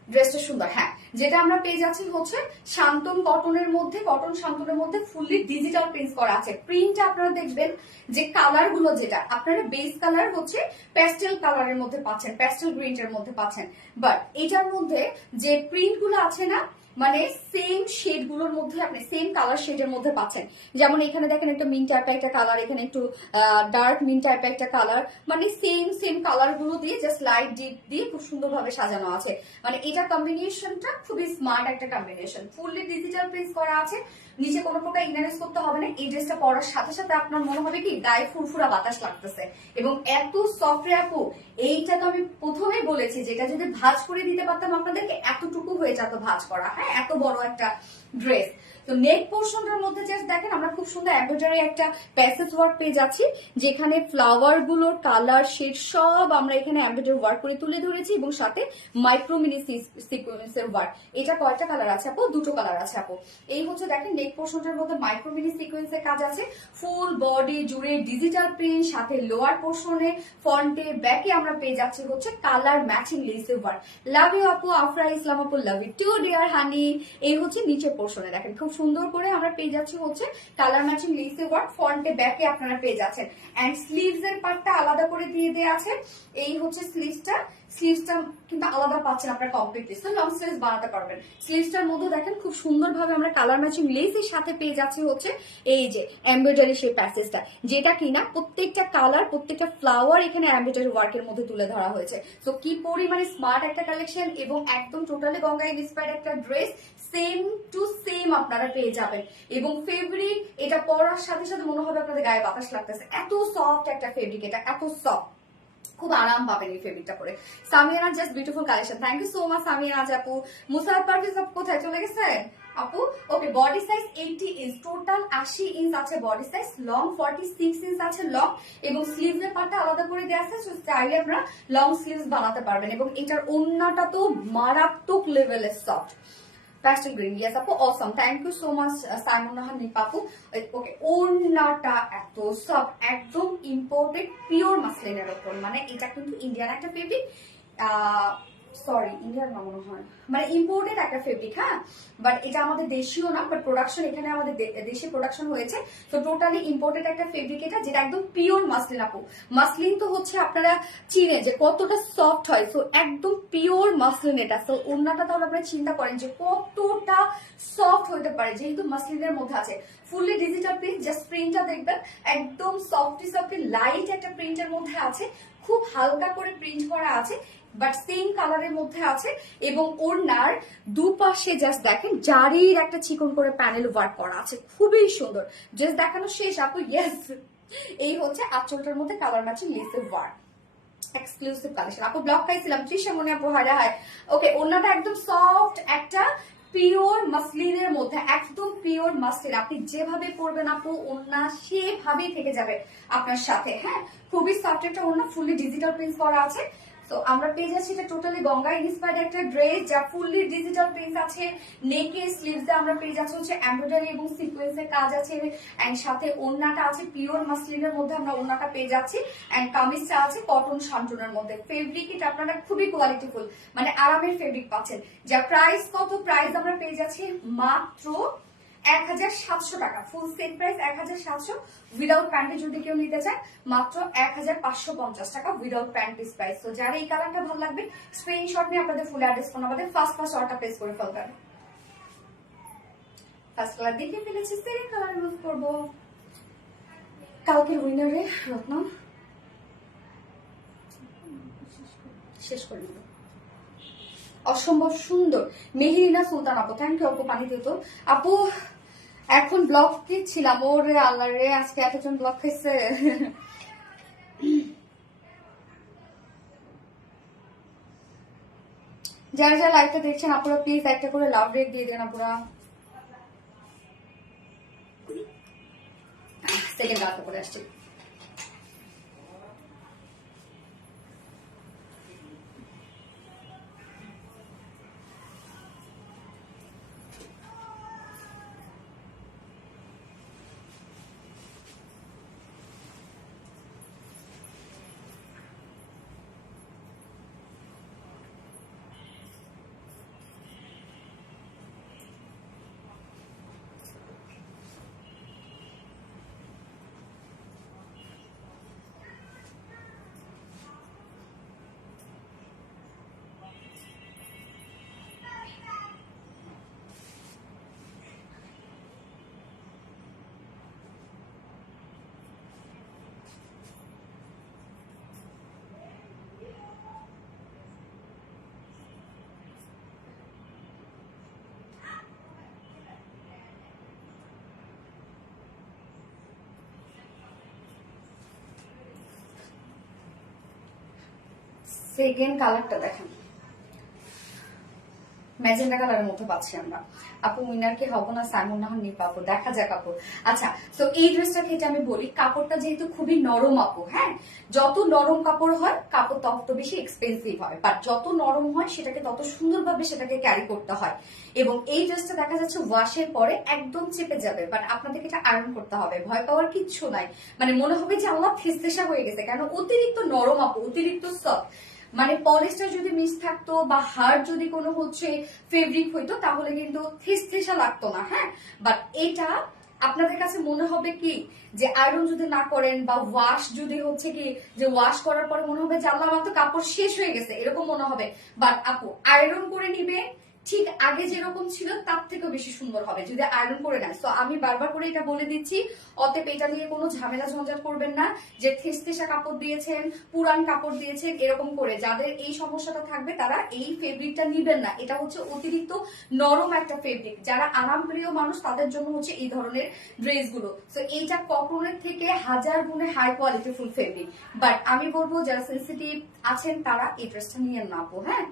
ড্রেসটা সুন্দর, হ্যাঁ, যেটা আমরা পেয়ে যাচ্ছি হচ্ছে শান্তন কটনের মধ্যে, কটন শান্তনের মধ্যে ফুললি ডিজিটাল প্রিন্ট করা আছে। প্রিন্টটা আপনারা দেখবেন যে কালার গুলো, যেটা আপনারা বেস কালার হচ্ছে প্যাস্টেল কালারের মধ্যে পাচ্ছেন, প্যাস্টেল গ্রিনের মধ্যে পাচ্ছেন, বাট এটার মধ্যে যে প্রিন্ট গুলো আছে না, মানে সেম শেড গুলোর মধ্যে আপনি সেম কালার শেডের মধ্যে পাচ্ছেন। যেমন এখানে দেখেন একটা মিন টাইপের একটা কালার, এখানে একটু ডার্ক মিন টাইপের একটা কালার, মানে সেম সেম কালার গুলো দিয়ে জাস্ট লাইট ডিপ দিয়ে খুব সুন্দরভাবে সাজানো আছে। মানে এটা কম্বিনেশনটা খুবই স্মার্ট একটা কম্বিনেশন, ফুললি ডিজিটাল প্রিন্ট করা আছে, নিচে কোনো প্রকার ইনারেস করতে হবে না। এই ড্রেসটা পরার সাথে সাথে আপনার মনে হবে কি গায়ে ফুরফুরা বাতাস লাগতেছে, এবং এত সফট আপু। এইটা তো আমি প্রথমেই বলেছি, যেটা যদি ভাঁজ করে দিতে পারতাম আপনাদেরকে, এতটুকু হয়ে যেত ভাঁজ করা, হ্যাঁ, এত বড় একটা ড্রেস। তো নেক পোর্শনটার মধ্যে জাস্ট দেখেন আমরা খুব সুন্দর এমব্রয়ডারি একটা প্যাসেজ ওয়ার্ক পেয়ে যাচ্ছি, যেখানে ফ্লাওয়ার গুলোর কালার শেড সব আমরা এখানে এমব্রয়ডারি ওয়ার্ক করে তুলে ধরেছি, এবং সাথে মাইক্রো মিনি সিকোয়েন্সের ওয়ার্ক। এটা কয়টা কালার আছে আপু? দুটো কালার আছে আপু। এই হচ্ছে দেখেন নেক পোর্শনটার মধ্যে মাইক্রো মিনি সিকোয়েন্সের কাজ আছে, ফুল বডি জুড়ে ডিজিটাল প্রিন্ট, সাথে লোয়ার পোর্শনে ফ্রন্টে ব্যাকে আমরা পেয়ে যাচ্ছি হচ্ছে কালার ম্যাচিং লেসের ওয়ার্ক। লাভ ইউ আপু, আফরা ইসলাম আপু, love you too dear honey. এই হচ্ছে নিচের পোর্শনে দেখেন খুব সুন্দর করে আমরা পেয়ে যাচ্ছি হচ্ছে কালার ম্যাচিং লেসের ওয়ার্ক, ফ্রন্টে ব্যাকে আপনারা পেয়ে যাচ্ছেন। এন্ড স্লিভস এর পার্টটা আলাদা করে দিয়ে দেওয়া আছে। এই হচ্ছে স্লিভসটা, স্লিভসটা কিন্তু আলাদা পাচ্ছেন আপনারা কমপ্লিটলি, সো লং স্লিভস বানাতে পারবেন। স্লিভসটার মধ্যে দেখেন খুব সুন্দরভাবে আমরা কালার ম্যাচিং লেসের সাথে পেয়ে যাচ্ছি হচ্ছে এই যে এমব্রয়ডারি সেই প্যাসেজটা, যেটা কিনা প্রত্যেকটা কালার প্রত্যেকটা ফ্লাওয়ার এখানে এমব্রয়ডারি ওয়ার্কের মধ্যে তুলে ধরা হয়েছে। সো কি পরিমাণে স্মার্ট একটা কালেকশন, এবং একদম টোটালি গঙ্গা ইন্সপায়ার্ড একটা ড্রেস, সেম টু সেম আপনারা পেয়ে যাবেন। এবং ফেব্রিক এটা পরার সাথে সাথে মনে হবে আপনাদের গায়ে বাতাস লাগতেছে, এত সফট একটা ফেব্রিক, এটা এত সফট, খুব আরাম পাবেন এই ফেব্রিকটা পরে। Samiana just beautiful collection, thank you so much Samiana আপু। মুসারাত পারভেজ আপু কোথায় চলে গেছেন আপু? Okay, body size 80 inch, total 80 inch আছে বডি সাইজ, লং 46 ইঞ্চ আছে লং, এবং স্লিভস এর পার্টটা আলাদা করে দেওয়া আছে, চাইলে আপনারা লং স্লিভস বানাতে পারবেন। এবং এটার ওড়নাটা তো মারাত্মক লেভেলের সফট, প্যাস্টেল গ্রিন, ইয়েস আপু, awesome, thank you so much Saimon Rahan Nipa আপু। ওকে, ওড়নাটা এত সফট, একদম ইম্পোর্টেড পিওর মাসলিনের উপর, মানে এটা কিন্তু ইন্ডিয়ান একটা ফেব্রিক, সরি ইন্ডিয়ান না মনে হয়, মানে ইম্পোর্টেড একটা ফেব্রিক, হ্যাঁ, বাট এটা আমাদের দেশীয় না, বাট প্রোডাকশন এখানে আমাদের দেশে প্রোডাকশন হয়েছে। তো টোটালি ইম্পোর্টেড একটা ফেব্রিক এটা, যেটা একদম পিওর মাসলিন আপু। মাসলিন তো হচ্ছে আপনারা চিনে যে কতটা সফট হয়, সো একদম পিওর মাসলিন এটা। তো ওড়নাটা তাহলে আপনারা চিন্তা করেন যে কতটা সফট হতে পারে, যেহেতু মাসলিনের মধ্যে আছে ফুললি ডিজিটাল প্রিন্ট। জাস্ট প্রিন্টটা দেখবেন একদম সফটি সফটি লাইট একটা প্রিন্টের মধ্যে আছে, খুব হালকা করে প্রিন্ট করা আছে, বাট সেম কালারের মধ্যে আছে। এবং ওড়নার দুপাশে জাস্ট দেখেন জারির একটা চিকন করে প্যানেল ওয়ার্ক করা আছে, খুবই সুন্দর। জাস্ট দেখানো শেষ আপু, ইয়েস। এই হচ্ছে আঁচলটার মধ্যে কালার ম্যাচিং লেসের ওয়ার্ক, এক্সক্লুসিভ কালেকশন আপু। ব্লক পাইছিলাম তৃষা মনে আপু, হায় হায়। ওকে, ওড়নাটা একদম সফট একটা পিওর মাসলিনের মধ্যে, একদম পিওর মাসলিন। আপনি যেভাবে পরবেন আপু ওড়না সেভাবেই থেকে যাবে আপনার সাথে। হ্যাঁ, খুবই সফট একটা ওড়না, ফুললি ডিজিটাল প্রিন্ট করা আছে। তো আমরা পেয়ে যাচ্ছি এটা টোটালি গঙ্গা ইন্সপায়ার্ড একটা ড্রেস, যা ফুললি ডিজিটাল প্রিন্ট আছে। নেকে স্লিভসে আমরা পেয়ে যাচ্ছি হচ্ছে এমব্রয়ডারি এবং সিকোয়েন্সের কাজ আছে, এন্ড সাথে ওড়নাটা আছে পিওর মাসলিনের মধ্যে আমরা ওড়নাটা পেয়ে যাচ্ছি, এন্ড কামিজটা আছে কটন শান্তনের মধ্যে। ফেব্রিক এটা আপনারা খুবই কোয়ালিটিফুল, মানে আরামের ফেব্রিক পাচ্ছেন। যা প্রাইস কত, প্রাইস আমরা পেয়ে যাচ্ছি মাত্র 1700 টাকা। ফুল সেট প্রাইস 1700, উইদাউট প্যান্টে যদি কেউ নিতে চায় মাত্র 1550 টাকা উইদাউট প্যান্ট পিস প্রাইস। তো যারা এই কালারটা ভালো লাগবে স্ক্রিনশট নিয়ে আপনাদের ফুল অ্যাড্রেস ফোন আমাদের ফার্স্ট অর্ডার প্লেস করে ফেলবেন। ফার্স্ট কালার দেখে ফেলেছি, সেকেন্ড কালার ইউজ করবো। কালকের উইনারে রত্ন শেষ করে দিল। অসম্ভব সুন্দর মেহেরিনা সুলতান আপু, থ্যাংক ইউ আপু। পানি দিত আপু, এখন ব্লগ কি ছিলাম, ওরে আল্লাহ রে, আজকে এতজন ব্লগ খাইছে। যারা যারা লাইভটা দেখছেন আপুরা প্লিজ একটা করে লাভ রেট দিয়ে দেন আপুরা। সেকেন্ড রাতে করে আসছি। সেকেন্ড কালারটা দেখেন, ম্যাজেন্ডা কালারের মধ্যে পাচ্ছি আমরা। আপু উইনার কি হবো না, সাইমন না হন পাবো, দেখা যাক আপু। আচ্ছা, তো এই ড্রেসটার ক্ষেত্রে আমি বলি কাপড়টা যেহেতু খুবই নরম আপু, হ্যাঁ, যত নরম কাপড় হয় কাপড় তত বেশি এক্সপেন্সিভ হয়, বাট যত নরম হয় সেটাকে তত সুন্দরভাবে সেটাকে ক্যারি করতে হয়। এবং এই ড্রেসটা দেখা যাচ্ছে ওয়াশের পরে একদম চেপে যাবে, বাট আপনাদেরকে এটা আয়রন করতে হবে, ভয় পাওয়ার কিচ্ছু নাই। মানে মনে হবে যে আল্লাহ থেসতেসা হয়ে গেছে, কেন অতিরিক্ত নরম আপু, অতিরিক্ত সফট। মানে পলিশটা যদি মিস থাকতো বা হার্ড যদি কোনো হচ্ছে ফেব্রিক হইতো তাহলে কিন্তু থেসা লাগতো না। হ্যাঁ, বাট এটা আপনাদের কাছে মনে হবে কি যে আয়রন যদি না করেন বা ওয়াশ যদি হচ্ছে কি যে ওয়াশ করার পরে মনে হবে যে আল্লাহ আমার তো কাপড় শেষ হয়ে গেছে, এরকম মনে হবে। বাট আপু আয়রন করে নিবে, ঠিক আগে যেরকম ছিল তার থেকেও বেশি সুন্দর হবে যদি আয়রন করে নেয়। তো আমি বারবার করে এটা বলে দিচ্ছি, অতএব এটা নিয়ে কোনো ঝামেলা ঝঞ্ঝাট করবেন না যে থেসতেসা কাপড় দিয়েছেন, পুরান কাপড় দিয়েছেন, এরকম করে যাদের এই সমস্যাটা থাকবে তারা এই ফেব্রিকটা নিবেন না। এটা হচ্ছে অতিরিক্ত নরম একটা ফেব্রিক, যারা আরামপ্রিয় মানুষ তাদের জন্য হচ্ছে এই ধরনের ড্রেসগুলো। তো এইটা কটনের থেকে 1000 গুণে high quality full fabric, but আমি বলবো যারা সেন্সিটিভ আছেন তারা এই ড্রেসটা নিয়ে নাও। হ্যাঁ,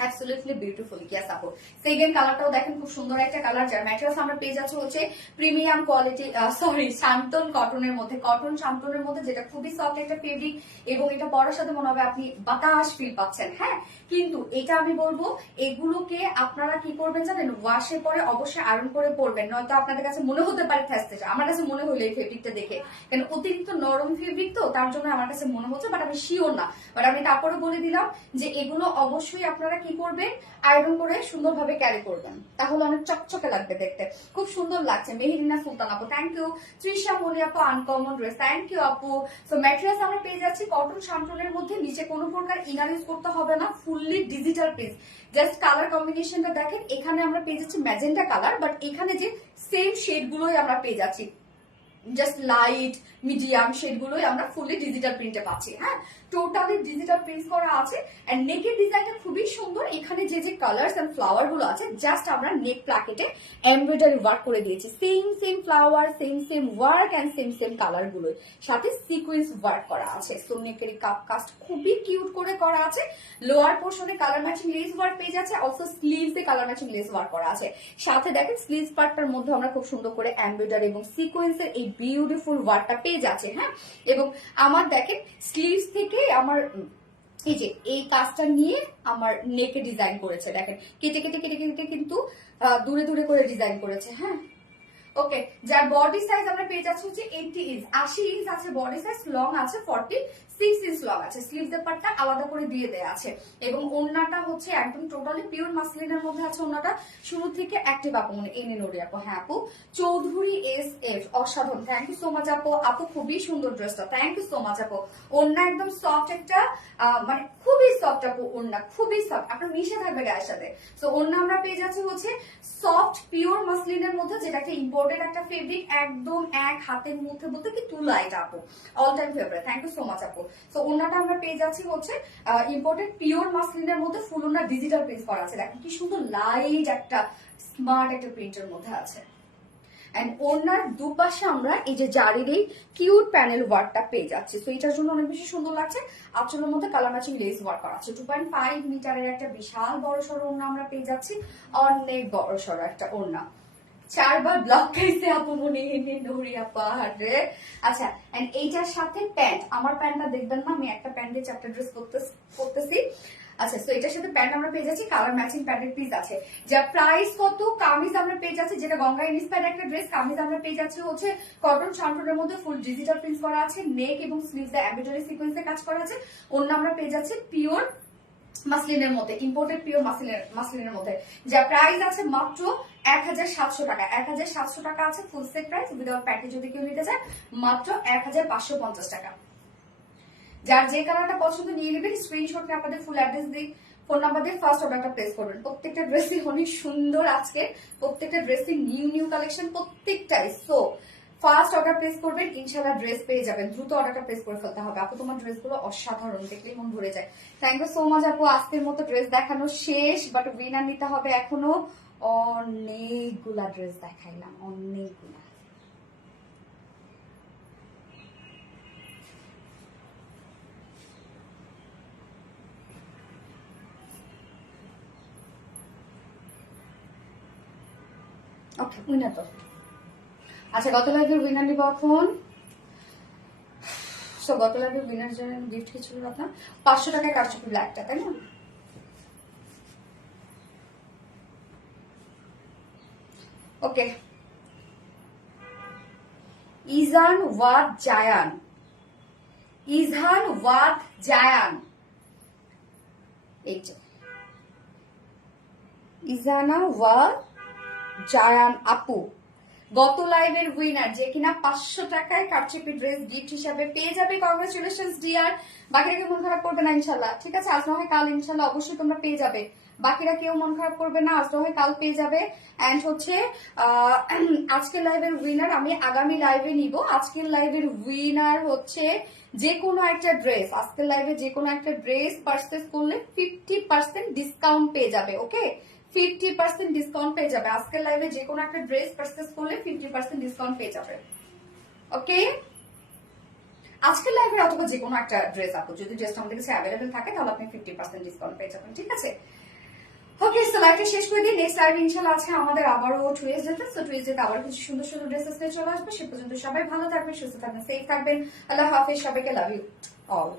অ্যাবসলিউটলি বিউটিফুল। ইয়েস আপু, সেকেন্ড কালারটাও দেখেন খুব সুন্দর একটা কালার, যার ম্যাটেরিয়ালস আমরা পেয়ে যাচ্ছি হচ্ছে প্রিমিয়াম কোয়ালিটি, সরি শান্তন কটনের মধ্যে, কটন শান্তনের মধ্যে, যেটা খুবই সফট একটা ফেব্রিক এবং এটা পরার সাথে মনে হবে আপনি বাতাস ফিল পাচ্ছেন। হ্যাঁ, কিন্তু এটা আমি বলবো এগুলোকে আপনারা কি করবেন জানেন, ওয়াশের পরে অবশ্যই আয়রন করে পরবেন, নয়তো আপনাদের কাছে মনে হতে পারে থেসতেসা। আমার কাছে মনে হলো এই ফেব্রিকটা দেখে, কারণ অতিরিক্ত নরম ফেব্রিক তো তার জন্য আমার কাছে মনে হচ্ছে, বাট আমি শিওর না। বাট আমি তারপরে বলে দিলাম যে এগুলো অবশ্যই আপনারা কি করবেন, আয়রন করে সুন্দরভাবে ক্যারি করবেন, তাহলে অনেক চকচকে লাগবে দেখতে, খুব সুন্দর লাগছে। মেহেরিনা সুলতান আপু, থ্যাংক ইউ। তৃষা মলি আপু, আনকমন ড্রেস, থ্যাংক ইউ আপু। সো ম্যাটেরিয়ালস আমরা পেয়ে যাচ্ছি কটন শান্তনের মধ্যে, নিচে কোনো প্রকার ইনার ইউজ করতে হবে না, fully digital print. Just colour কম্বিনেশনটা দেখেন, এখানে আমরা পেয়ে যাচ্ছি ম্যাজেন্টা কালার, বাট এখানে যে সেম শেড গুলোই আমরা পেয়ে যাচ্ছি। জাস্ট লাইট মিডিয়াম শেডগুলোই আমরা ফুলি ডিজিটাল প্রিন্টে পাচ্ছি। হ্যাঁ, টোটালি ডিজিটাল প্রিন্ট করা আছে। এন্ড নেকের ডিজাইনটা খুবই সুন্দর। এখানে যে যে কালার্স এন্ড ফ্লাওয়ার গুলো আছে জাস্ট আমরা নেক প্লাকেটে এমব্রয়ডারি ওয়ার্ক করে দিয়েছি। Same flower, same work and same colour গুলো, সাথে সিকোয়েন্স ওয়ার্ক করা আছে। সো নেকের কাপ কাস্ট খুবই কিউট করে করা আছে। লোয়ার পোর্শনে কালার ম্যাচিং লেস ওয়ার্ক পেয়ে যাচ্ছে, অলসো স্লিভস এ কালার ম্যাচিং লেস ওয়ার্ক করা আছে। সাথে দেখেন স্লিভস পার্টটার মধ্যে আমরা খুব সুন্দর করে এমব্রয়ডারি এবং সিকোয়েন্সের এই বিউটিফুল ওয়ার্কটা পেয়ে যাচ্ছে। হ্যাঁ, এবং আমার দেখেন স্লিভস থেকে আমার এই যে এই কাজটা নিয়ে আমার নেকে ডিজাইন করেছে। দেখেন কেটে কেটে কেটে কেটে কিন্তু দূরে করে ডিজাইন করেছে। হ্যাঁ, ওকে, যার বডি সাইজ আমরা পেয়ে যাচ্ছি হচ্ছে 80 ইঞ্চ, 80 ইঞ্চ আছে বডি সাইজ, লং আছে 46 ইঞ্চ লং আছে। স্লিভস এর পার্টটা আলাদা করে দিয়ে দেয়া আছে এবং ওড়নাটা হচ্ছে একদম টোটালি পিওর মাসলিনের মধ্যে আছে। ওড়নাটা শুরু থেকে অ্যাক্টিভ আপু মানে এনে নড়ি আপু। হ্যাঁ আপু, চৌধুরী SF, অসাধারণ, থ্যাংক ইউ সো মাচ আপু। আপু খুবই সুন্দর ড্রেসটা, থ্যাংক ইউ সো মাচ আপু। ওড়না একদম সফট একটা মানে খুবই সফট আপু, ওড়না খুবই সফট, আপনার মিশে থাকবে গায়ের সাথে। সো ওড়না আমরা পেয়ে যাচ্ছি হচ্ছে সফট পিওর মাসলিনের মধ্যে, যেটা একটা ইম্পোর্টেড একটা ফেব্রিক, একদম এক হাতের মধ্যে বলতে কি তুলা, এটা আপু all time favourite, thank you so much আপু। সো ওড়নাটা আমরা পেয়ে যাচ্ছি হচ্ছে ইম্পোর্টেড পিওর মাসলিনের মধ্যে, ফুল ওড়না ডিজিটাল প্রিন্ট করা আছে। দেখেন কি সুন্দর লাইট একটা স্মার্ট একটা প্রিন্টের মধ্যে আছে। এন্ড ওড়নার দুপাশে আমরা এই যে জারির এই কিউট প্যানেল ওয়ার্কটা পেয়ে যাচ্ছি। তো এটার জন্য অনেক বেশি সুন্দর লাগছে। আঁচলের মধ্যে কালার ম্যাচিং লেস ওয়ার্ক করা আছে। 2.5 মিটারের একটা বিশাল বড় সড়ো ওড়না আমরা পেয়ে যাচ্ছি, অনেক বড় সড়ো একটা ওড়না। 4 বার ব্লক খাইছে আপু মনে নড়িয়া পাহাড়ে। আচ্ছা, এন্ড এইটার সাথে প্যান্ট, আমার প্যান্টটা দেখবেন না, আমি একটা প্যান্ট দিয়ে 4টা ড্রেস করতেছি। আচ্ছা, তো এটার সাথে প্যান্ট আমরা পেয়ে যাচ্ছি, কালার ম্যাচিং প্যান্টের পিস আছে। যা প্রাইস কত, কামিজ আমরা পেয়ে যাচ্ছি, যেটা গঙ্গা ইন্সপায়ার্ড একটা ড্রেস, কামিজ আমরা পেয়ে যাচ্ছি হচ্ছে কটন শান্টনের মধ্যে ফুল ডিজিটাল প্রিন্ট করা আছে, নেক এবং স্লিভসে এমব্রয়ডারি সিকোয়েন্সে কাজ করা আছে। অন্য আমরা পেয়ে যাচ্ছি পিওর মাসলিনের মধ্যে, ইম্পোর্টেড পিওর মাসলিনের মধ্যে, যা প্রাইস আছে মাত্র 1700 টাকা। 1700 টাকা আছে full set price, without package যদি কেউ নিতে চায় মাত্র 1550 টাকা। যার যে কালারটা পছন্দ নিয়ে নেবেন, স্ক্রিনশট নিয়ে আপনাদের ফুল অ্যাড্রেস দিই, ফোন নাম্বার দিয়ে ফার্স্ট অর্ডারটা প্লেস করবেন। প্রত্যেকটা ড্রেসই অনেক সুন্দর, আজকে প্রত্যেকটা ড্রেসই নিউ কালেকশন প্রত্যেকটাই। সো ফার্স্ট অর্ডার প্লেস করবেন, ইনশাআল্লাহ ড্রেস পেয়ে যাবেন। দ্রুত অর্ডারটা প্লেস করে ফেলতে হবে আপু, তোমার ড্রেসগুলো অসাধারণ, দেখলেই মন ভরে যায়। থ্যাংক ইউ সো মাচ আপু। আজকের মতো ড্রেস দেখানো শেষ, বাট উইনার নিতে হবে এখনো। অনেকগুলা ড্রেস দেখাইলাম, অনেকগুলা। ওকে, উইনার তো আচ্ছা, গত লাইভের উইনার নিব এখন। সো গত লাইভের উইনার জন্য গিফট কি ছিল আপনার? 500 টাকায় কারচুপি ব্ল্যাকটা, তাই না? ওকে, ইজান ওয়াদ জায়ান, ইজহান ওয়াদ জায়ান, এই যে ইজানা ওয়াদ জায়ান আপু গত লাইভের উইনার, যে কিনা 500 টাকায় কারচুপি ড্রেস গিফট হিসাবে পেয়ে যাবে। Congratulations dear. বাকিরা কেউ মন খারাপ করবে না ইনশাল্লাহ, ঠিক আছে? আজ না হয় কাল ইনশাল্লাহ অবশ্যই তোমরা পেয়ে যাবে। বাকিরা কেউ মন খারাপ করবে না, আজ না হয় কাল পেয়ে যাবে। এন্ড হচ্ছে আজকের লাইভের উইনার আমি আগামী লাইভে নিব। আজকের লাইভের উইনার হচ্ছে যে কোনো একটা ড্রেস, আজকের লাইভে যে কোনো একটা ড্রেস পারচেজ করলে 50% ডিসকাউন্ট পেয়ে যাবে। ওকে, 50% ডিসকাউন্ট পেয়ে যাবে। আজকের লাইভে যে কোনো একটা ড্রেস পারচেজ করলে 50% ডিসকাউন্ট পেয়ে যাবে। ওকে, আজকের লাইভে অথবা যে কোনো একটা ড্রেস আপু, যদি ড্রেসটা আমাদের কাছে অ্যাভেলেবল থাকে তাহলে আপনি 50% ডিসকাউন্ট পেয়ে যাবেন, ঠিক আছে? ওকে, সো লাইভটা শেষ করে দিই। নেক্সট লাইভ ইনশাআল্লাহ আছে আমাদের আবারও টুইসডেতে। সো টুইসডেতে আবার কিছু সুন্দর সুন্দর ড্রেসেস নিয়ে চলে আসবে। সে পর্যন্ত সবাই ভালো থাকবেন, সুস্থ থাকবেন, সেফ থাকবেন। আল্লাহ হাফেজ, সবাইকে লাভ ইউ অল।